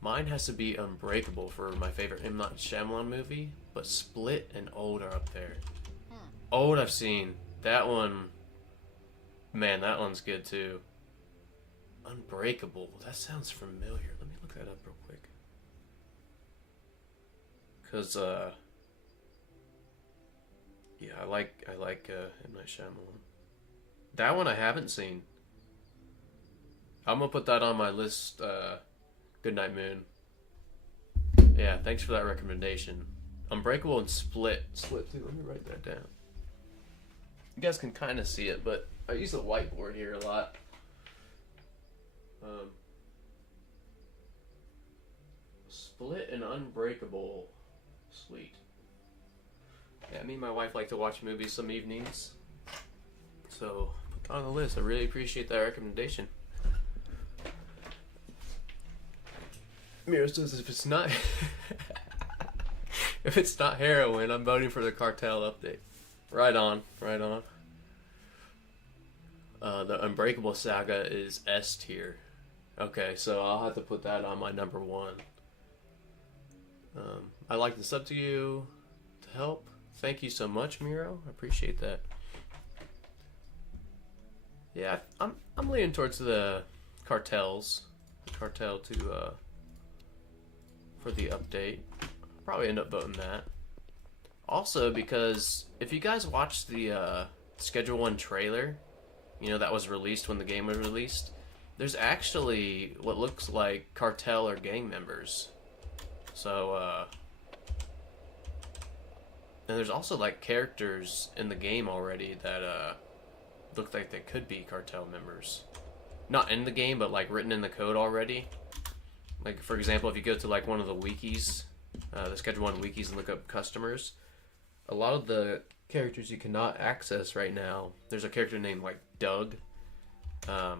Mine has to be Unbreakable for my favorite M. Night Shyamalan movie, but Split and Old are up there. Old I've seen. That one, man, that one's good too. Unbreakable, that sounds familiar. Let me look that up real quick. Cause yeah, I like M. Night Shyamalan. That one I haven't seen. I'm gonna put that on my list. Goodnight Moon. Yeah, thanks for that recommendation. Unbreakable and Split. Split too. Let me write that down. You guys can kind of see it, but I use the whiteboard here a lot. Split and Unbreakable. Sweet. Yeah, me and my wife like to watch movies some evenings. So, put that on the list. I really appreciate that recommendation. Mira says if it's not if it's not heroin, I'm voting for the cartel update. Right on, right on. The Unbreakable Saga is S tier. Okay, so I'll have to put that on my number one. I'd like to sub to you to help. Thank you so much, Miro. I appreciate that. Yeah, I'm leaning towards the cartels. The cartel to for the update. I'll probably end up voting that. Also, because if you guys watched the Schedule 1 trailer, you know, that was released when the game was released, there's actually what looks like cartel or gang members. So, and there's also like characters in the game already that look like they could be cartel members. Not in the game, but like written in the code already. Like, for example, if you go to like one of the wikis, the Schedule 1 wikis, and look up customers, a lot of the characters you cannot access right now, there's a character named like Doug. I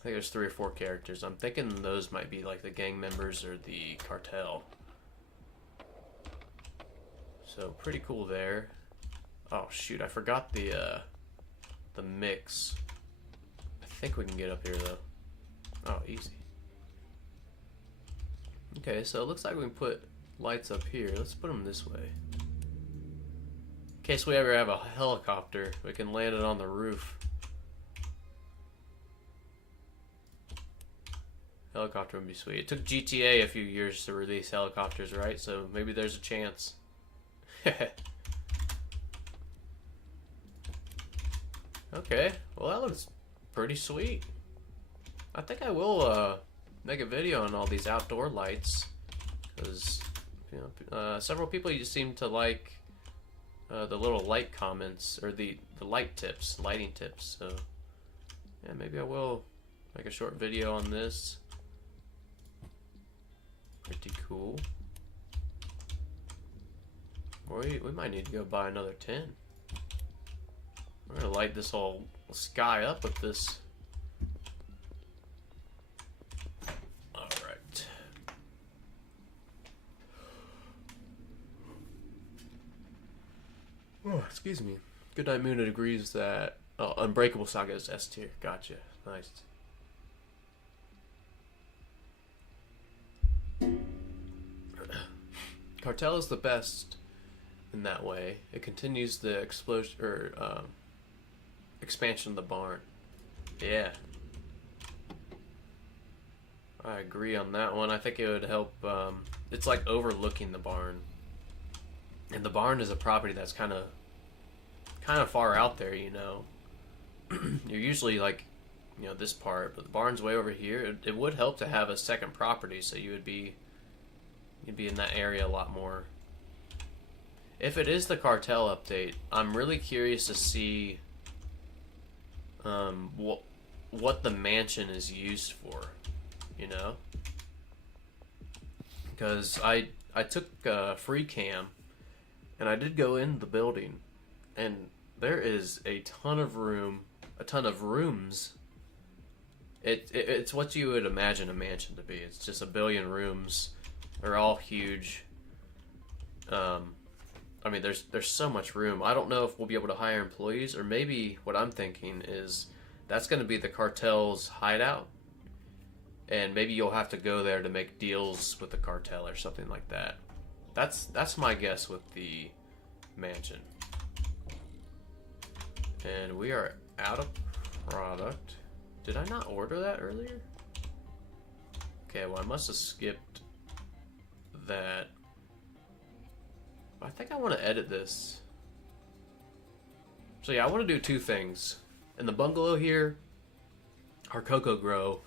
think there's 3 or 4 characters. I'm thinking those might be like the gang members or the cartel. So pretty cool there. Oh shoot, I forgot the mix. I think we can get up here though. Oh, easy. Okay, so it looks like we can put lights up here. Let's put them this way. In case we ever have a helicopter, we can land it on the roof. Helicopter would be sweet. It took GTA a few years to release helicopters, right? So maybe there's a chance. Okay, well that looks pretty sweet. I think I will make a video on all these outdoor lights, because you know, several people just seem to like the little light comments, or the lighting tips. So yeah, maybe I will make a short video on this. Pretty cool. We might need to go buy another 10. We're gonna light this whole sky up with this. Alright. Oh, excuse me. Goodnight Moon agrees that Unbreakable Saga is S tier. Gotcha. Nice. Cartel is the best in that way. It continues the explosion or expansion of the barn. Yeah, I agree on that one. I think it would help. It's like overlooking the barn, and the barn is a property that's kind of far out there. You know, you're usually like, you know, this part, but the barn's way over here. It would help to have a second property, so you'd be in that area a lot more. If it is the cartel update, I'm really curious to see what the mansion is used for, you know? Because I took free cam, and I did go in the building, and there is a ton of rooms. It's what you would imagine a mansion to be. It's just a billion rooms. They're all huge. I mean, there's so much room. I don't know if we'll be able to hire employees, or maybe what I'm thinking is that's going to be the cartel's hideout, and maybe you'll have to go there to make deals with the cartel or something like that. That's my guess with the mansion. And we are out of product. Did I not order that earlier? Okay, well I must have skipped that. I think I want to edit this. So yeah, I want to do 2 things. In the bungalow here, our cocoa grow,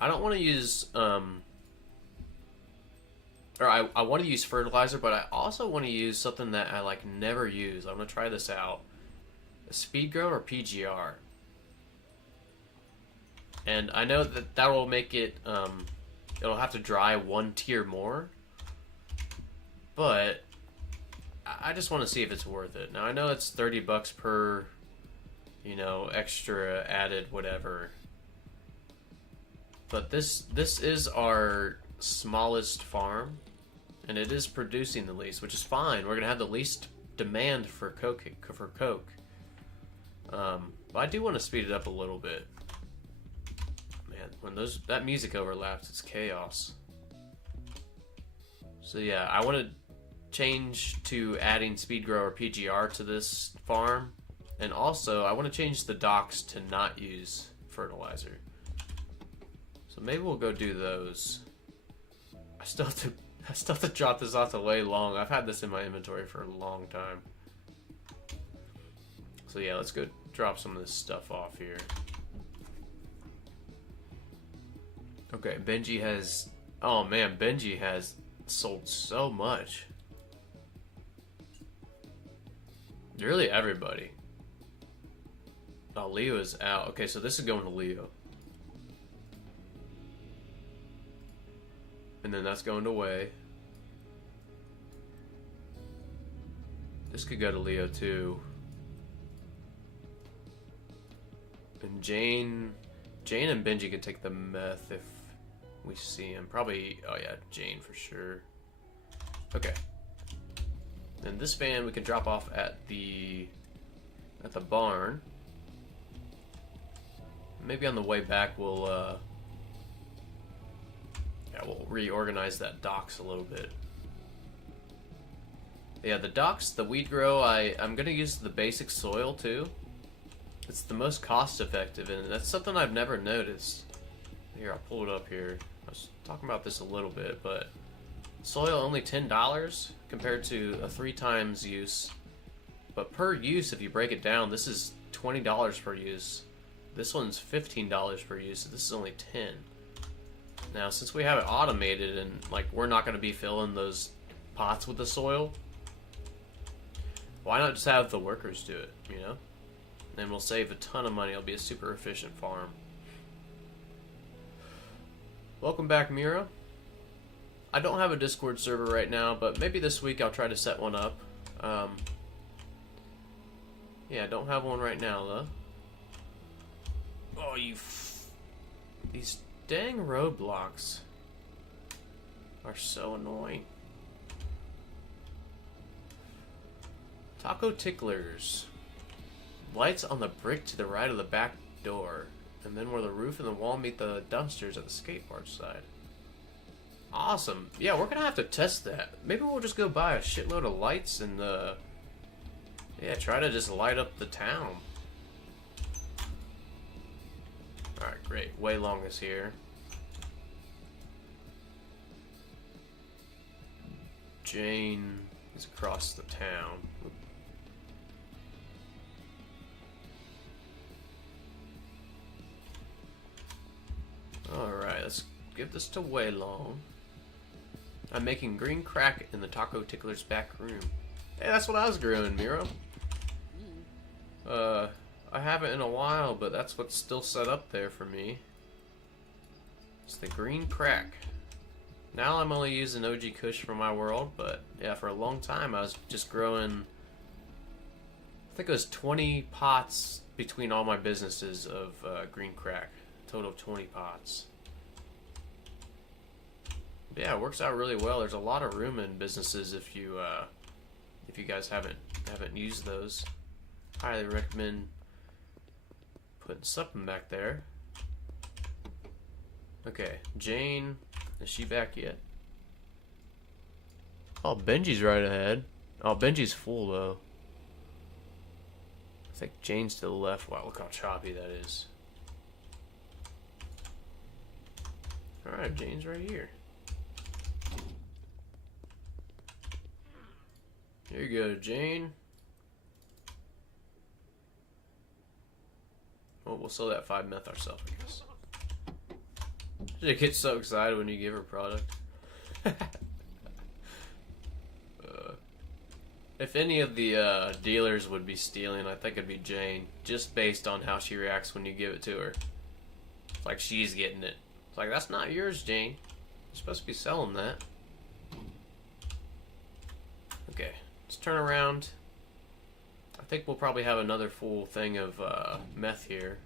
I don't want to use, or I want to use fertilizer, but I also want to use something that I like never use. I'm going to try this out. A speed grow or PGR? And I know that that will make it, it'll have to dry one tier more. But I just want to see if it's worth it. Now I know it's $30 per, you know, extra added whatever. But this is our smallest farm, and it is producing the least, which is fine. We're gonna have the least demand for coke. But I do want to speed it up a little bit. Man, when that music overlaps, it's chaos. So yeah, I want to change to adding speed grow or PGR to this farm, and also I want to change the docks to not use fertilizer. So maybe we'll go do those. I still have to drop this off the way long. I've had this in my inventory for a long time. So yeah, let's go drop some of this stuff off here. Okay, Benji has... Oh man, Benji has sold so much. Really everybody. Oh, Leo is out. Okay, so this is going to Leo. And then that's going to Wei. This could go to Leo too. And Jane and Benji could take the meth if we see him. Probably, oh yeah, Jane for sure. Okay. And this van we can drop off at the barn. Maybe on the way back we'll we'll reorganize that docks a little bit. Yeah, the docks, the weed grow, I'm gonna use the basic soil too. It's the most cost effective, and that's something I've never noticed. Here, I'll pull it up here. I was talking about this a little bit, but soil only $10 compared to a 3 times use. But per use, if you break it down, this is $20 per use. This one's $15 per use, so this is only $10. Now, since we have it automated and like we're not going to be filling those pots with the soil, why not just have the workers do it, you know? And we'll save a ton of money. It'll be a super efficient farm. Welcome back, Mira. I don't have a Discord server right now, but maybe this week I'll try to set one up. Yeah, I don't have one right now, though. Oh, these dang roadblocks are so annoying. Taco ticklers. Lights on the brick to the right of the back door, and then where the roof and the wall meet the dumpsters at the skate park side. Awesome. Yeah, we're gonna have to test that. Maybe we'll just go buy a shitload of lights and yeah, try to just light up the town. Alright, great. Wei Long is here. Jane is across the town. Alright, let's give this to Wei Long. I'm making green crack in the Taco Tickler's back room. Hey, that's what I was growing, Miro. I haven't in a while, but that's what's still set up there for me. It's the green crack. Now I'm only using OG Kush for my world, but yeah, for a long time I was just growing, I think it was 20 pots between all my businesses of green crack. Total of 20 pots. Yeah, it works out really well. There's a lot of room in businesses if you guys haven't used those. Highly recommend putting something back there. Okay, Jane, is she back yet? Oh, Benji's right ahead. Oh, Benji's full though. I think Jane's to the left. Wow, look how choppy that is. Alright, Jane's right here. Here you go, Jane. Oh, we'll sell that 5 meth ourselves, I guess. She gets so excited when you give her product. If any of the dealers would be stealing, I think it'd be Jane, just based on how she reacts when you give it to her. It's like she's getting it. It's like, that's not yours, Jane. You're supposed to be selling that. Okay, let's turn around. I think we'll probably have another full thing of meth here.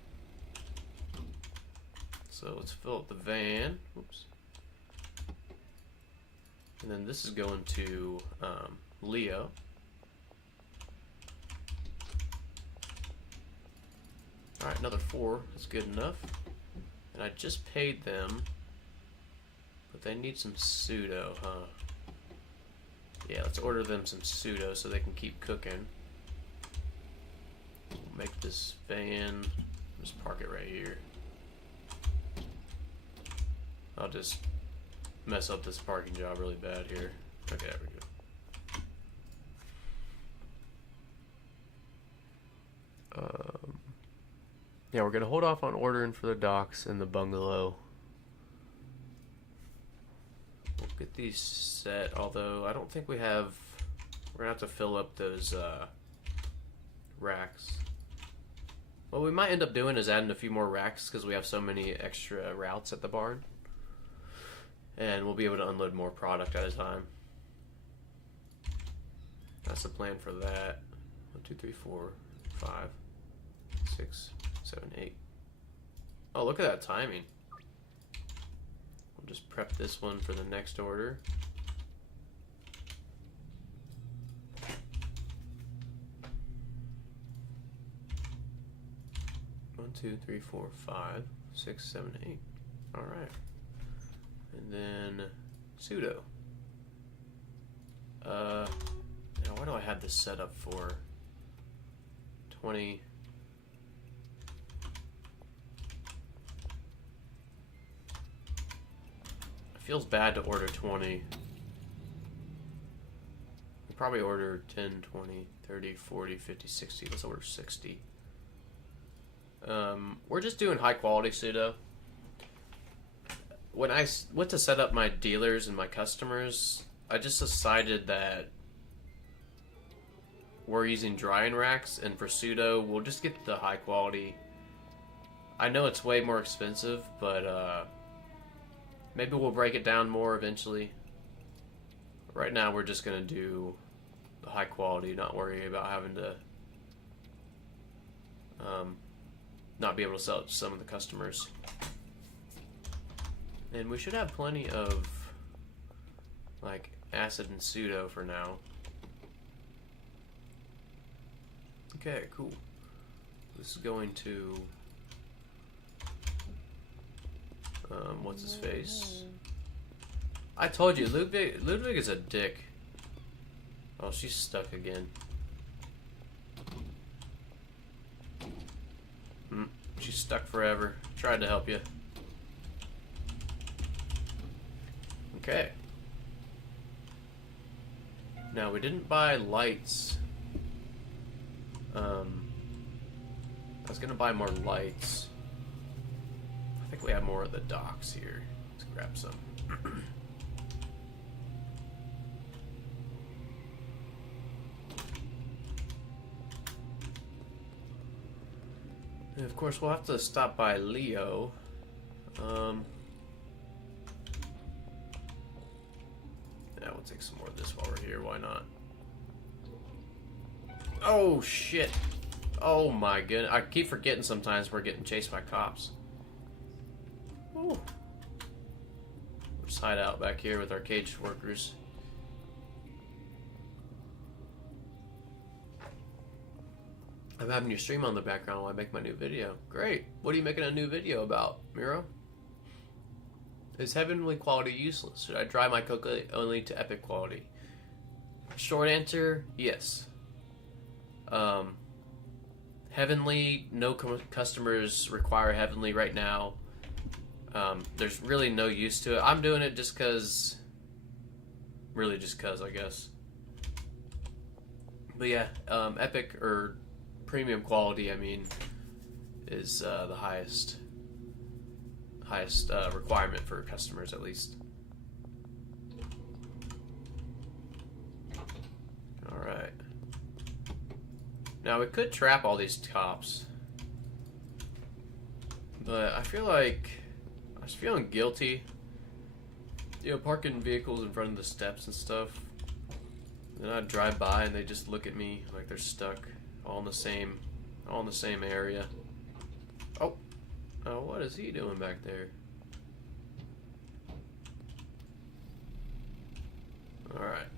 So let's fill up the van. Oops. And then this is going to Leo. Alright, another 4. That's good enough. And I just paid them. But they need some pseudo, huh? Yeah, let's order them some pseudo so they can keep cooking. We'll make this van. Just park it right here. I'll just mess up this parking job really bad here. Okay, there we go. Yeah, we're gonna hold off on ordering for the docks and the bungalow. We'll get these set, although I don't think we have... We're gonna have to fill up those racks. What we might end up doing is adding a few more racks because we have so many extra routes at the barn. And we'll be able to unload more product at a time. That's the plan for that. 1, 2, 3, 4, 5, 6, 7, 8. Oh, look at that timing. We'll just prep this one for the next order. One, 2, 3, 4, 5, 6, 7, 8. All right. And then pseudo. Now why do I have this set up for 20? It feels bad to order 20. We probably order 10, 20, 30, 40, 50, 60. Let's order 60. We're just doing high quality pseudo. When I went to set up my dealers and my customers, I just decided that we're using drying racks, and for pseudo, we'll just get the high quality. I know it's way more expensive, but maybe we'll break it down more eventually. Right now, we're just going to do the high quality, not worry about having to not be able to sell it to some of the customers. And we should have plenty of like acid and pseudo for now. Okay, cool. This is going to what's his face? I told you, Ludwig is a dick. Oh, she's stuck again. She's stuck forever. Tried to help you. Okay. Now, we didn't buy lights. I was gonna buy more lights. I think we have more of the docks here. Let's grab some. And of course, we'll have to stop by Leo. Yeah, we'll take some more of this while we're here. Why not? Oh, shit. Oh, my goodness. I keep forgetting sometimes we're getting chased by cops. Ooh. We'll just hide out back here with our caged workers. I'm having your stream on the background while I make my new video. Great. What are you making a new video about, Miro? Is heavenly quality useless? Should I dry my cocoa only to epic quality? Short answer, yes. Heavenly, no customers require heavenly right now. There's really no use to it. I'm doing it just because, really just because, I guess. But yeah, epic or premium quality, I mean, is the highest requirement for customers, at least. All right. Now we could trap all these cops, but I feel like I was feeling guilty. You know, parking vehicles in front of the steps and stuff. Then I'd drive by and they just look at me like they're stuck, all in the same area. Oh, what is he doing back there? All right,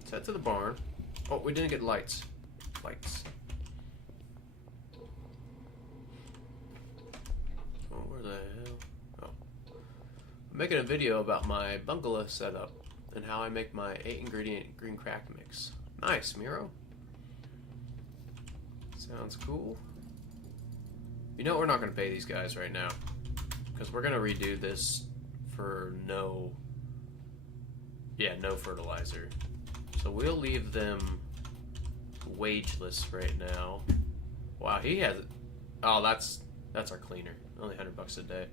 let's head to the barn. Oh, we didn't get lights. Lights. Oh, where the hell? Oh, I'm making a video about my bungalow setup and how I make my 8-ingredient green crack mix. Nice, Miro. Sounds cool. You know, we're not going to pay these guys right now because we're going to redo this for no fertilizer. So we'll leave them wageless right now. Wow, he has. Oh, that's our cleaner. Only $100 a day.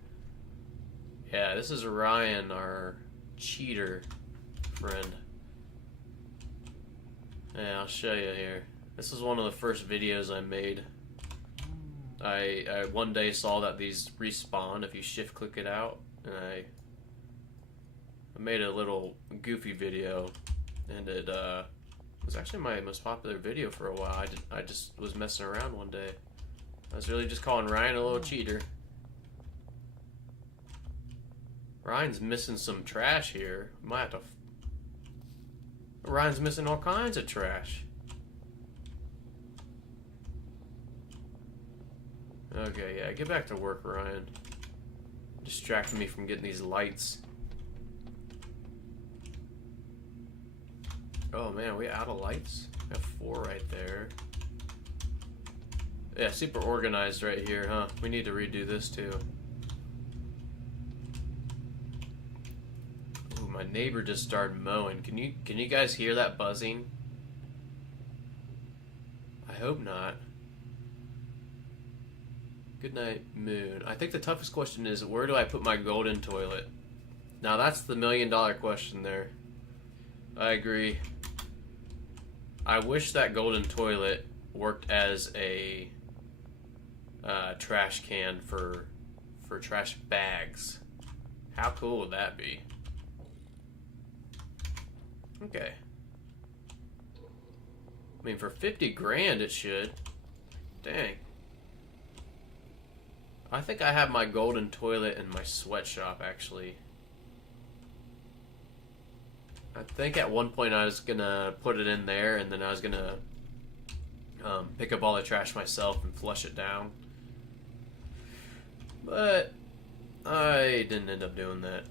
Yeah, this is Ryan, our cheater friend. Yeah, I'll show you here. This is one of the first videos I made. I one day saw that these respawn if you shift click it out, and I made a little goofy video, and it was actually my most popular video for a while. I just was messing around one day. I was really just calling Ryan a little cheater. Ryan's missing some trash here. Might have to. Ryan's missing all kinds of trash. Okay, yeah, get back to work, Ryan. Distracting me from getting these lights. Oh man, are we out of lights? We have 4 right there. Yeah, super organized right here, huh? We need to redo this too. Ooh, my neighbor just started mowing. Can you guys hear that buzzing? I hope not. Good night, Moon. I think the toughest question is, where do I put my golden toilet? Now that's the $1 million question there. I agree. I wish that golden toilet worked as a trash can for trash bags. How cool would that be? Okay. I mean, for 50 grand it should. Dang. I think I have my golden toilet in my sweatshop, actually. I think at one point I was gonna put it in there, and then I was gonna pick up all the trash myself and flush it down. But I didn't end up doing that.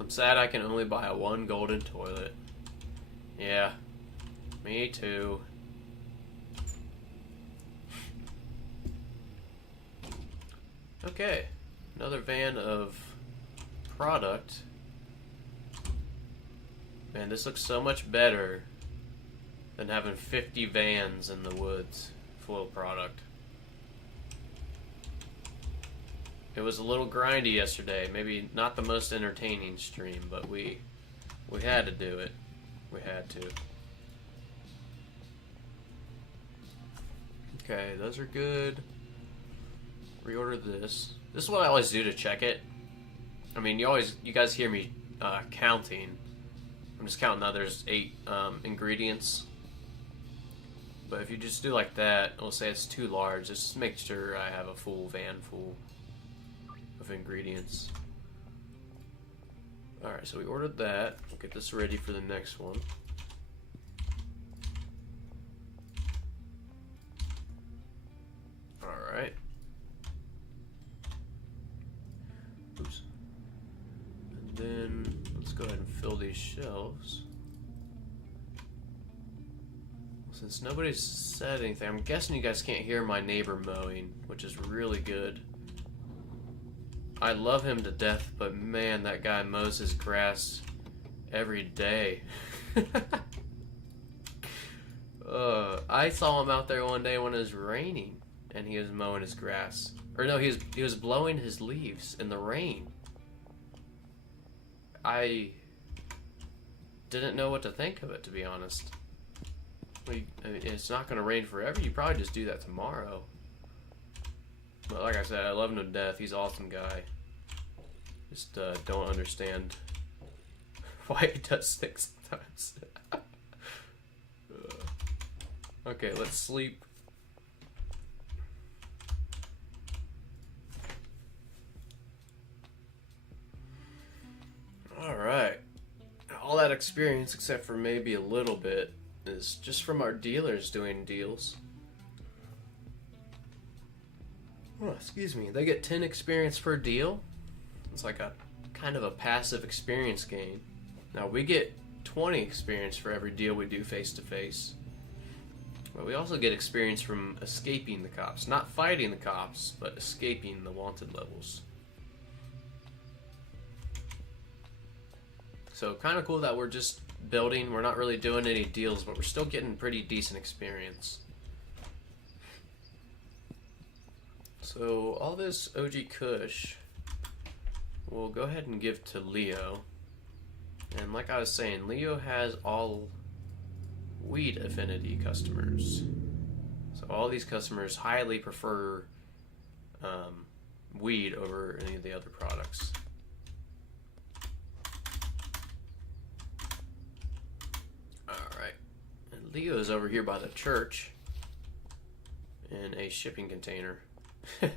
I'm sad I can only buy one golden toilet. Yeah, me too. Okay, another van of product. Man, this looks so much better than having 50 vans in the woods full of product. It was a little grindy yesterday. Maybe not the most entertaining stream, but we had to do it. We had to. Okay, those are good. Reorder this. This is what I always do to check it. I mean, you guys hear me counting. I'm just counting that there's 8 ingredients. But if you just do like that, it'll say it's too large. Just make sure I have a full van full of ingredients. Alright, so we ordered that. We'll get this ready for the next one. Alright. Oops. And then let's go ahead and fill these shelves. Since nobody's said anything, I'm guessing you guys can't hear my neighbor mowing, which is really good. I love him to death, but man, that guy mows his grass every day. I saw him out there one day when it was raining, and he was mowing his grass. Or no, he was blowing his leaves in the rain. I didn't know what to think of it, to be honest. I mean, it's not going to rain forever. You probably just do that tomorrow. But like I said, I love him to death. He's an awesome guy. Just don't understand why he does things sometimes. Okay, let's sleep. Alright. All that experience, except for maybe a little bit, is just from our dealers doing deals. Oh, excuse me. They get 10 experience per deal. It's like a kind of a passive experience gain. Now we get 20 experience for every deal we do face to face. But we also get experience from escaping the cops. Not fighting the cops, but escaping the wanted levels. So kind of cool that we're just building. We're not really doing any deals, but we're still getting pretty decent experience. So all this OG Kush we'll go ahead and give to Leo. And like I was saying, Leo has all weed affinity customers. So all these customers highly prefer weed over any of the other products. Alright. And Leo is over here by the church in a shipping container. I'm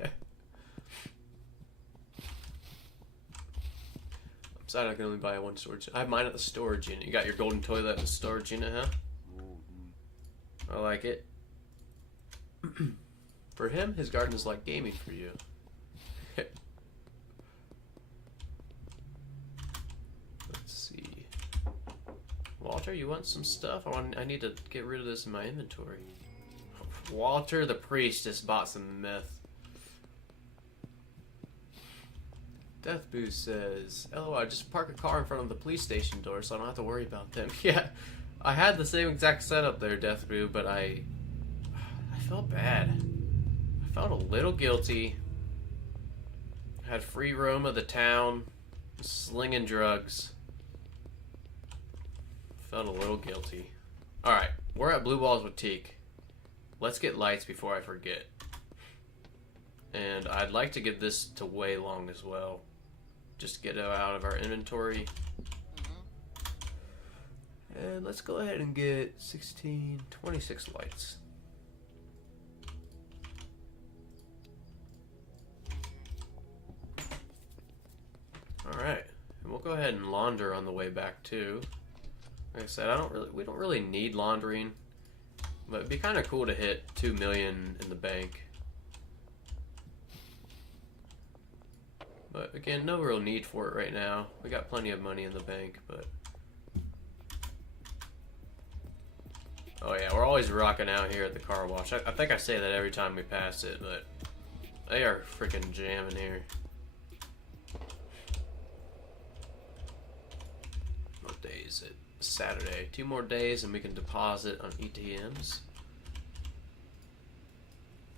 sad I can only buy one storage. I have mine at the storage unit. You got your golden toilet in the storage unit, huh? I like it. For him, his garden is like gaming for you. Let's see. Walter, you want some stuff? I need to get rid of this in my inventory. Walter the priest just bought some meth. Death Boost says, LOL, just park a car in front of the police station door so I don't have to worry about them. Yeah, I had the same exact setup there, Death Boo, but I felt bad. I felt a little guilty. I had free roam of the town, slinging drugs. Felt a little guilty. Alright, we're at Blue Balls with Teak. Let's get lights before I forget. And I'd like to get this to way long as well. Just get it out of our inventory. And let's go ahead and get 26 lights. Alright. And we'll go ahead and launder on the way back too. Like I said, we don't really need laundering. But it'd be kind of cool to hit 2 million in the bank. But again, no real need for it right now. We got plenty of money in the bank, but... Oh yeah, we're always rocking out here at the car wash. I think I say that every time we pass it, but... They are freaking jamming here. What day is it? Saturday. 2 more days and we can deposit on ETMs.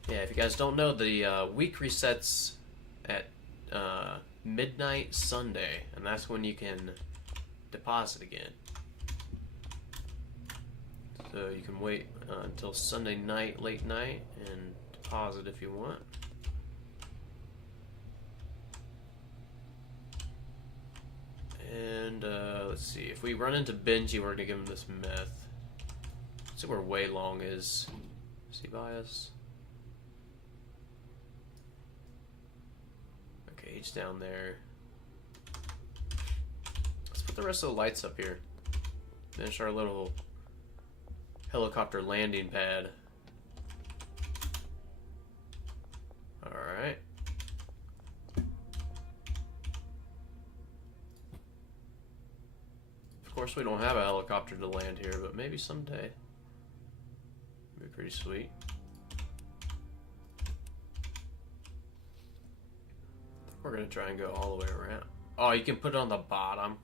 Yeah, if you guys don't know, the week resets at midnight Sunday, and that's when you can deposit again. So you can wait until Sunday night, late night, and deposit if you want. And let's see, if we run into Benji, we're gonna give him this meth. Let's see where Wei Long is. Is he by us? Okay, he's down there. Let's put the rest of the lights up here. Finish our little helicopter landing pad. Alright. Of course we don't have a helicopter to land here, but maybe someday. It'd be pretty sweet. We're gonna try and go all the way around. Oh, you can put it on the bottom.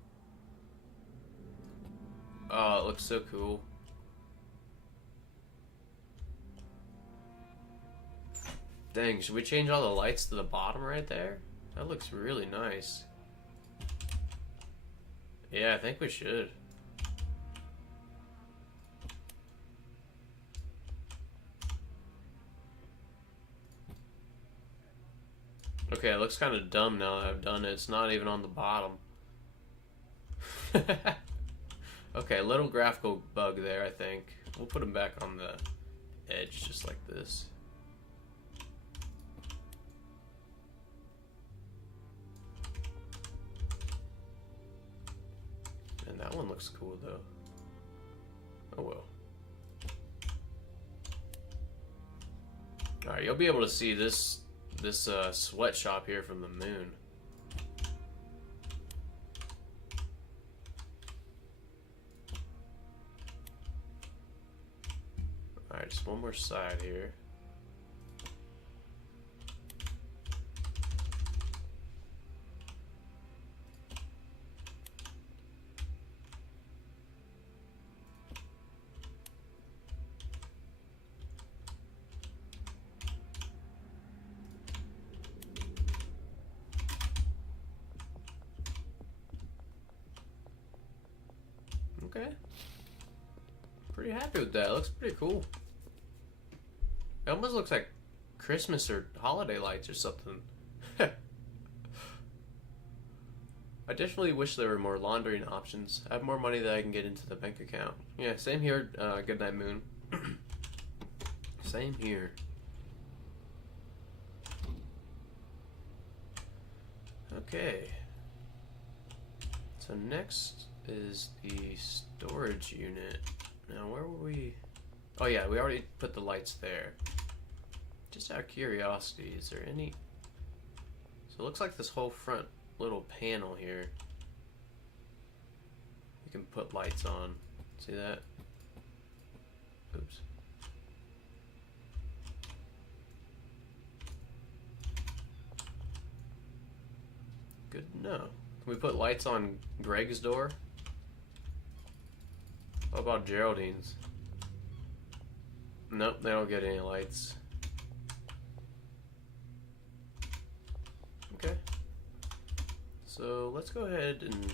Oh, it looks so cool. Dang, should we change all the lights to the bottom right there? That looks really nice. Yeah, I think we should. Okay, it looks kind of dumb now that I've done it. It's not even on the bottom. Okay, a little graphical bug there, I think. We'll put them back on the edge just like this. And that one looks cool though. Oh well. Alright, you'll be able to see this sweatshop here from the moon. Alright, just one more side here. Okay. Pretty happy with that. It looks pretty cool. It almost looks like Christmas or holiday lights or something. I definitely wish there were more laundering options. I have more money that I can get into the bank account. Yeah, same here, Goodnight Moon. Same here. Okay. So next is the storage unit. Now where were we? Oh yeah, we already put the lights there. Just out of curiosity, is there any... So it looks like this whole front little panel here, you can put lights on. See that? Oops. Good to know. Can we put lights on Greg's door? What about Geraldine's? Nope, they don't get any lights. Okay. So let's go ahead and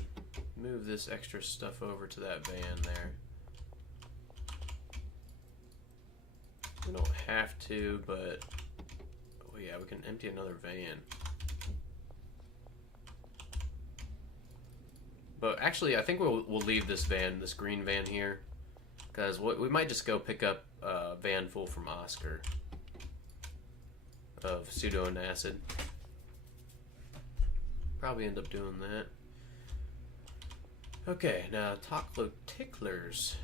move this extra stuff over to that van there. We don't have to, but oh yeah, we can empty another van. But actually, I think we'll leave this van, this green van here, because we might just go pick up a van full from Oscar of pseudoacid. Probably end up doing that. Okay, now Taco Ticklers.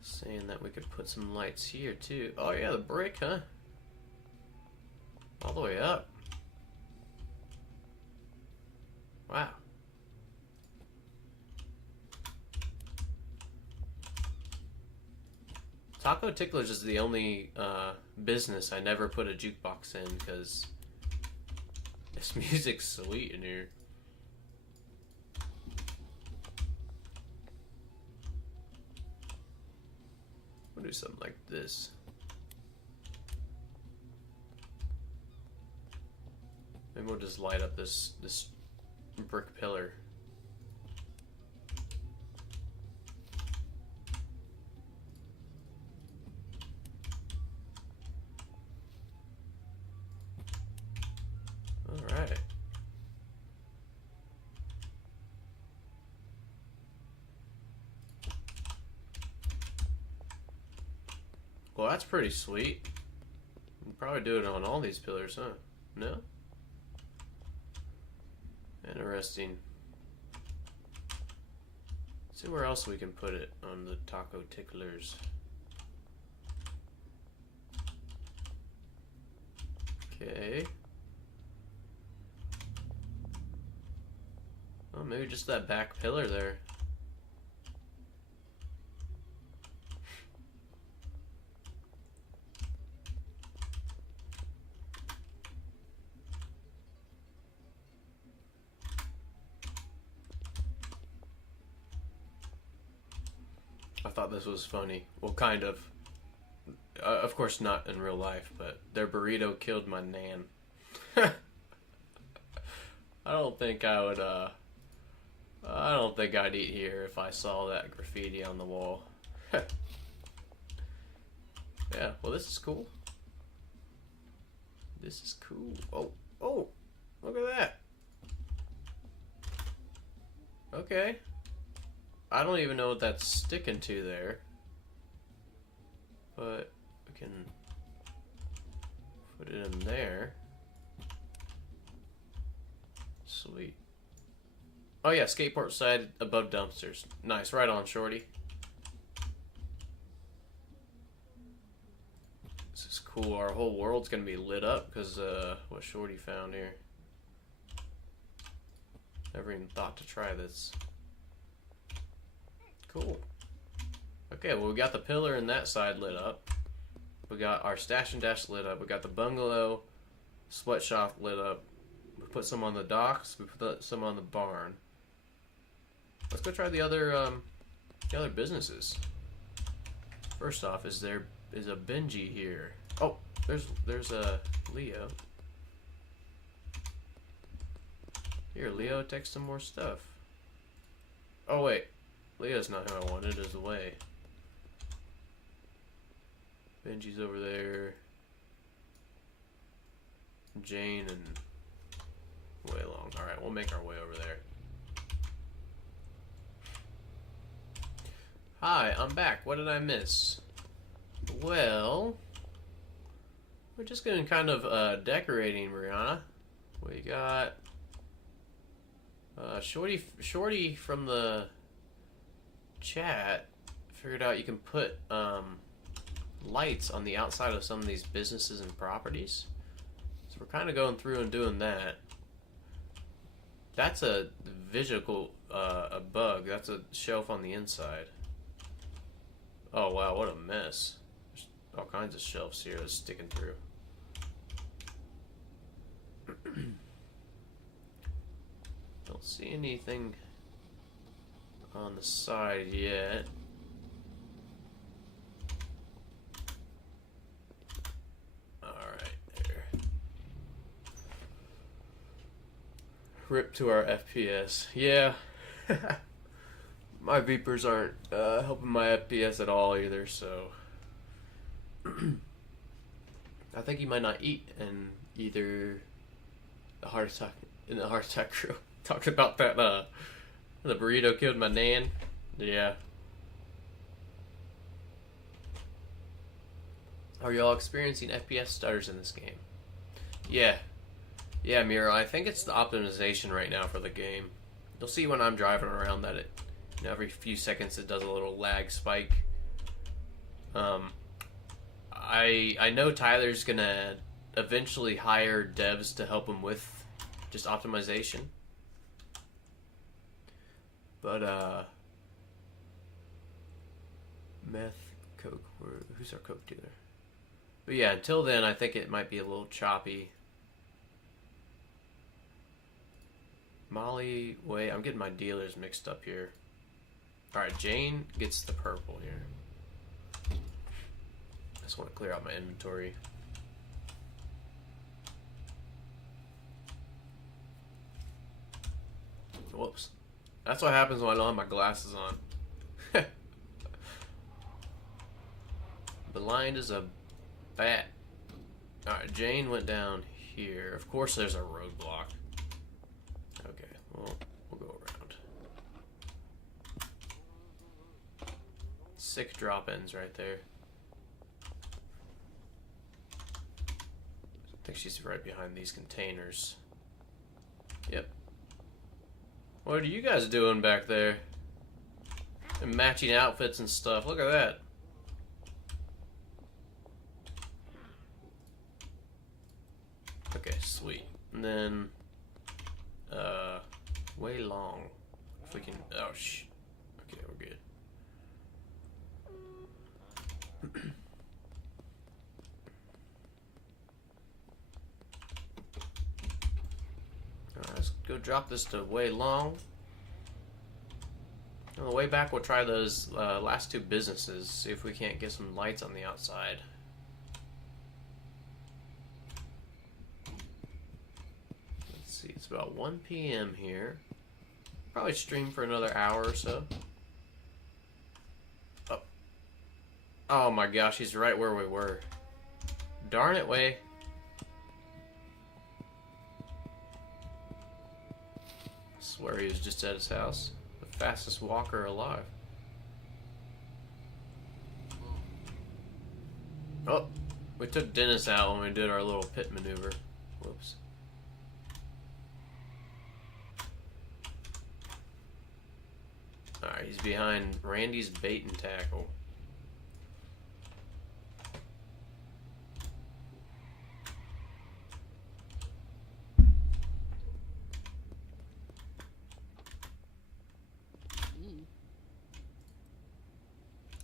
Saying that we could put some lights here too. Oh yeah, the brick, huh? All the way up. Wow. Taco Ticklers is the only business I never put a jukebox in because this music's sweet in here. We'll do something like this. Maybe we'll just light up this brick pillar. All right. Well, that's pretty sweet. We'll probably do it on all these pillars, huh? No? Interesting. Let's see where else we can put it on the Taco Ticklers. Okay. Oh, maybe just that back pillar there. I thought this was funny. Well, kind of. Of course not in real life, but their burrito killed my nan. I don't think I would, I don't think I'd eat here if I saw that graffiti on the wall. Yeah, well this is cool. This is cool. Oh, oh, look at that. Okay. I don't even know what that's sticking to there. But we can put it in there. Sweet. Oh yeah, skateboard side above dumpsters. Nice, right on, Shorty. This is cool. Our whole world's gonna be lit up because what Shorty found here. Never even thought to try this. Cool. Okay, well we got the pillar in that side lit up. We got our stash and dash lit up. We got the bungalow sweatshop lit up. We put some on the docks. We put some on the barn. Let's go try the other businesses. First off, is a Benji here? Oh, there's a Leo. Here, Leo, take some more stuff. Oh wait, Leo's not who I wanted. Is away. Benji's over there. Jane and Way Long. All right, we'll make our way over there. Hi, I'm back. What did I miss? Well, we're just getting kind of decorating, Brianna. We got Shorty from the chat figured out you can put lights on the outside of some of these businesses and properties. So we're kind of going through and doing that. That's a visual a bug. That's a shelf on the inside. Oh wow, what a mess. There's all kinds of shelves here that's sticking through. Don't see anything on the side yet. Alright, there. Rip to our FPS. Yeah. My beepers aren't helping my FPS at all either, so I think he might not eat, and either the heart attack crew talked about that the burrito killed my nan. Yeah. Are y'all experiencing FPS stutters in this game? Yeah. Yeah, Miro, I think it's the optimization right now for the game. You'll see when I'm driving around that it, every few seconds it does a little lag spike. I know Tyler's gonna eventually hire devs to help him with just optimization. But meth, coke, who's our coke dealer? But yeah, until then I think it might be a little choppy. Molly, wait, I'm getting my dealers mixed up here. Alright, Jane gets the purple here. I just want to clear out my inventory. Whoops. That's what happens when I don't have my glasses on. Blind as a bat. Alright, Jane went down here. Of course there's a roadblock. Okay, well, we'll go around. Sick drop-ins right there. I think she's right behind these containers. Yep. What are you guys doing back there? And matching outfits and stuff. Look at that. Okay, sweet. And then, Way Long. If we can, oh okay, we're good. Alright, let's go drop this to Way Long. On the way back, we'll try those last two businesses, see if we can't get some lights on the outside. Let's see, it's about 1 p.m. here. Probably stream for another hour or so. Oh. Oh my gosh, he's right where we were. Darn it, Way. Swear he was just at his house. The fastest walker alive. Oh, we took Dennis out when we did our little pit maneuver. Whoops. Alright, he's behind Randy's bait and tackle.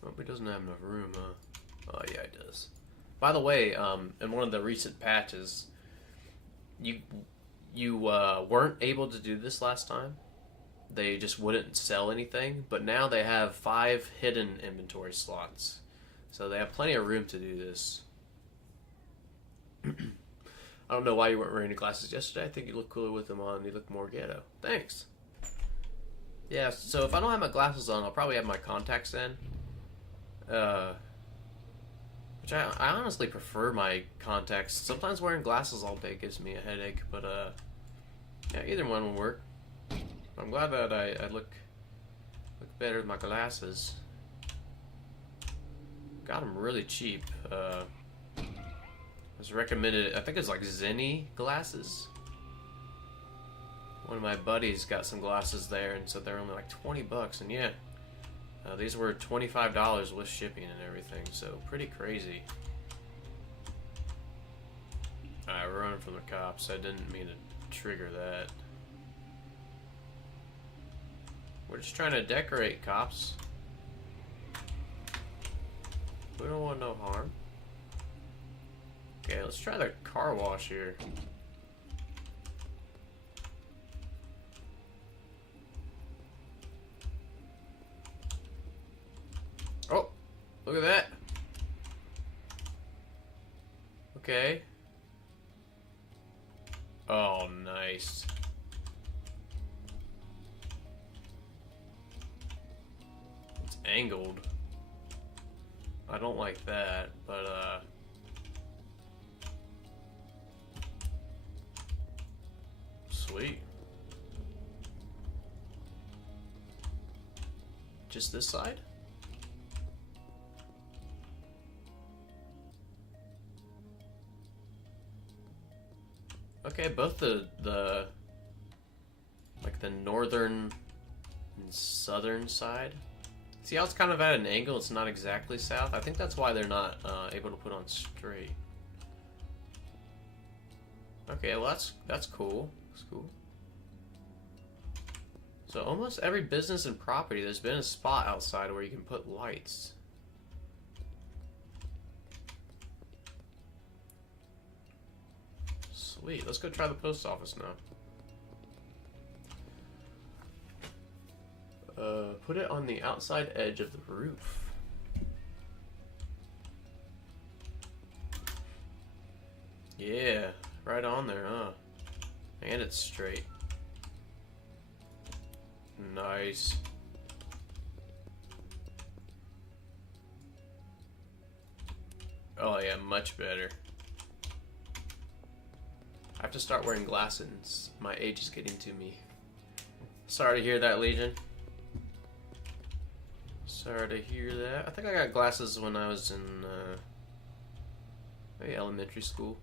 Hope he doesn't have enough room, huh? Oh yeah, it does. By the way, in one of the recent patches, you weren't able to do this last time. They just wouldn't sell anything, but now they have 5 hidden inventory slots, so they have plenty of room to do this. I don't know why you weren't wearing the glasses yesterday. I think you look cooler with them on. You look more ghetto. Thanks. Yeah, so if I don't have my glasses on, I'll probably have my contacts in. Which I honestly prefer my contacts. Sometimes wearing glasses all day gives me a headache, but yeah, either one will work. I'm glad that I look better with my glasses. Got them really cheap. Was recommended. I think it's like Zenni glasses. One of my buddies got some glasses there, and so they're only like $20. And yeah, these were $25 with shipping and everything. So pretty crazy. I run from the cops. I didn't mean to trigger that. We're just trying to decorate, cops. We don't want no harm. Okay, let's try the car wash here. Oh, look at that. Okay. Oh, nice. It's angled. I don't like that, but sweet. Just this side? Okay, both the like the northern and southern side. See how it's kind of at an angle? It's not exactly south. I think that's why they're not able to put on straight. Okay, well that's cool. That's cool. So almost every business and property, there's been a spot outside where you can put lights. Sweet, let's go try the post office now. Put it on the outside edge of the roof. Yeah, right on there, huh? And it's straight. Nice. Oh yeah, much better. I have to start wearing glasses. My age is getting to me. Sorry to hear that, Legion. Sorry to hear that. I think I got glasses when I was in maybe elementary school.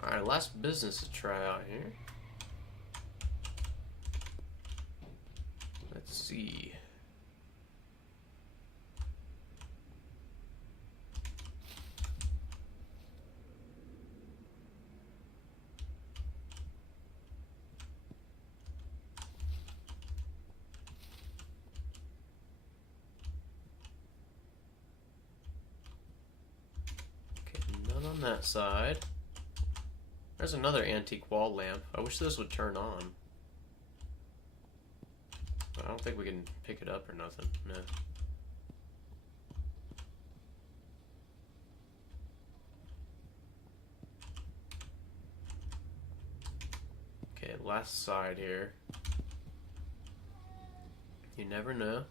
Alright, last business to try out here. Let's see. On that side. There's another antique wall lamp. I wish this would turn on. I don't think we can pick it up or nothing. No. Okay, last side here. You never know.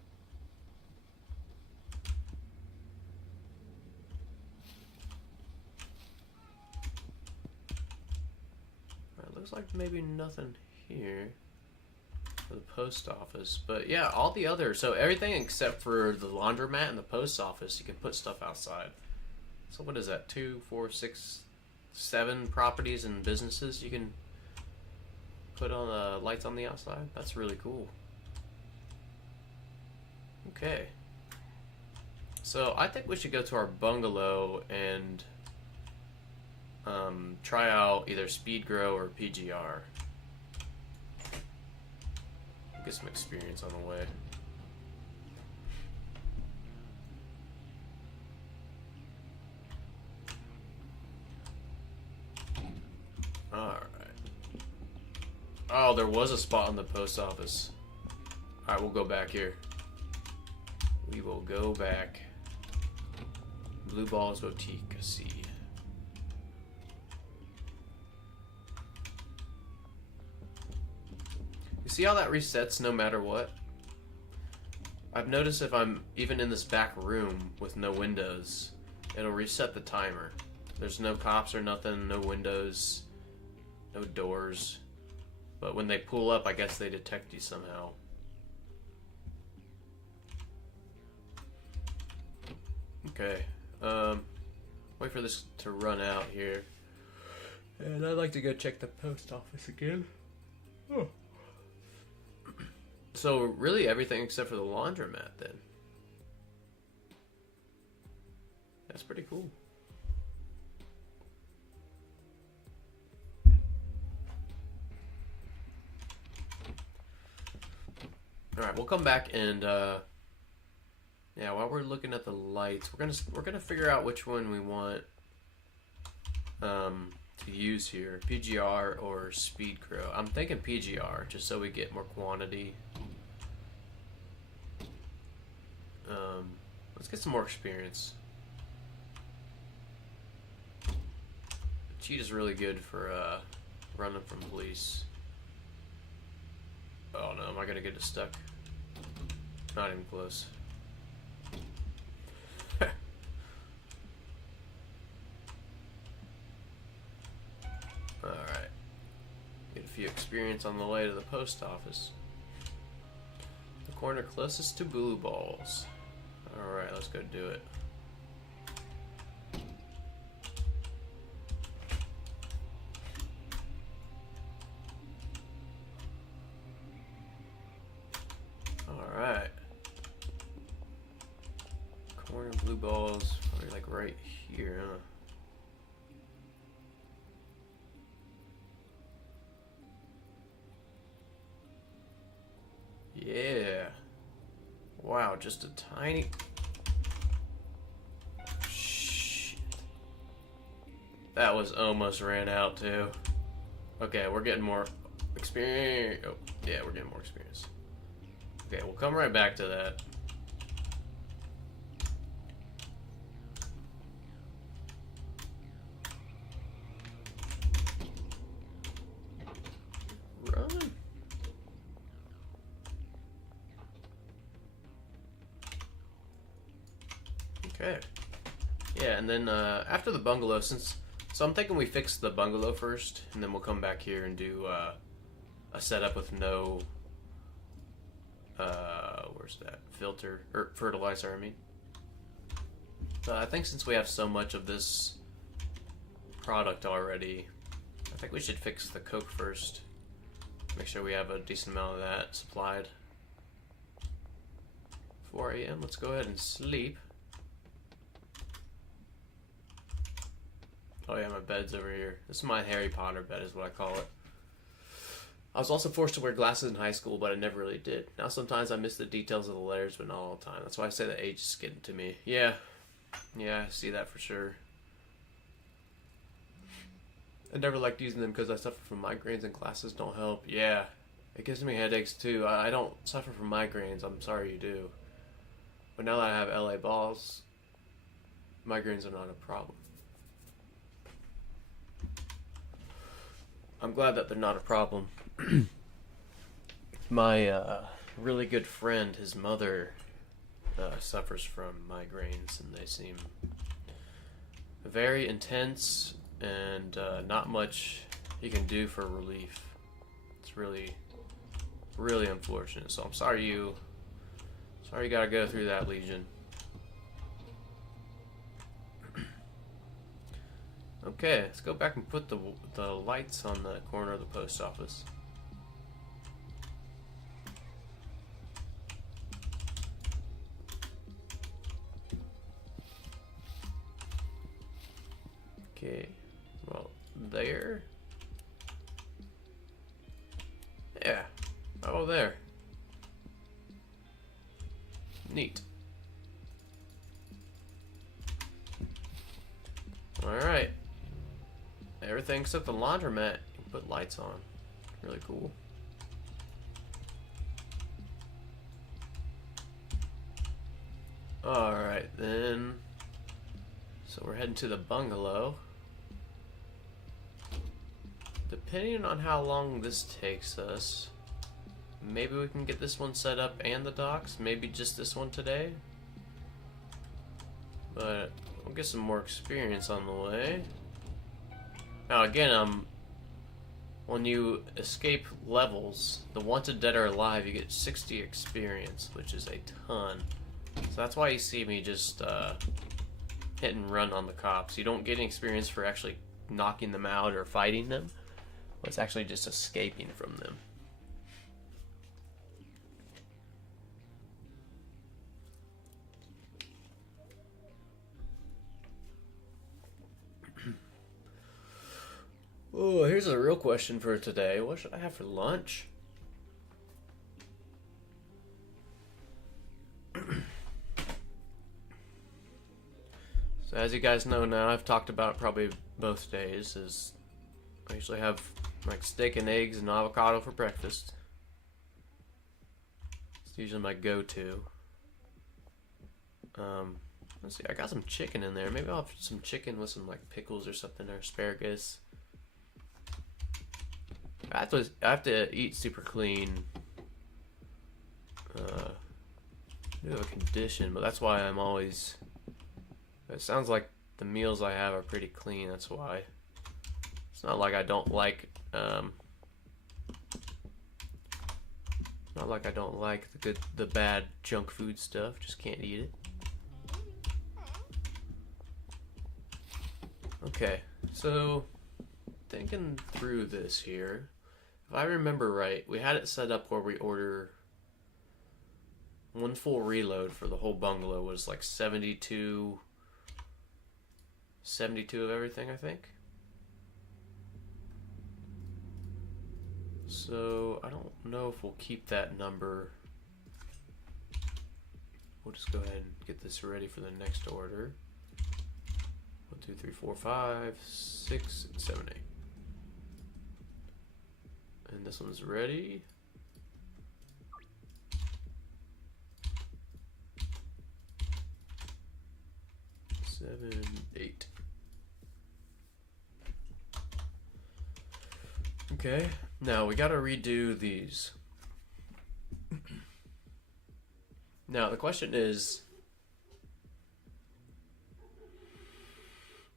looks like maybe nothing here for the post office. But yeah, all the other, so everything except for the laundromat and the post office, you can put stuff outside. So what is that? 2, 4, 6, 7 properties and businesses you can put on lights on the outside. That's really cool. Okay. So I think we should go to our bungalow and try out either Speed Grow or PGR. Get some experience on the way. Alright. Oh, there was a spot on the post office. Alright, we'll go back here. We will go back. Blue Balls Boutique, see. You see how that resets no matter what? I've noticed if I'm even in this back room with no windows, it'll reset the timer. There's no cops or nothing, no windows, no doors. But when they pull up, I guess they detect you somehow. Okay. Wait for this to run out here. And I'd like to go check the post office again. Oh. So really everything except for the laundromat then. That's pretty cool. Alright, we'll come back and yeah, while we're looking at the lights, we're gonna figure out which one we want to use here, PGR or Speed Grow. I'm thinking PGR, just so we get more quantity. Let's get some more experience. Cheetah's really good for running from police. Oh no, am I gonna get it stuck? Not even close. Alright. Get a few experience on the way to the post office. The corner closest to Blue Balls. Alright, let's go do it. Alright. Corner Blue Balls, probably like right here, huh? Yeah. Wow, just a tiny... Shit. That was almost ran out too. Okay, we're getting more experience. Oh, yeah, we're getting more experience. Okay, we'll come right back to that. Run. Okay. Yeah, and then after the bungalow, so I'm thinking we fix the bungalow first, and then we'll come back here and do a setup with no where's that filter or fertilizer? I mean, I think since we have so much of this product already, I think we should fix the coke first. Make sure we have a decent amount of that supplied. 4 a.m. Let's go ahead and sleep. Oh yeah, my bed's over here. This is my Harry Potter bed is what I call it. I was also forced to wear glasses in high school, but I never really did. Now sometimes I miss the details of the letters, but not all the time. That's why I say that age is getting to me. Yeah. Yeah, I see that for sure. I never liked using them because I suffer from migraines and glasses don't help. Yeah. It gives me headaches too. I don't suffer from migraines. I'm sorry you do. But now that I have LA balls, migraines are not a problem. I'm glad that they're not a problem. My really good friend, his mother suffers from migraines, and they seem very intense and not much. you can do for relief. It's really, really unfortunate. So I'm sorry you gotta go through that, Legion. Okay, let's go back and put the lights on the corner of the post office. Okay, well, there. Yeah, oh, there. Neat. Alright. Everything except the laundromat, you can put lights on. Really cool. Alright, then. So we're heading to the bungalow. Depending on how long this takes us, maybe we can get this one set up and the docks. Maybe just this one today. But we'll get some more experience on the way. Now again, when you escape levels, the Wanted Dead or Alive, you get 60 experience, which is a ton. So that's why you see me just hit and run on the cops. You don't get any experience for actually knocking them out or fighting them. It's actually just escaping from them. Oh, here's a real question for today. What should I have for lunch? So as you guys know now, I've talked about it probably both days, is I usually have like steak and eggs and avocado for breakfast. It's usually my go-to. Let's see, I got some chicken in there. Maybe I'll have some chicken with some like pickles or something, or asparagus. I have to eat super clean. I do have a condition, but that's why I'm always... It sounds like the meals I have are pretty clean, that's why. It's not like I don't like, not like I don't like the bad junk food stuff, just can't eat it. Okay, so thinking through this here, if I remember right, we had it set up where we order one full reload for the whole bungalow was like 72 of everything, I think. So I don't know if we'll keep that number. We'll just go ahead and get this ready for the next order. 1, 2, 3, 4, 5, 6, 7, 8. And this one's ready. 7, 8. Okay, now we gotta redo these. Now the question is,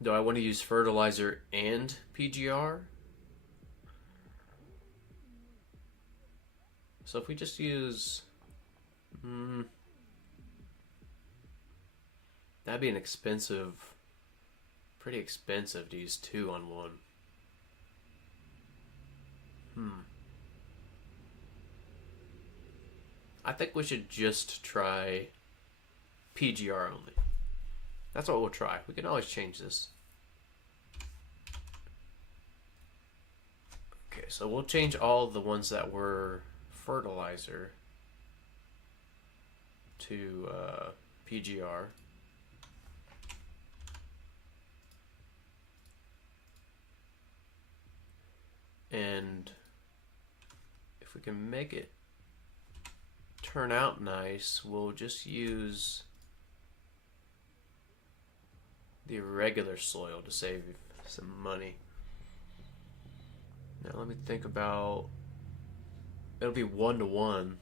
do I want to use fertilizer and PGR? So if we just use... that'd be an expensive... pretty expensive to use 2 on 1. I think we should just try PGR only. That's what we'll try. We can always change this. Okay, so we'll change all the ones that were fertilizer to PGR. And if we can make it turn out nice, we'll just use the regular soil to save some money. Now let me think about... It'll be 1-to-1.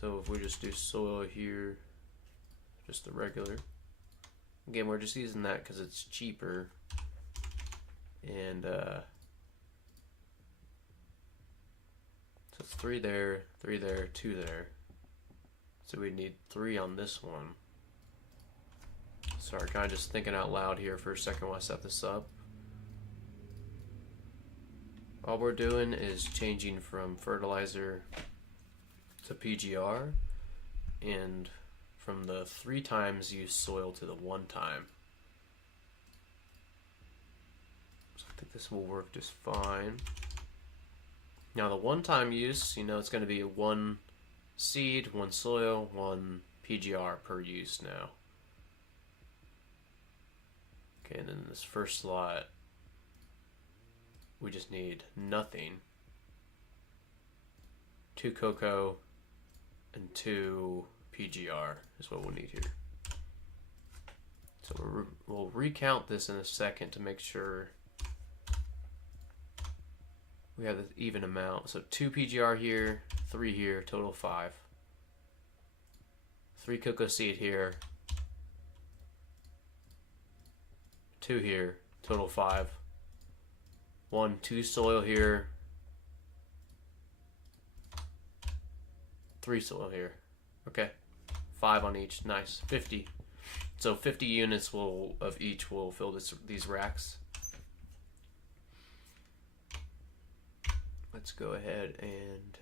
So if we just do soil here, just the regular, Again, we're just using that because it's cheaper. And so it's 3 there, 3 there, 2 there. So we need 3 on this one. Sorry, kind of just thinking out loud here for a second while I set this up. All we're doing is changing from fertilizer to PGR, and from the 3 times used soil to the 1 time. So I think this will work just fine. Now the 1 time use, you know, it's going to be 1 seed, 1 soil, 1 PGR per use now. Okay, and then this first slot, we just need nothing. 2 cocoa and 2 PGR is what we'll need here. So we'll recount this in a second to make sure we have the even amount. So 2 PGR here, 3 here, total 5. 3 cocoa seed here, 2 here, total 5. 1, 2 soil here, 3 soil here. Okay, 5 on each. Nice, 50. So 50 units of each will fill these racks. Let's go ahead and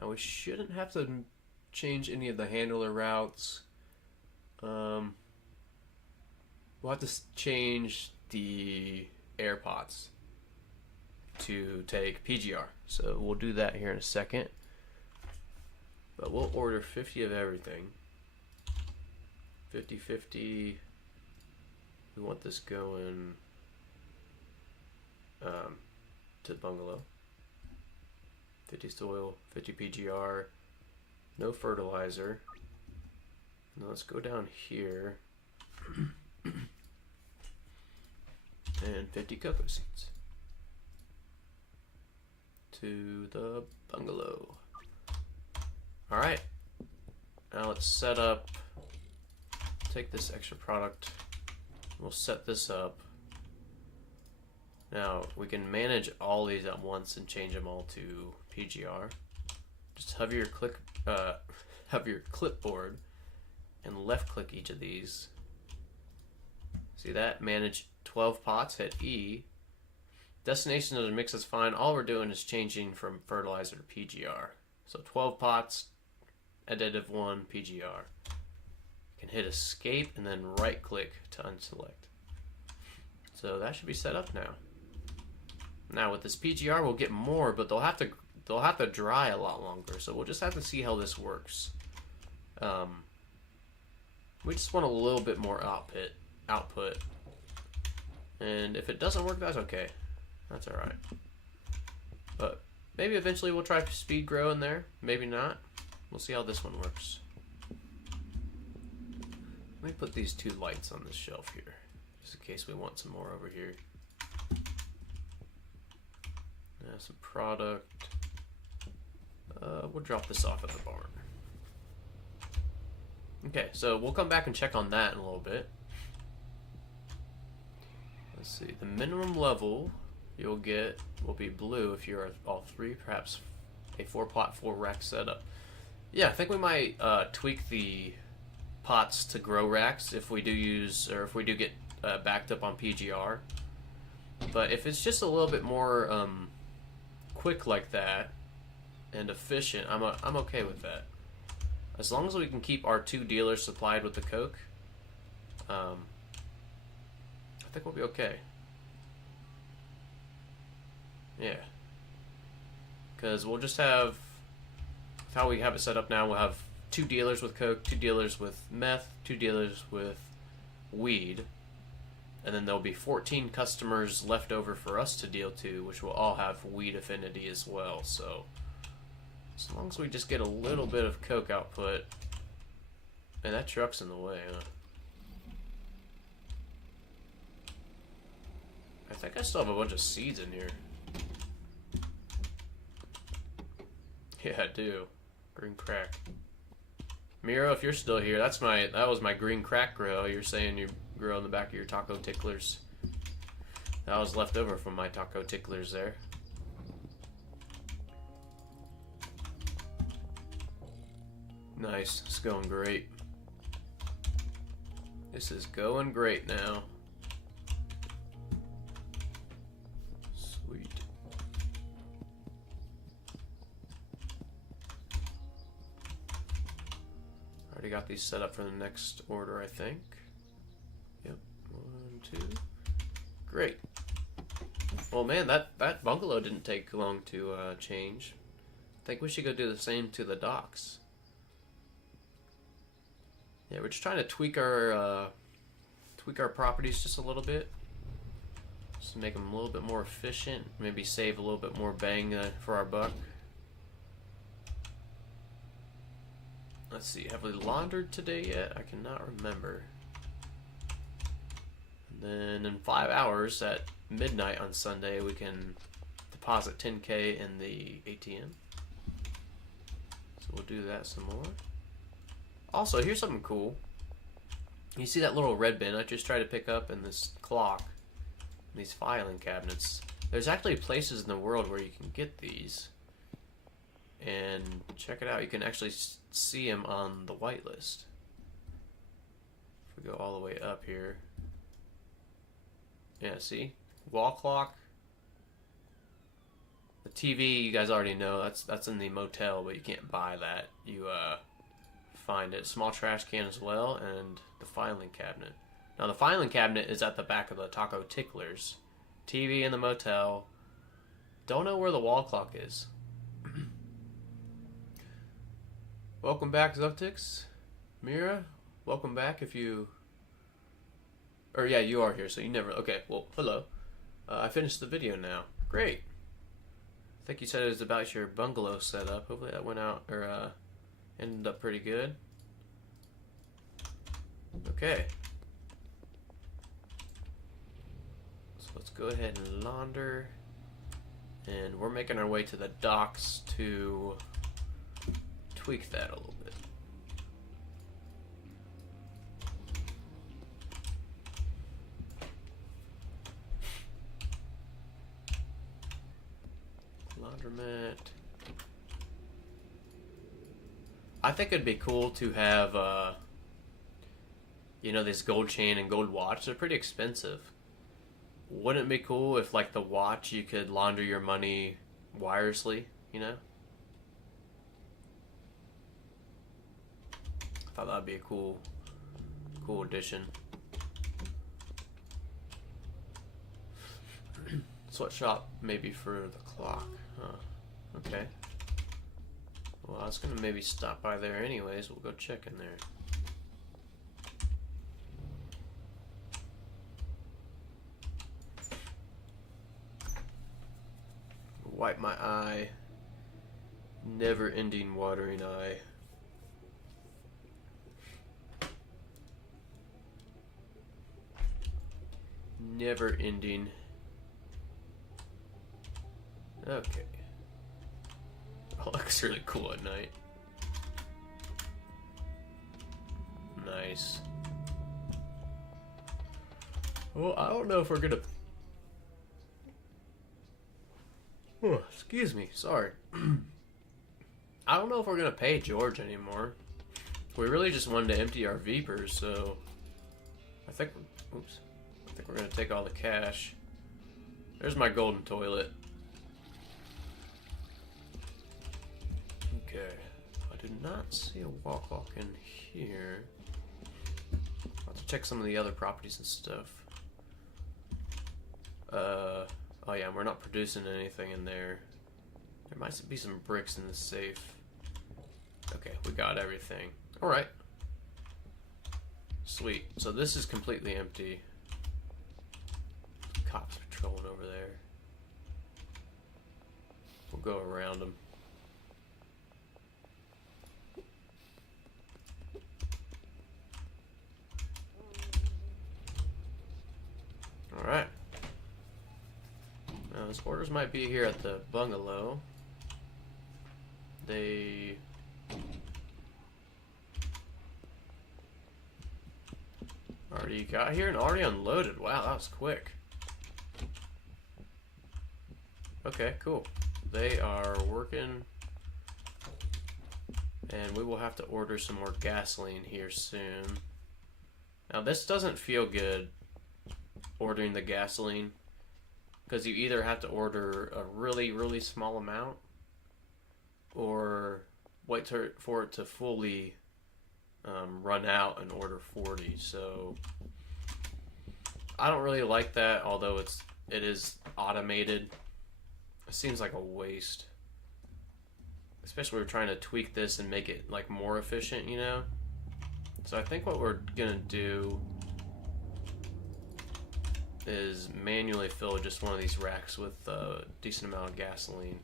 now we shouldn't have to change any of the handler routes. We'll have to change the air pots to take PGR. So we'll do that here in a second. But we'll order 50 of everything. 50-50. We want this going to the bungalow. 50 soil, 50 PGR, no fertilizer. Now let's go down here and 50 cocoa seeds to the bungalow. Alright, now let's set up, take this extra product, we'll set this up. Now we can manage all these at once and change them all to PGR. Just hover your clipboard and left click each of these. See that? Manage 12 pots, hit E. Destination of the mix is fine. All we're doing is changing from fertilizer to PGR. So 12 pots, additive 1, PGR. You can hit escape and then right click to unselect. So that should be set up now. Now with this PGR we'll get more, but they'll have to dry a lot longer. So we'll just have to see how this works. We just want a little bit more output. And if it doesn't work, that's okay. That's alright. But maybe eventually we'll try speed grow in there. Maybe not. We'll see how this one works. Let me put these 2 lights on this shelf here, just in case we want some more over here. Some product. We'll drop this off at the barn. Okay, so we'll come back and check on that in a little bit. Let's see, the minimum level you'll get will be blue if you're all 3, perhaps a 4-pot, 4-rack setup. Yeah, I think we might tweak the pots to grow racks if we do use, or if we do get backed up on PGR. But if it's just a little bit more quick like that and efficient, I'm okay with that. As long as we can keep our 2 dealers supplied with the coke, I think we'll be okay. Yeah. Because we'll just have, how we have it set up now, we'll have 2 dealers with coke, 2 dealers with meth, 2 dealers with weed, and then there'll be 14 customers left over for us to deal to, which will all have weed affinity as well. So as long as we just get a little bit of coke output. Man, that truck's in the way, huh? I think I still have a bunch of seeds in here. Yeah, I do. Green crack. Miro, if you're still here, that was my green crack grow. You're saying you're grow in the back of your taco ticklers. That was left over from my taco ticklers there. Nice, it's going great. This is going great now. Sweet. Already got these set up for the next order, I think. Yep, 1, 2. Great. Well, man, that bungalow didn't take long to change. I think we should go do the same to the docks. Yeah, we're just trying to tweak our properties just a little bit, just to make them a little bit more efficient. Maybe save a little bit more bang for our buck. Let's see, have we laundered today yet? I cannot remember. And then in 5 hours at midnight on Sunday, we can deposit 10K in the ATM. So we'll do that some more. Also, here's something cool. You see that little red bin I just tried to pick up in this clock, these filing cabinets. There's actually places in the world where you can get these. And check it out, you can actually see them on the whitelist. If we go all the way up here. Yeah, see? Wall clock. The TV, you guys already know, that's in the motel, but you can't buy that. You find it. Small trash can as well, and the filing cabinet. Now the filing cabinet is at the back of the taco ticklers. TV in the motel. Don't know where the wall clock is. Welcome back, Zuptix. Mira, welcome back if you... Or yeah, you are here, so you never... Okay, well, hello. I finished the video now. Great. I think you said it was about your bungalow setup. Hopefully that went out, or ended up pretty good. Okay. So let's go ahead and launder. And we're making our way to the docks to tweak that a little bit. Laundromat. I think it'd be cool to have, you know, this gold chain and gold watch. They're pretty expensive. Wouldn't it be cool if, like, the watch, you could launder your money wirelessly, you know? I thought that'd be a cool addition. Sweatshop maybe for the clock. Huh. Okay. Well, I was gonna maybe stop by there anyways. We'll go check in there. Wipe my eye. Never-ending watering eye. Never-ending. Okay. Oh, looks really cool at night. Nice. Well, I don't know if we're gonna... Oh, excuse me, sorry. I don't know if we're gonna pay George anymore. We really just wanted to empty our Vapors, so... I think we're gonna take all the cash. There's my golden toilet. Okay, I did not see a wall clock in here. I'll have to check some of the other properties and stuff. Oh yeah, we're not producing anything in there. There might be some bricks in the safe. Okay, we got everything. Alright. Sweet. So this is completely empty. Cops patrolling over there. We'll go around them. Alright. Now, the orders might be here at the bungalow. They... Already got here and already unloaded. Wow, that was quick. Okay, cool. They are working. And we will have to order some more gasoline here soon. Now this doesn't feel good, ordering the gasoline, because you either have to order a really, really small amount or wait for it to fully run out and order 40. So I don't really like that, although it is automated. It seems like a waste, especially when we're trying to tweak this and make it like more efficient, you know. So I think what we're gonna do is manually fill just one of these racks with a decent amount of gasoline.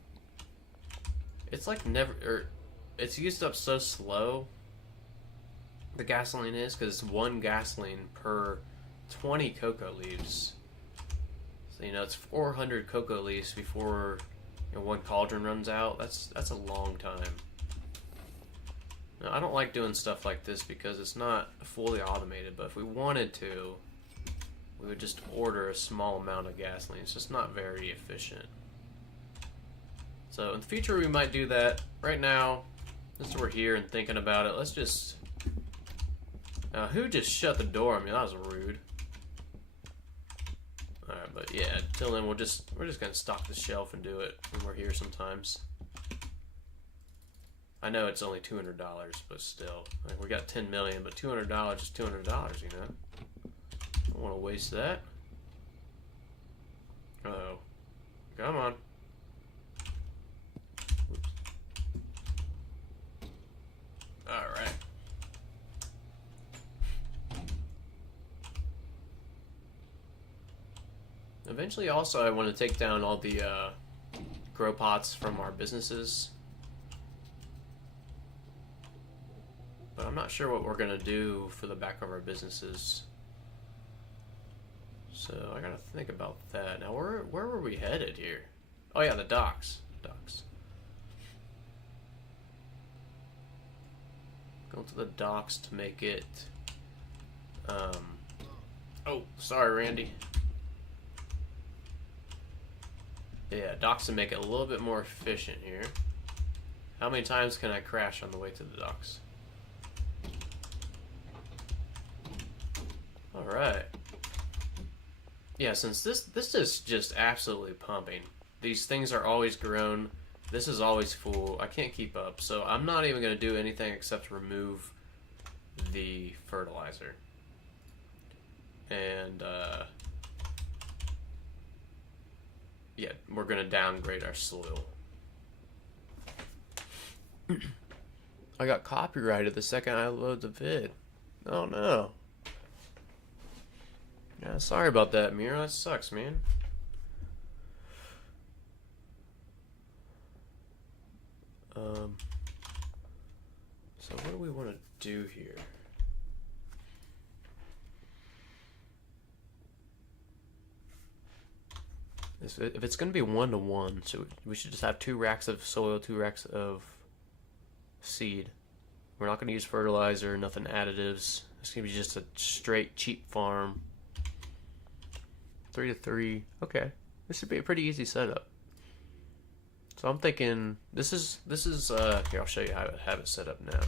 It's like it's used up so slow, the gasoline is, because it's one gasoline per 20 cocoa leaves. So, you know, it's 400 cocoa leaves before, you know, one cauldron runs out. That's a long time. Now, I don't like doing stuff like this because it's not fully automated, but if we wanted to, we would just order a small amount of gasoline. It's just not very efficient. So in the future we might do that. Right now, since we're here and thinking about it, let's just... who just shut the door? I mean, that was rude. Alright, but yeah, till then we're just gonna stock the shelf and do it when we're here sometimes. I know it's only $200, but still. Like, we got 10 million, but $200 is $200, you know? Don't want to waste that. Uh-oh. Come on. Oops. Alright. Eventually, also, I want to take down all the grow pots from our businesses. But I'm not sure what we're going to do for the back of our businesses. So I got to think about that. Now, where were we headed here? Oh, yeah, the docks. Docks. Go to the docks to make it... Oh, sorry, Randy. Yeah, docks to make it a little bit more efficient here. How many times can I crash on the way to the docks? Alright. Yeah, since this is just absolutely pumping. These things are always grown. This is always full. I can't keep up. So I'm not even going to do anything except remove the fertilizer. And, yeah, we're going to downgrade our soil. I got copyrighted the second I load the vid. Oh no. Yeah, sorry about that, Mira. That sucks, man. So what do we want to do here? If it's going to be 1-to-1, so we should just have 2 racks of soil, 2 racks of seed. We're not going to use fertilizer, nothing additives. It's going to be just a straight cheap farm. 3-to-3. Okay, this should be a pretty easy setup. So I'm thinking this is here. I'll show you how to have it set up now.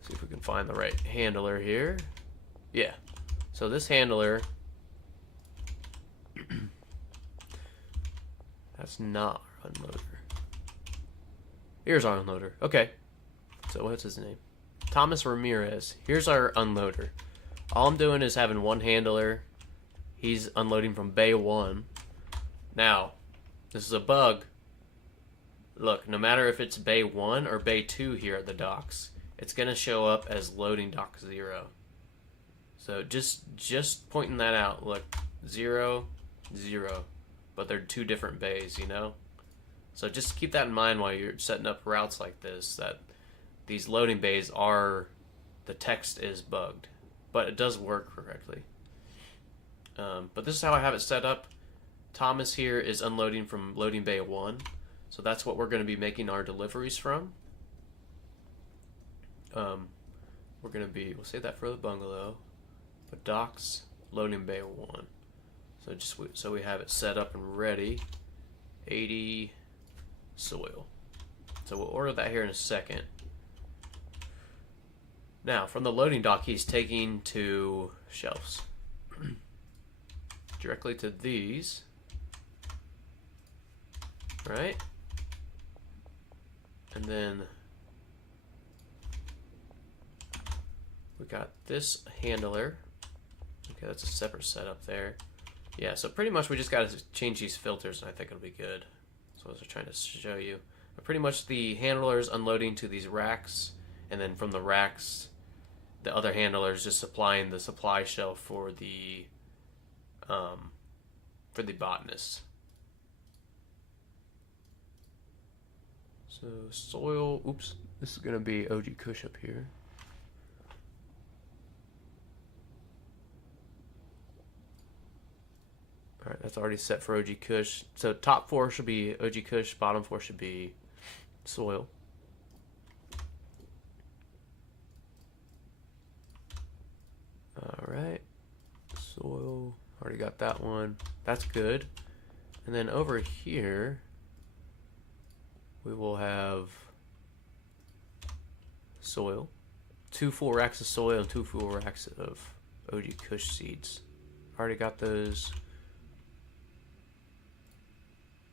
See if we can find the right handler here. Yeah. So this handler. That's not our unloader. Here's our unloader. Okay. So what's his name? Thomas Ramirez. Here's our unloader. All I'm doing is having one handler. He's unloading from Bay 1. Now, this is a bug. Look, no matter if it's Bay 1 or Bay 2 here at the docks, it's going to show up as loading dock 0. So just pointing that out. Look, 0, 0. But they're 2 different bays, you know? So just keep that in mind while you're setting up routes like this, that these loading bays are, the text is bugged. But it does work correctly. But this is how I have it set up. Thomas here is unloading from loading bay 1. So that's what we're going to be making our deliveries from. we're gonna be, we'll save that for the bungalow, but docks, loading bay 1. So just so we have it set up and ready. 80 soil. So we'll order that here in a second. Now, from the loading dock, he's taking to shelves. Directly to these. Right? And then we got this handler. Okay, that's a separate setup there. Yeah, so pretty much we just got to change these filters and I think it'll be good. So I was trying to show you. But pretty much the handler's unloading to these racks, and then from the racks, the other handler's just supplying the supply shelf for the botanist. So soil, oops, this is gonna be OG Kush up here. Alright, that's already set for OG Kush. So top 4 should be OG Kush, bottom 4 should be soil. Alright, soil, already got that one. That's good. And then over here, we will have soil. 2 full racks of soil and 2 full racks of OG Kush seeds. Already got those.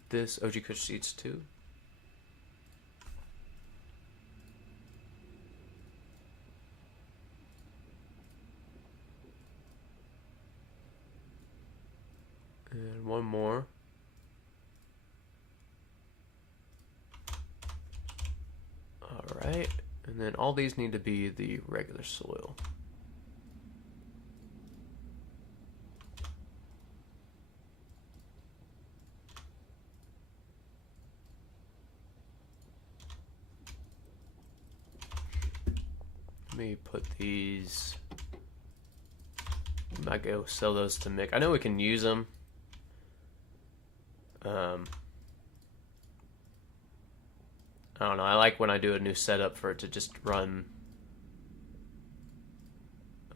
This OG Kush seeds too. And one more. Alright, and then all these need to be the regular soil. Let me put these, I might go sell those to Mick. I know we can use them. I don't know, I like when I do a new setup for it to just run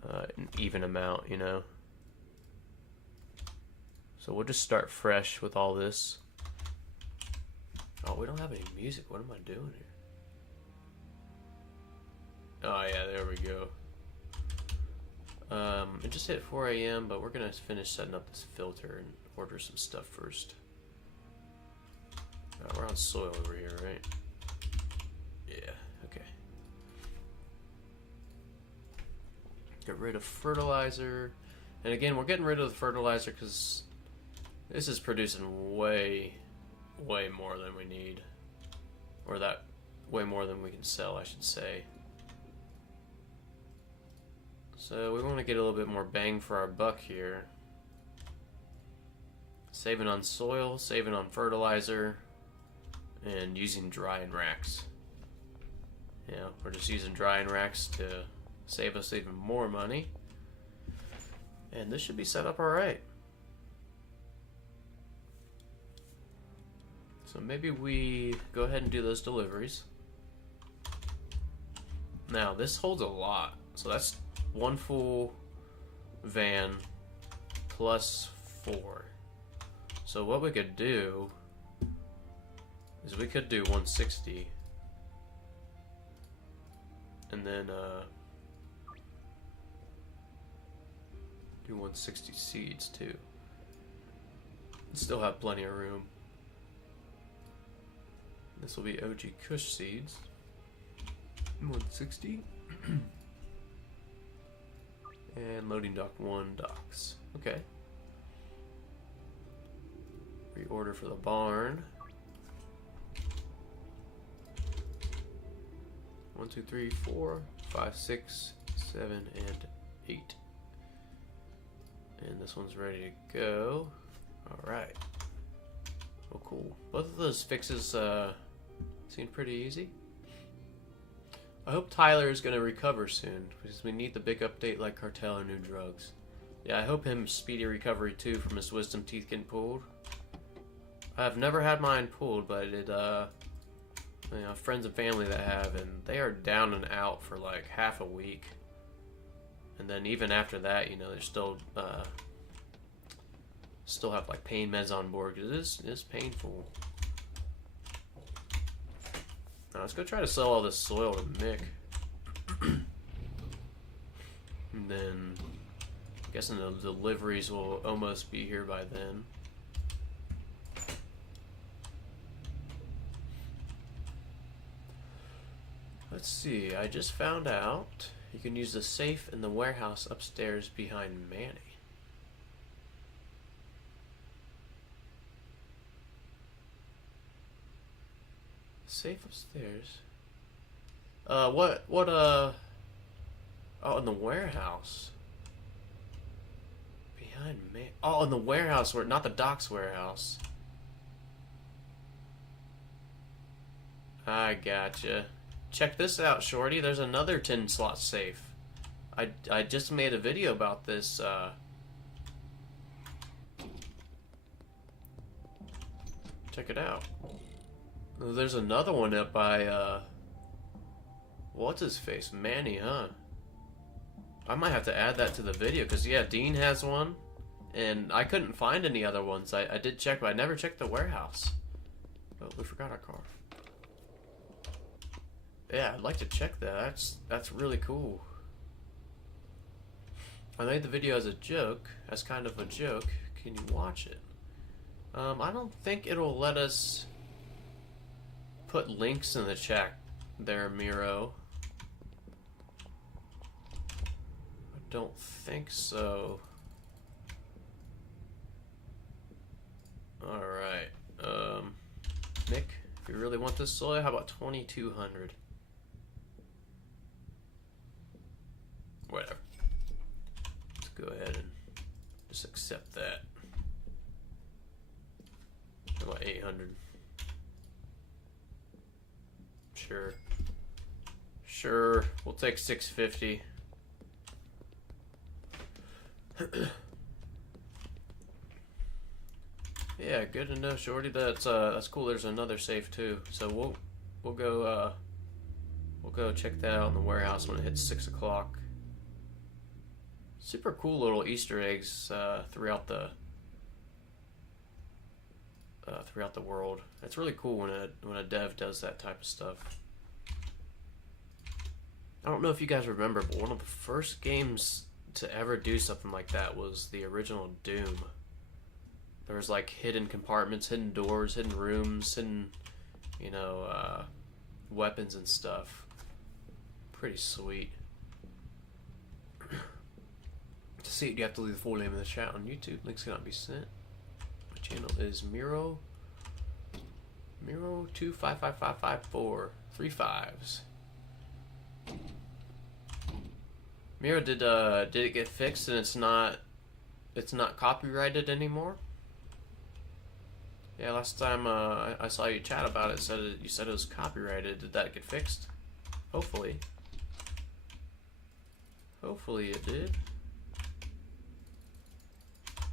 an even amount, you know. So we'll just start fresh with all this. Oh, we don't have any music. What am I doing here? Oh yeah, there we go. It just hit 4 a.m., but we're gonna finish setting up this filter and order some stuff first. We're on soil over here, right? Yeah, okay. Get rid of fertilizer. And again, we're getting rid of the fertilizer because this is producing way more than we need. Or that, way more than we can sell, I should say. So we want to get a little bit more bang for our buck here. Saving on soil, saving on fertilizer, and using drying racks. Yeah, we're just using drying racks to save us even more money. And this should be set up alright. So maybe we go ahead and do those deliveries. Now, this holds a lot. So that's 1 full van plus 4. So what we could do is we could do 160. And then do 160 seeds too. Still have plenty of room. This will be OG Kush seeds. 160. And loading dock 1 docks. Okay. Reorder for the barn. 1, 2, 3, 4, 5, 6, 7, and 8. And this one's ready to go. Alright. Oh, cool. Both of those fixes seem pretty easy. I hope Tyler is going to recover soon, because we need the big update like Cartel or new drugs. Yeah, I hope him speedy recovery too from his wisdom teeth getting pulled. I've never had mine pulled, but it you know, friends and family that have, and they are down and out for like half a week. And then even after that, you know, they're still have like pain meds on board because it is painful. Now, let's go try to sell all this soil to Mick. And then I'm guessing the deliveries will almost be here by then. Let's see, I just found out you can use the safe in the warehouse upstairs behind Manny. Safe upstairs? Oh, in the warehouse. Behind Manny. Oh, in the warehouse, not the docks warehouse. I gotcha. Check this out, Shorty. There's another 10 slot safe. I just made a video about this. Check it out. There's another one up by what's his face? Manny, huh? I might have to add that to the video because yeah, Dean has one, and I couldn't find any other ones. I did check, but I never checked the warehouse. Oh, we forgot our car. Yeah, I'd like to check that. That's really cool. I made the video as a joke, as kind of a joke. Can you watch it? I don't think it'll let us put links in the chat there, Miro. I don't think so. Alright. Nick, if you really want this soy, how about 2,200? Whatever. Let's go ahead and just accept that. How about 800? Sure. Sure. We'll take 650. Yeah, good to know, Shorty. That's cool. There's another safe too. So we'll go check that out in the warehouse when it hits 6 o'clock. Super cool little Easter eggs throughout the world. It's really cool when a dev does that type of stuff. I don't know if you guys remember, but one of the first games to ever do something like that was the original Doom. There was like hidden compartments, hidden doors, hidden rooms, hidden, you know, weapons and stuff. Pretty sweet. To see it, you have to leave the full name in the chat on YouTube. Links cannot be sent. My channel is Miro 255554 35s. Miro, did it get fixed and it's not copyrighted anymore? Yeah, last time I saw you chat about it, you said it was copyrighted. Did that get fixed? Hopefully. Hopefully it did.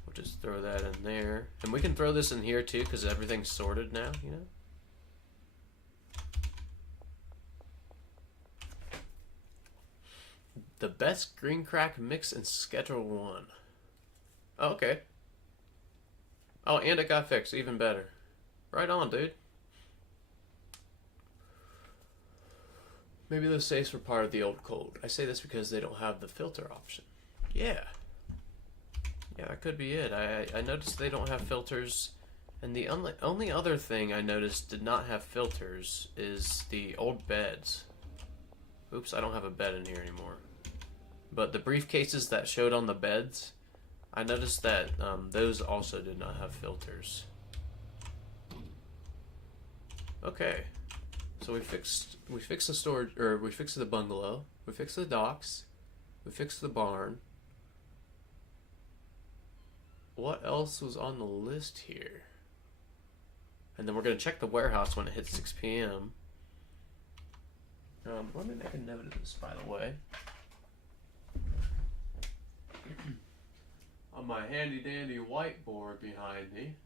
We'll just throw that in there. And we can throw this in here too because everything's sorted now, you know? The best green crack mix in Schedule 1. Oh, okay. Oh, and it got fixed. Even better. Right on, dude. Maybe those safes were part of the old code. I say this because they don't have the filter option. Yeah. Yeah, that could be it. I noticed they don't have filters. And the only other thing I noticed did not have filters is the old beds. Oops, I don't have a bed in here anymore. But the briefcases that showed on the beds, I noticed that those also did not have filters. Okay, so we fixed the storage, or we fixed the bungalow, we fixed the docks, we fixed the barn. What else was on the list here? And then we're gonna check the warehouse when it hits 6 p.m. Let me make a note of this, by the way. On my handy dandy whiteboard behind me.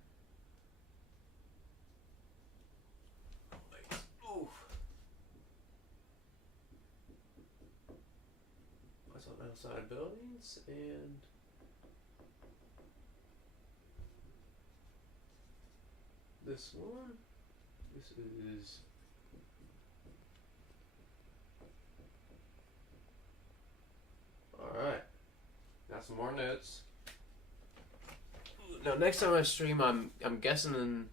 Ooh. What's on outside buildings and this one. This is alright. Got some more notes. Now next time I stream I'm guessing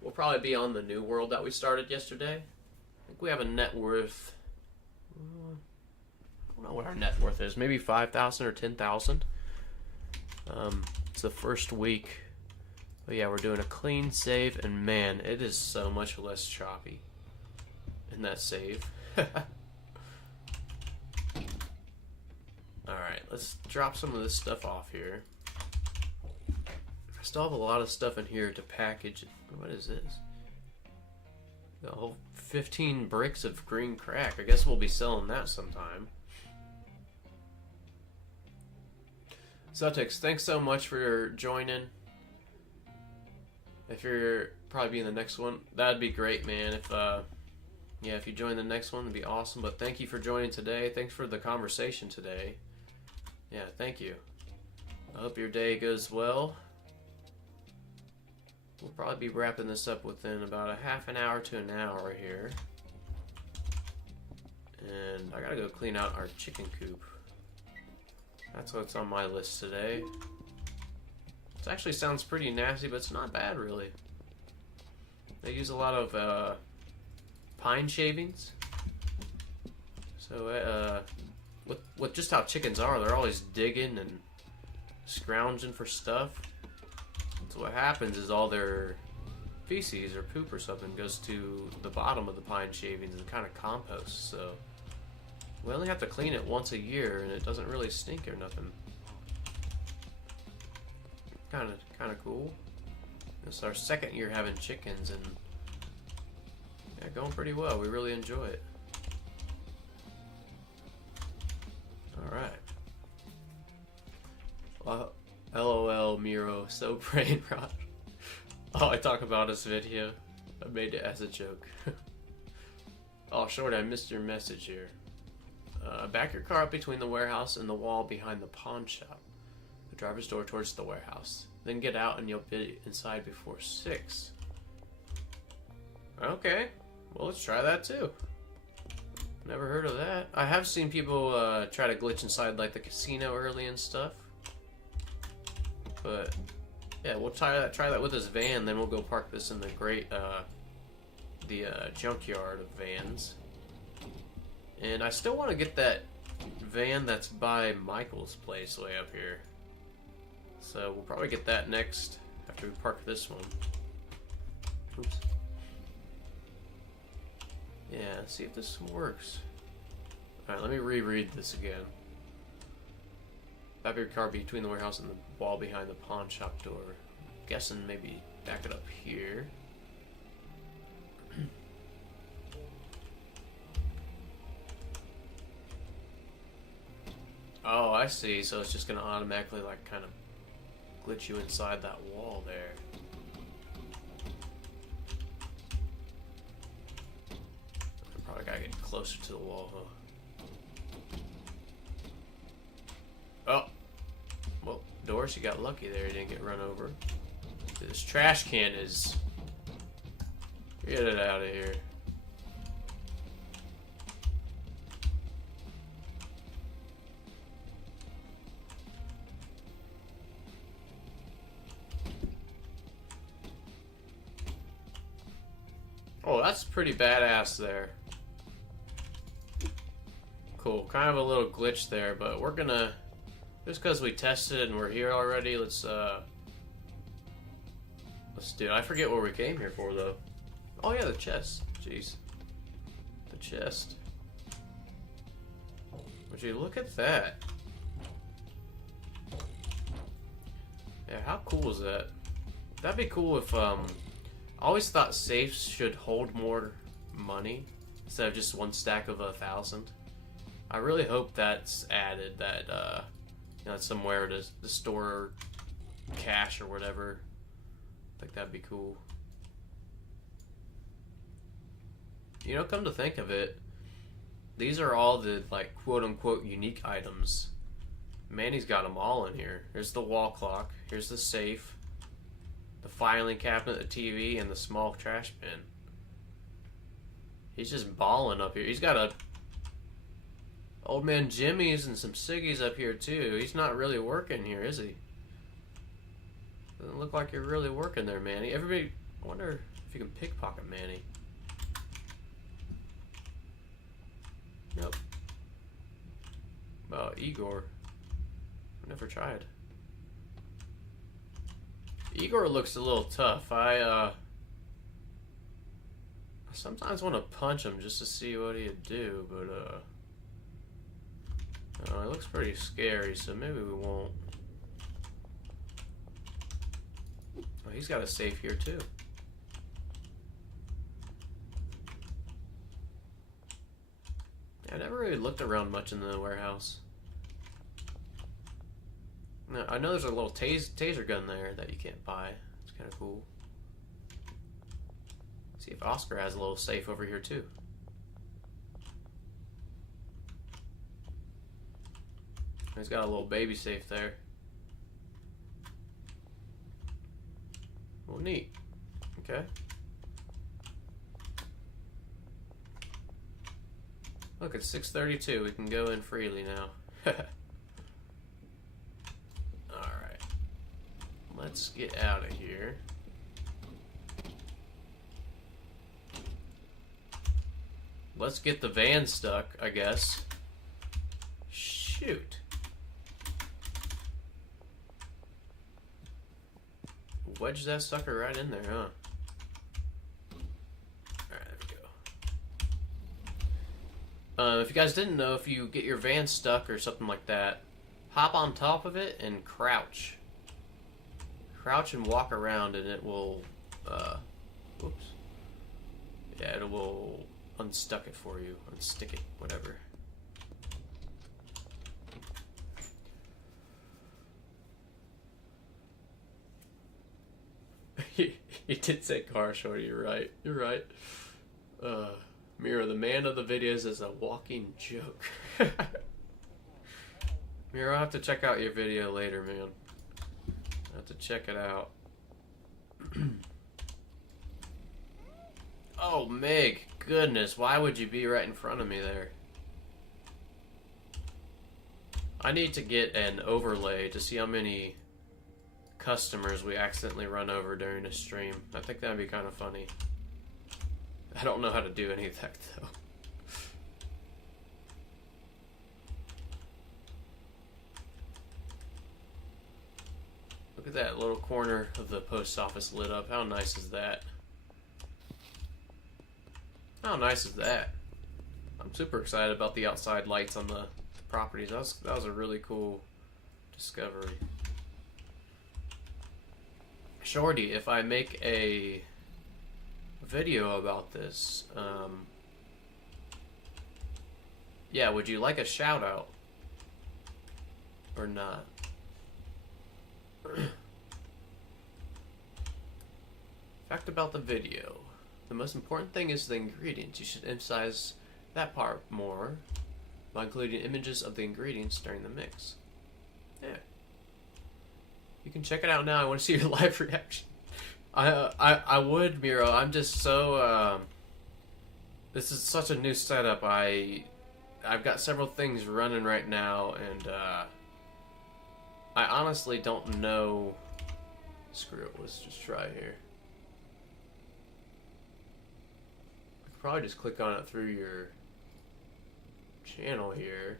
we'll probably be on the new world that we started yesterday. I think we have a net worth I don't know what our net worth is. Maybe 5,000 or 10,000. It's the first week. But yeah, we're doing a clean save, and man, it is so much less choppy in that save. Alright, let's drop some of this stuff off here. I still have a lot of stuff in here to package. What is this? The whole 15 bricks of green crack. I guess we'll be selling that sometime. Celtics, thanks so much for joining. If you're probably in the next one, that'd be great, man. If you join the next one, it'd be awesome. But thank you for joining today. Thanks for the conversation today. Yeah, thank you. I hope your day goes well. We'll probably be wrapping this up within about a half an hour to an hour here. And I gotta go clean out our chicken coop. That's what's on my list today. It actually sounds pretty nasty, but it's not bad, really. They use a lot of pine shavings. So, with just how chickens are, they're always digging and scrounging for stuff. So what happens is all their feces or poop or something goes to the bottom of the pine shavings and kind of compost. So we only have to clean it once a year, and it doesn't really stink or nothing. Kind of cool. It's our second year having chickens, and yeah, going pretty well. We really enjoy it. All right. Well, LOL Miro, so brain rot. Oh, I talk about this video. I made it as a joke. Oh, Short, I missed your message here. Back your car up between the warehouse and the wall behind the pawn shop. The driver's door towards the warehouse. Then get out and you'll be inside before 6. Okay. Well, let's try that too. Never heard of that. I have seen people try to glitch inside like the casino early and stuff. But yeah, we'll try that with this van, then we'll go park this in the junkyard of vans. And I still want to get that van that's by Michael's place way up here. So we'll probably get that next after we park this one. Oops. Yeah, let's see if this works. Alright, let me reread this again. Back your car between the warehouse and the wall behind the pawn shop door. I'm guessing maybe back it up here. Oh, I see. So it's just gonna automatically like kind of glitch you inside that wall there. I probably gotta get closer to the wall, huh? Oh! Well, Doris, you got lucky there. You didn't get run over. This trash can is... Get it out of here. Oh, that's pretty badass there. Cool. Kind of a little glitch there, but we're gonna... Just because we tested and we're here already, let's do it. I forget what we came here for, though. Oh, yeah, the chest. Jeez. The chest. Would you look at that? Yeah, how cool is that? That'd be cool if, I always thought safes should hold more money instead of just one stack of 1,000. I really hope that's added, that, you know, somewhere to store cash or whatever. I think that'd be cool. You know, come to think of it, these are all the, like, quote-unquote unique items. Manny's got them all in here. Here's the wall clock. Here's the safe. The filing cabinet, the TV, and the small trash bin. He's just balling up here. He's got a Old Man Jimmy's and some ciggies up here, too. He's not really working here, is he? Doesn't look like you're really working there, Manny. Everybody, I wonder if you can pickpocket Manny. Nope. Well, Igor. I never tried. Igor looks a little tough. I sometimes want to punch him just to see what he'd do, but, it looks pretty scary, so maybe we won't. Oh, he's got a safe here, too. I never really looked around much in the warehouse. Now, I know there's a little taser gun there that you can't buy. It's kind of cool. See if Oscar has a little safe over here, too. He's got a little baby safe there. Well, neat. Okay. Look, it's 6:32. We can go in freely now. Alright. Let's get out of here. Let's get the van stuck, I guess. Shoot. Wedge that sucker right in there, huh? Alright, there we go. If you guys didn't know, if you get your van stuck or something like that, hop on top of it and crouch. Crouch and walk around and it will, whoops. Yeah, it will unstuck it for you. Unstick it, whatever. He did say car shorty, you're right. You're right. Miro, the man of the videos is a walking joke. Miro, I'll have to check out your video later, man. I'll have to check it out. Oh, Meg, goodness, why would you be right in front of me there? I need to get an overlay to see how many customers we accidentally run over during a stream. I think that'd be kind of funny. I don't know how to do any of that, though. Look at that little corner of the post office lit up. How nice is that? How nice is that? I'm super excited about the outside lights on the properties. That was a really cool discovery. Shorty, if I make a video about this, yeah, would you like a shout out? Or not? Fact about the video. The most important thing is the ingredients. You should emphasize that part more by including images of the ingredients during the mix. Yeah. You can check it out now. I want to see your live reaction. I would, Miro. I'm just so, this is such a new setup. I've got several things running right now, and, I honestly don't know. Screw it. Let's just try here. I could probably just click on it through your channel here.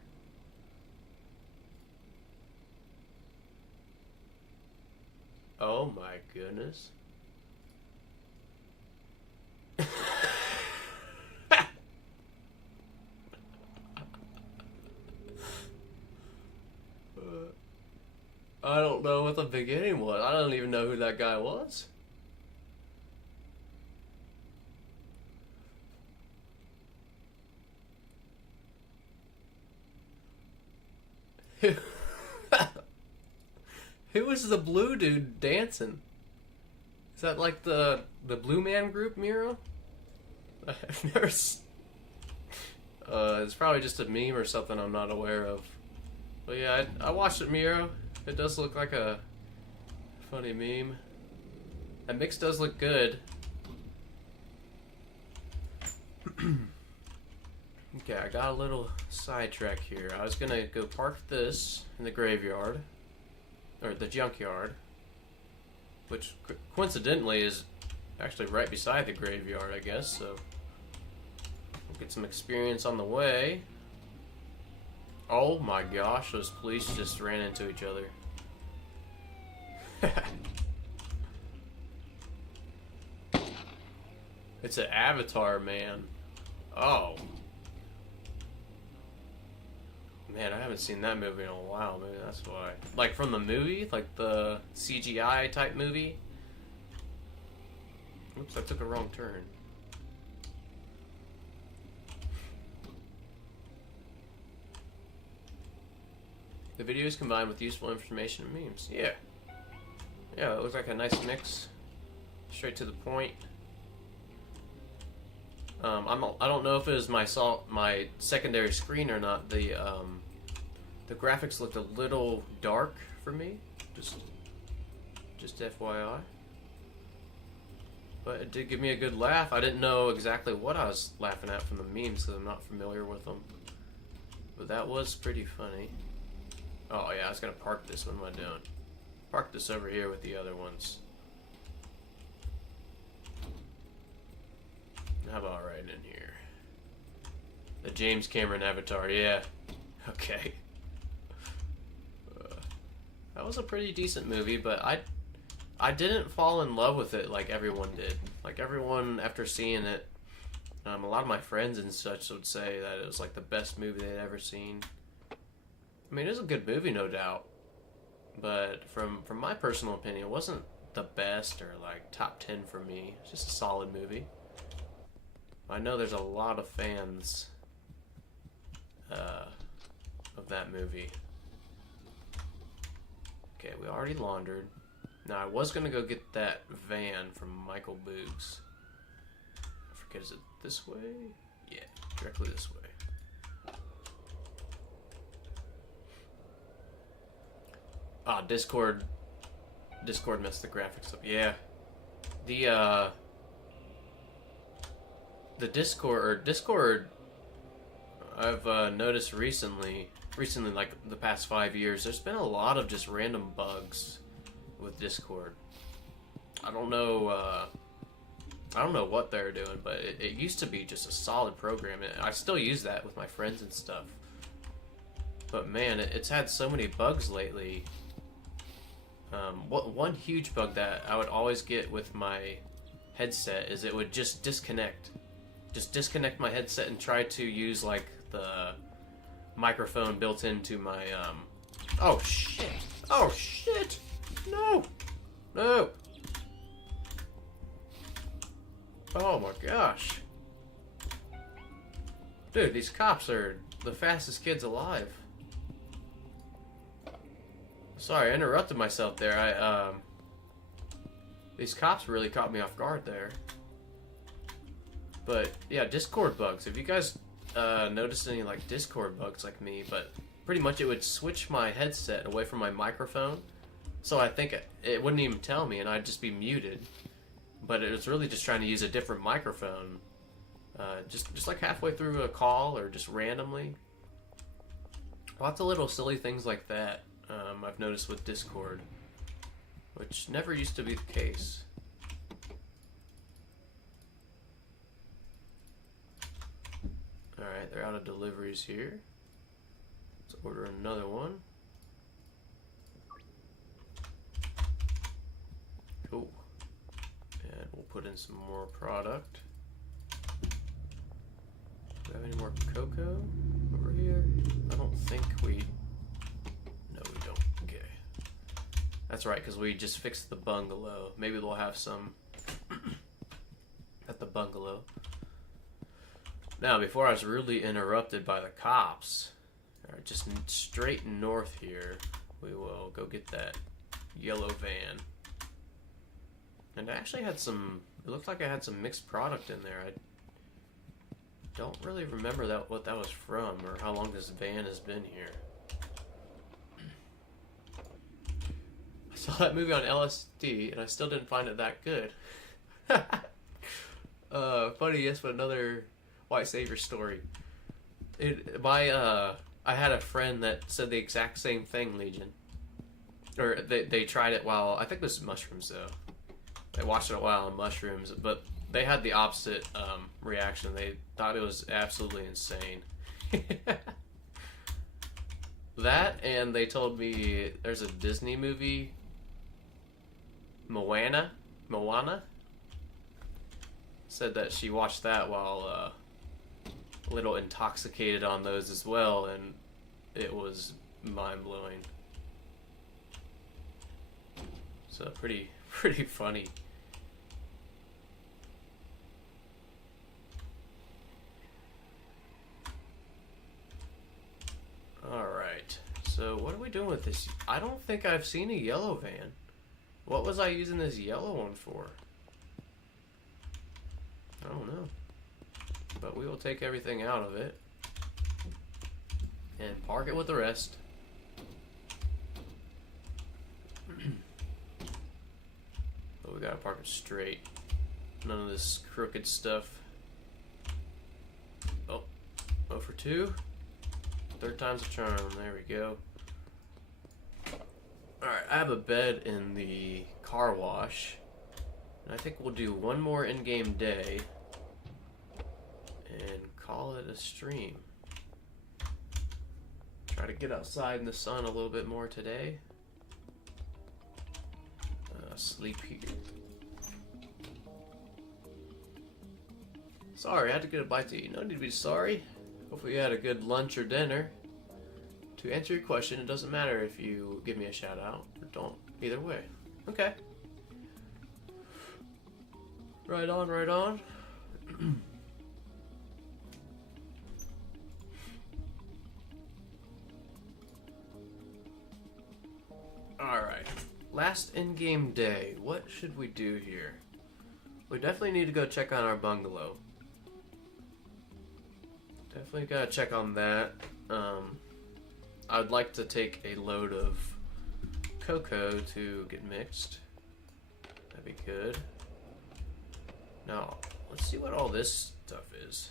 Oh my goodness. I don't know what the beginning was. I don't even know who that guy was. Who was the blue dude dancing? Is that like the Blue Man Group, Miro? I've never. It's probably just a meme or something I'm not aware of. But yeah, I watched it, Miro. It does look like a funny meme. That mix does look good. Okay, I got a little sidetrack here. I was gonna go park this in the graveyard, or the junkyard, which coincidentally is actually right beside the graveyard, I guess, so we'll get some experience on the way. Oh my gosh, those police just ran into each other. It's an Avatar, man. Oh. Man, I haven't seen that movie in a while, maybe that's why. Like from the movie? Like the CGI type movie? Oops, I took a wrong turn. The video is combined with useful information and memes. Yeah. Yeah, it looks like a nice mix. Straight to the point. I don't know if it was my secondary screen or not. The graphics looked a little dark for me. Just FYI. But it did give me a good laugh. I didn't know exactly what I was laughing at from the memes because I'm not familiar with them. But that was pretty funny. Oh yeah, I was gonna park this. What am I doing? Park this over here with the other ones. How about right in here? The James Cameron Avatar, yeah. Okay. That was a pretty decent movie, but I didn't fall in love with it like everyone did. Like everyone, after seeing it, a lot of my friends and such would say that it was like the best movie they'd ever seen. I mean, it was a good movie, no doubt. But from my personal opinion, it wasn't the best or like top 10 for me. It's just a solid movie. I know there's a lot of fans of that movie. Okay, we already laundered. Now, I was going to go get that van from Michael Boogs. I forget, is it this way? Yeah, directly this way. Ah, Discord messed the graphics up. Yeah. The Discord, I've noticed recently, like the past 5 years, there's been a lot of just random bugs with Discord. I don't know what they're doing, but it used to be just a solid program. I still use that with my friends and stuff. But man, it's had so many bugs lately. One huge bug that I would always get with my headset is it would just disconnect. Just disconnect my headset and try to use like the microphone built into my oh shit. Oh shit. No. No. Oh my gosh. Dude, these cops are the fastest kids alive. Sorry, I interrupted myself there. These cops really caught me off guard there. But yeah, Discord bugs. If you guys noticed any like Discord bugs like me, but pretty much it would switch my headset away from my microphone, so I think it wouldn't even tell me, and I'd just be muted. But it was really just trying to use a different microphone, just like halfway through a call or just randomly. Lots of little silly things like that I've noticed with Discord, which never used to be the case. Alright, they're out of deliveries here. Let's order another one. Cool. And we'll put in some more product. Do we have any more cocoa over here? I don't think we... No, we don't. Okay. That's right, because we just fixed the bungalow. Maybe we'll have some at the bungalow. Now, before I was rudely interrupted by the cops, just straight north here, we will go get that yellow van. And I actually had some, it looked like I had some mixed product in there. don't really remember what that was from or how long this van has been here. I saw that movie on LSD and I still didn't find it that good. Funny, yes, but another white savior story. I had a friend that said the exact same thing, Legion. Or they tried it while, I think this is mushrooms though. They watched it a while on mushrooms, but they had the opposite reaction. They thought it was absolutely insane. That, and they told me there's a Disney movie, Moana, said that she watched that while a little intoxicated on those as well, and it was mind-blowing. So pretty funny. Alright, so what are we doing with this? I don't think I've seen a yellow van. What was I using this yellow one for? I don't know. But we will take everything out of it and park it with the rest. But we gotta park it straight. None of this crooked stuff. Oh, 0 for 2. Third time's a charm. There we go. Alright, I have a bed in the car wash. And I think we'll do one more in-game day and call it a stream. Try to get outside in the sun a little bit more today. Sleep here. Sorry, I had to get a bite to eat. No need to be sorry. Hopefully you had a good lunch or dinner. To answer your question, it doesn't matter if you give me a shout out or don't. Either way. Okay. Right on, right on. Alright. Last in-game day. What should we do here? We definitely need to go check on our bungalow. Definitely gotta check on that. I'd like to take a load of cocoa to get mixed. That'd be good. Now, let's see what all this stuff is.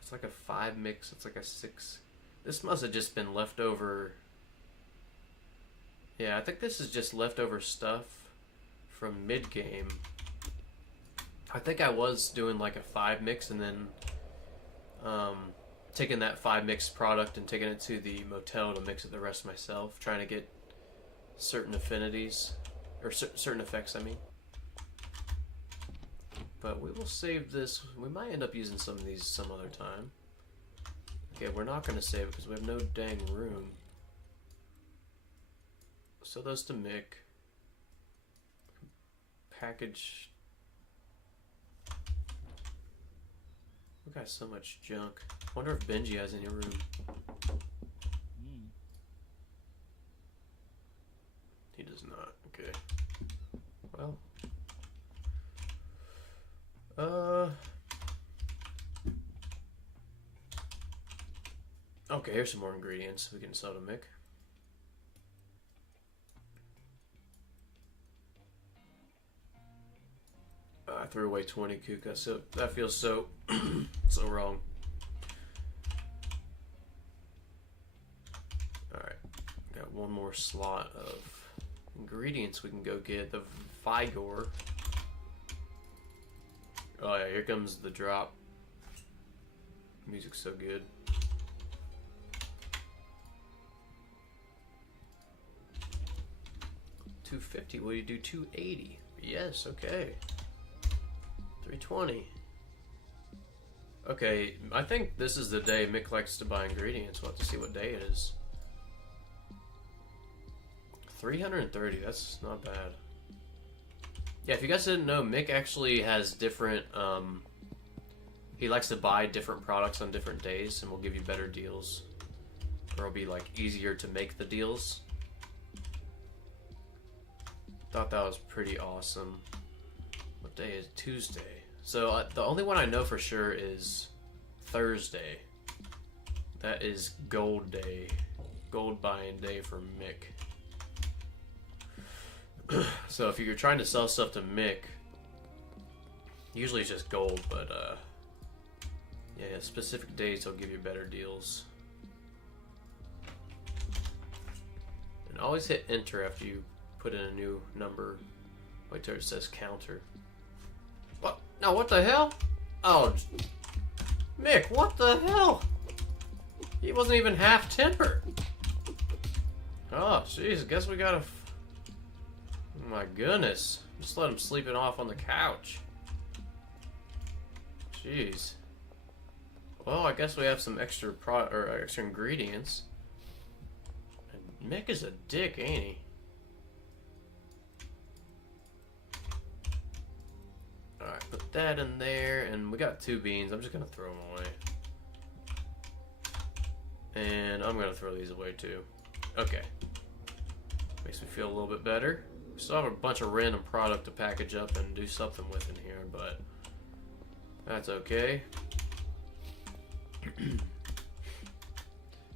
It's like a 5 mix, it's like a 6. This must have just been leftover. Yeah, I think this is just leftover stuff from mid-game. I think I was doing like a 5 mix and then taking that 5 mix product and taking it to the motel to mix it the rest myself, trying to get certain affinities, or certain effects, I mean. But we will save this. We might end up using some of these some other time. Okay, we're not going to save it because we have no dang room. So those to Mick. Package. We got so much junk. Wonder if Benji has any room. He does not. Okay. Well. Okay, here's some more ingredients we can sell to Mick. I threw away 20 Kuka, so that feels so so wrong. Alright, got one more slot of ingredients we can go get. The Vigor. Oh yeah, here comes the drop. Music's so good. $250. Will you do $280? Yes. Okay. $320. Okay, I think this is the day Mick likes to buy ingredients. We'll have to see what day it is. $330. That's not bad. Yeah, if you guys didn't know, Mick actually has different. He likes to buy different products on different days, and will give you better deals, or it'll be like easier to make the deals. Thought that was pretty awesome. What day is Tuesday? So the only one I know for sure is Thursday. That is gold day. Gold buying day for Mick. So if you're trying to sell stuff to Mick, usually it's just gold, but yeah, specific days he'll give you better deals. And always hit enter after you put in a new number. Wait till it says counter. What? No, what the hell? Oh, Mick, what the hell? He wasn't even half tempered. Oh, jeez, guess we gotta... Oh my goodness. Just let him sleeping off on the couch. Jeez. Well, I guess we have some extra extra ingredients. And Mick is a dick, ain't he? Alright, put that in there, and we got 2 beans. I'm just gonna throw them away. And I'm gonna throw these away too. Okay. Makes me feel a little bit better. We still have a bunch of random product to package up and do something with in here, but that's okay.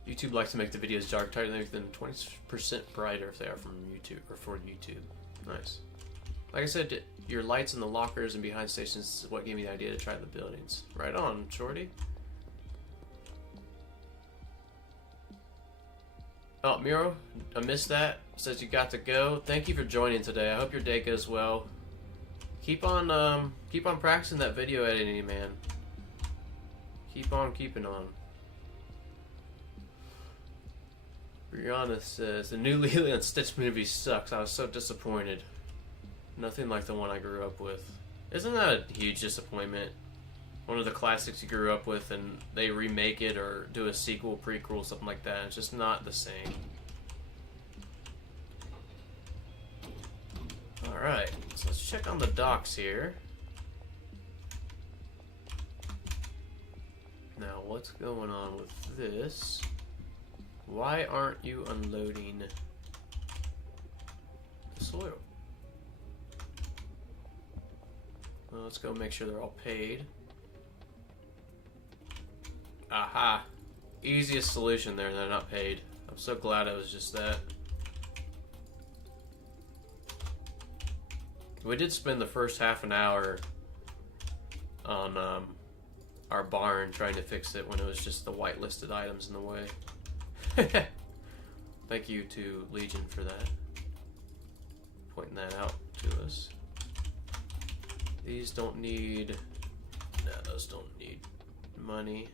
YouTube likes to make the videos dark tighter than 20% brighter if they are from YouTube or for YouTube. Nice. Like I said, your lights in the lockers and behind stations is what gave me the idea to try the buildings. Right on, Shorty. Oh, Miro, I missed that. Says you got to go. Thank you for joining today. I hope your day goes well. Keep on practicing that video editing, man. Keep on keeping on. Brianna says the new Lilo and Stitch movie sucks. I was so disappointed. Nothing like the one I grew up with. Isn't that a huge disappointment? One of the classics you grew up with, and they remake it or do a sequel, prequel, something like that. It's just not the same. Alright, so let's check on the docks here. Now, what's going on with this? Why aren't you unloading the soil? Well, let's go make sure they're all paid. Aha! Easiest solution there, they're not paid. I'm so glad it was just that. We did spend the first half an hour on our barn trying to fix it when it was just the whitelisted items in the way. Thank you to Legion for that. Pointing that out to us. These don't need... No, those don't need money.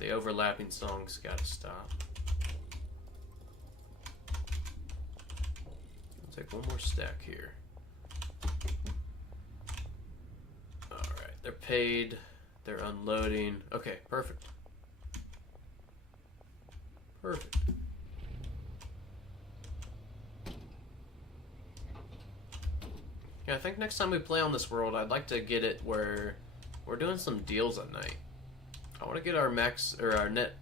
The overlapping songs gotta stop. I'll take one more stack here. Alright, they're paid. They're unloading. Okay, perfect. Perfect. Yeah, I think next time we play on this world, I'd like to get it where we're doing some deals at night. I want to get our max or our net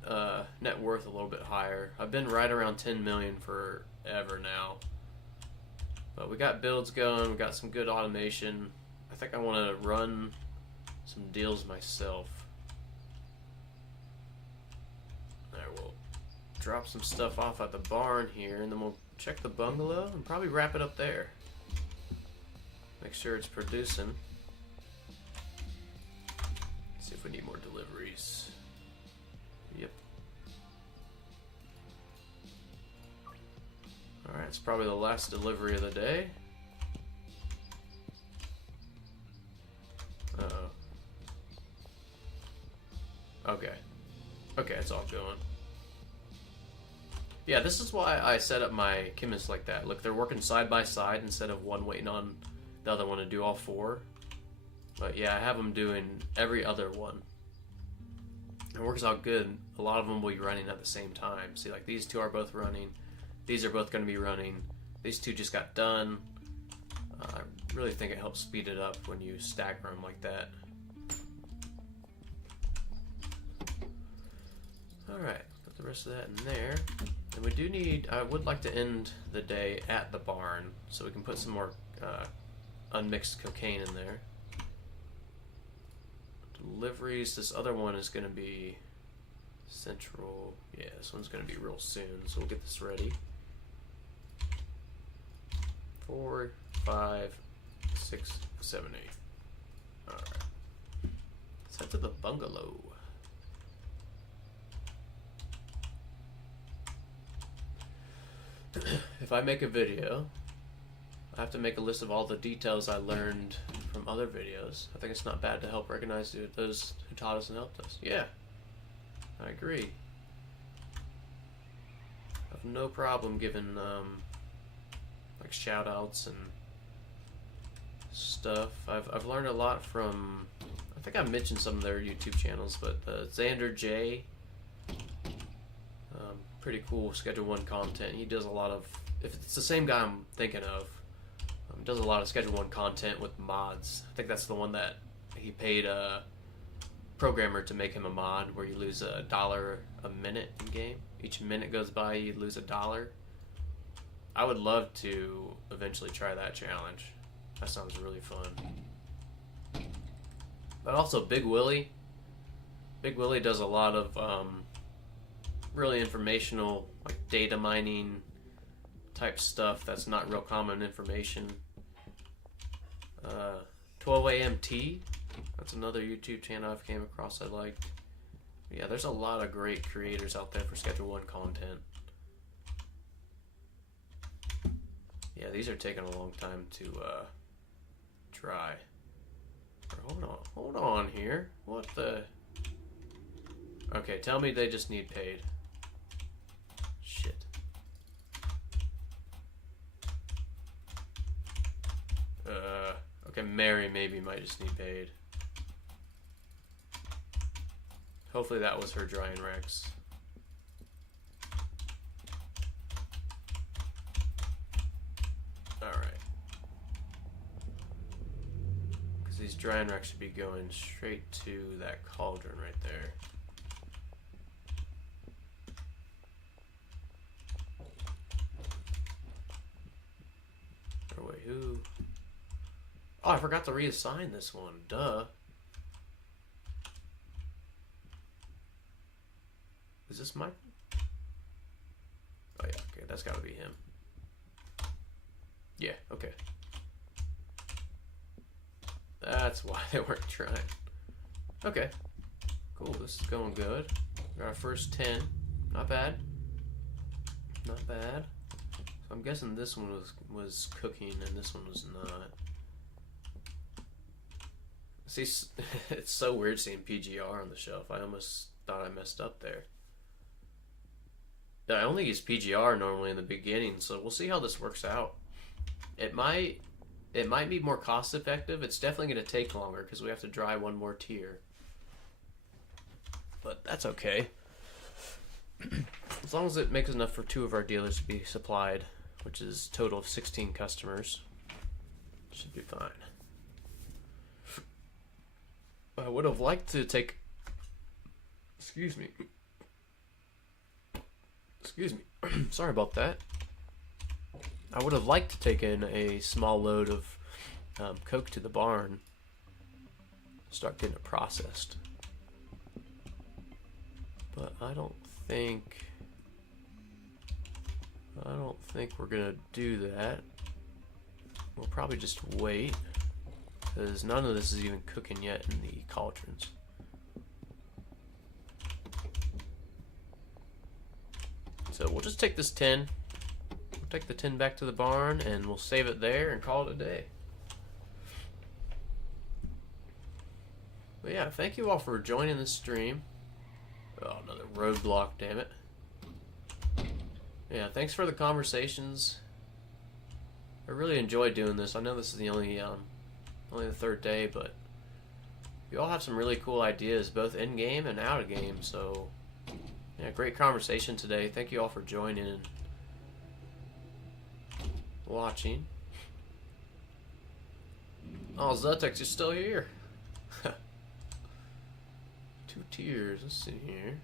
worth a little bit higher. I've been right around 10 million forever now, but we got builds going. We got some good automation. I think I want to run some deals myself. There, we'll drop some stuff off at the barn here, and then we'll check the bungalow and probably wrap it up there. Make sure it's producing. See if we need more deliveries. Yep. Alright, it's probably the last delivery of the day. Uh-oh. Okay. Okay, it's all going. Yeah, this is why I set up my chemists like that. Look, they're working side by side instead of one waiting on the other one to do all 4. But yeah, I have them doing every other one. It works out good. A lot of them will be running at the same time. See, like these 2 are both running. These are both going to be running. These 2 just got done. I really think it helps speed it up when you stagger them like that. Alright, put the rest of that in there. And we do need, I would like to end the day at the barn so we can put some more unmixed cocaine in there. Deliveries. This other one is going to be central. Yeah, this one's going to be real soon, so we'll get this ready. 4, 5, 6, 7, 8. Alright. Let's head to the bungalow. If I make a video, I have to make a list of all the details I learned from other videos. I think it's not bad to help recognize those who taught us and helped us. Yeah, I agree. I have no problem giving like shout outs and stuff. I've learned a lot from, I think I mentioned some of their YouTube channels, but Xander J, pretty cool Schedule 1 content. He does a lot of, if it's the same guy I'm thinking of, does a lot of Schedule 1 content with mods. I think that's the one that he paid a programmer to make him a mod where you lose $1 a minute in game. Each minute goes by, you lose $1. I would love to eventually try that challenge. That sounds really fun. But also Big Willie. Big Willie does a lot of really informational, like data mining type stuff that's not real common information. 12 AM Tea, that's another YouTube channel I've came across I liked. Yeah, there's a lot of great creators out there for Schedule 1 content. Yeah, these are taking a long time to try. Hold on here. What the? Okay, tell me they just need paid. Shit. Okay, Mary maybe might just need paid. Hopefully that was her drying racks. Alright. Because these drying racks should be going straight to that cauldron right there. Oh wait, who? Oh, I forgot to reassign this one. Duh. Is this my? Oh yeah, okay, that's gotta be him. Yeah, okay. That's why they weren't trying. Okay. Cool, this is going good. Got our first 10. Not bad. Not bad. So I'm guessing this one was cooking and this one was not. See, it's so weird seeing PGR on the shelf. I almost thought I messed up there. I only use PGR normally in the beginning, so we'll see how this works out. It might be more cost effective. It's definitely going to take longer because we have to dry one more tier. But that's okay. As long as it makes enough for 2 of our dealers to be supplied, which is a total of 16 customers, should be fine. I would have liked to take... Excuse me. Sorry about that. I would have liked to take in a small load of coke to the barn. Start getting it processed. But I don't think we're gonna do that. We'll probably just wait, because none of this is even cooking yet in the cauldrons. So we'll just take this 10. We'll take the 10 back to the barn and we'll save it there and call it a day. But yeah, thank you all for joining the stream. Oh, another roadblock, damn it. Yeah, thanks for the conversations. I really enjoyed doing this. I know this is the only the third day, but you all have some really cool ideas, both in game and out of game. So yeah, great conversation today. Thank you all for joining and watching. Oh, Zutex is still here. 2 tiers. Let's see here.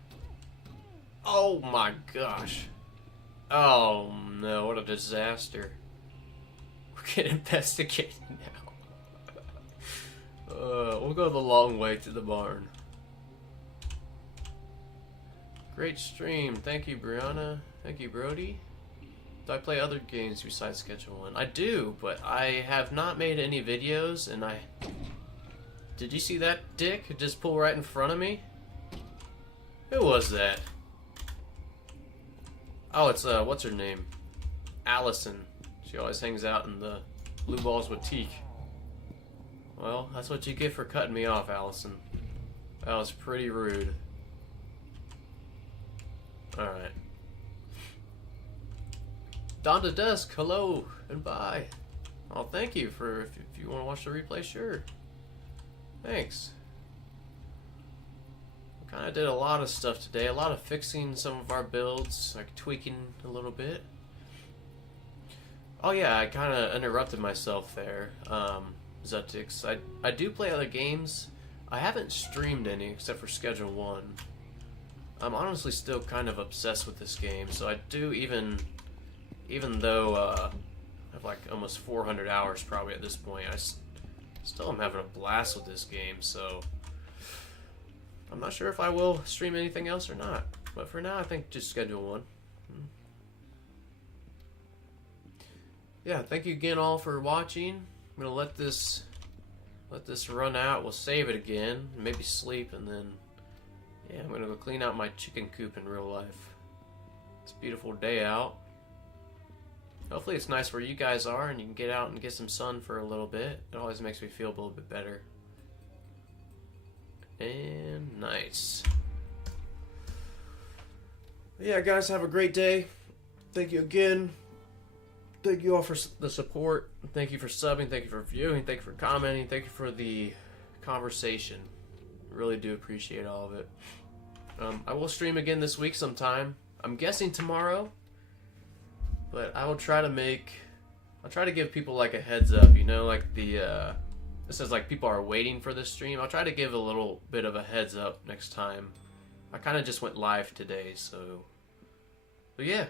Oh my gosh. Oh no, what a disaster. We're getting investigated now. We'll go the long way to the barn. Great stream. Thank you, Brianna. Thank you, Brody. Do I play other games besides Schedule 1? I do, but I have not made any videos, and Did you see that dick just pull right in front of me? Who was that? Oh, it's, what's her name? Allison. She always hangs out in the Blue Balls with Teak. Well, that's what you get for cutting me off, Allison. That was pretty rude. Alright. Dawn to Dusk, hello and bye. Oh, thank you for, if you want to watch the replay, sure. Thanks. Kind of did a lot of stuff today, a lot of fixing some of our builds, like tweaking a little bit. Oh yeah, I kind of interrupted myself there, Zutix. I do play other games. I haven't streamed any except for Schedule 1. I'm honestly still kind of obsessed with this game, so I do even though I have like almost 400 hours probably at this point, I still am having a blast with this game, so I'm not sure if I will stream anything else or not. But for now, I think just Schedule 1. Yeah, thank you again all for watching. I'm gonna let this run out. We'll save it again, maybe sleep, and then yeah, I'm gonna go clean out my chicken coop in real life. It's a beautiful day out. Hopefully it's nice where you guys are and you can get out and get some sun for a little bit. It always makes me feel a little bit better. And nice. Yeah, guys, have a great day. Thank you again. Thank you all for the support. Thank you for subbing. Thank you for viewing. Thank you for commenting. Thank you for the conversation. Really do appreciate all of it. I will stream again this week sometime. I'm guessing tomorrow. But I will try to I'll try to give people like a heads up, you know, like it says like people are waiting for this stream. I'll try to give a little bit of a heads up next time. I kind of just went live today, so yeah.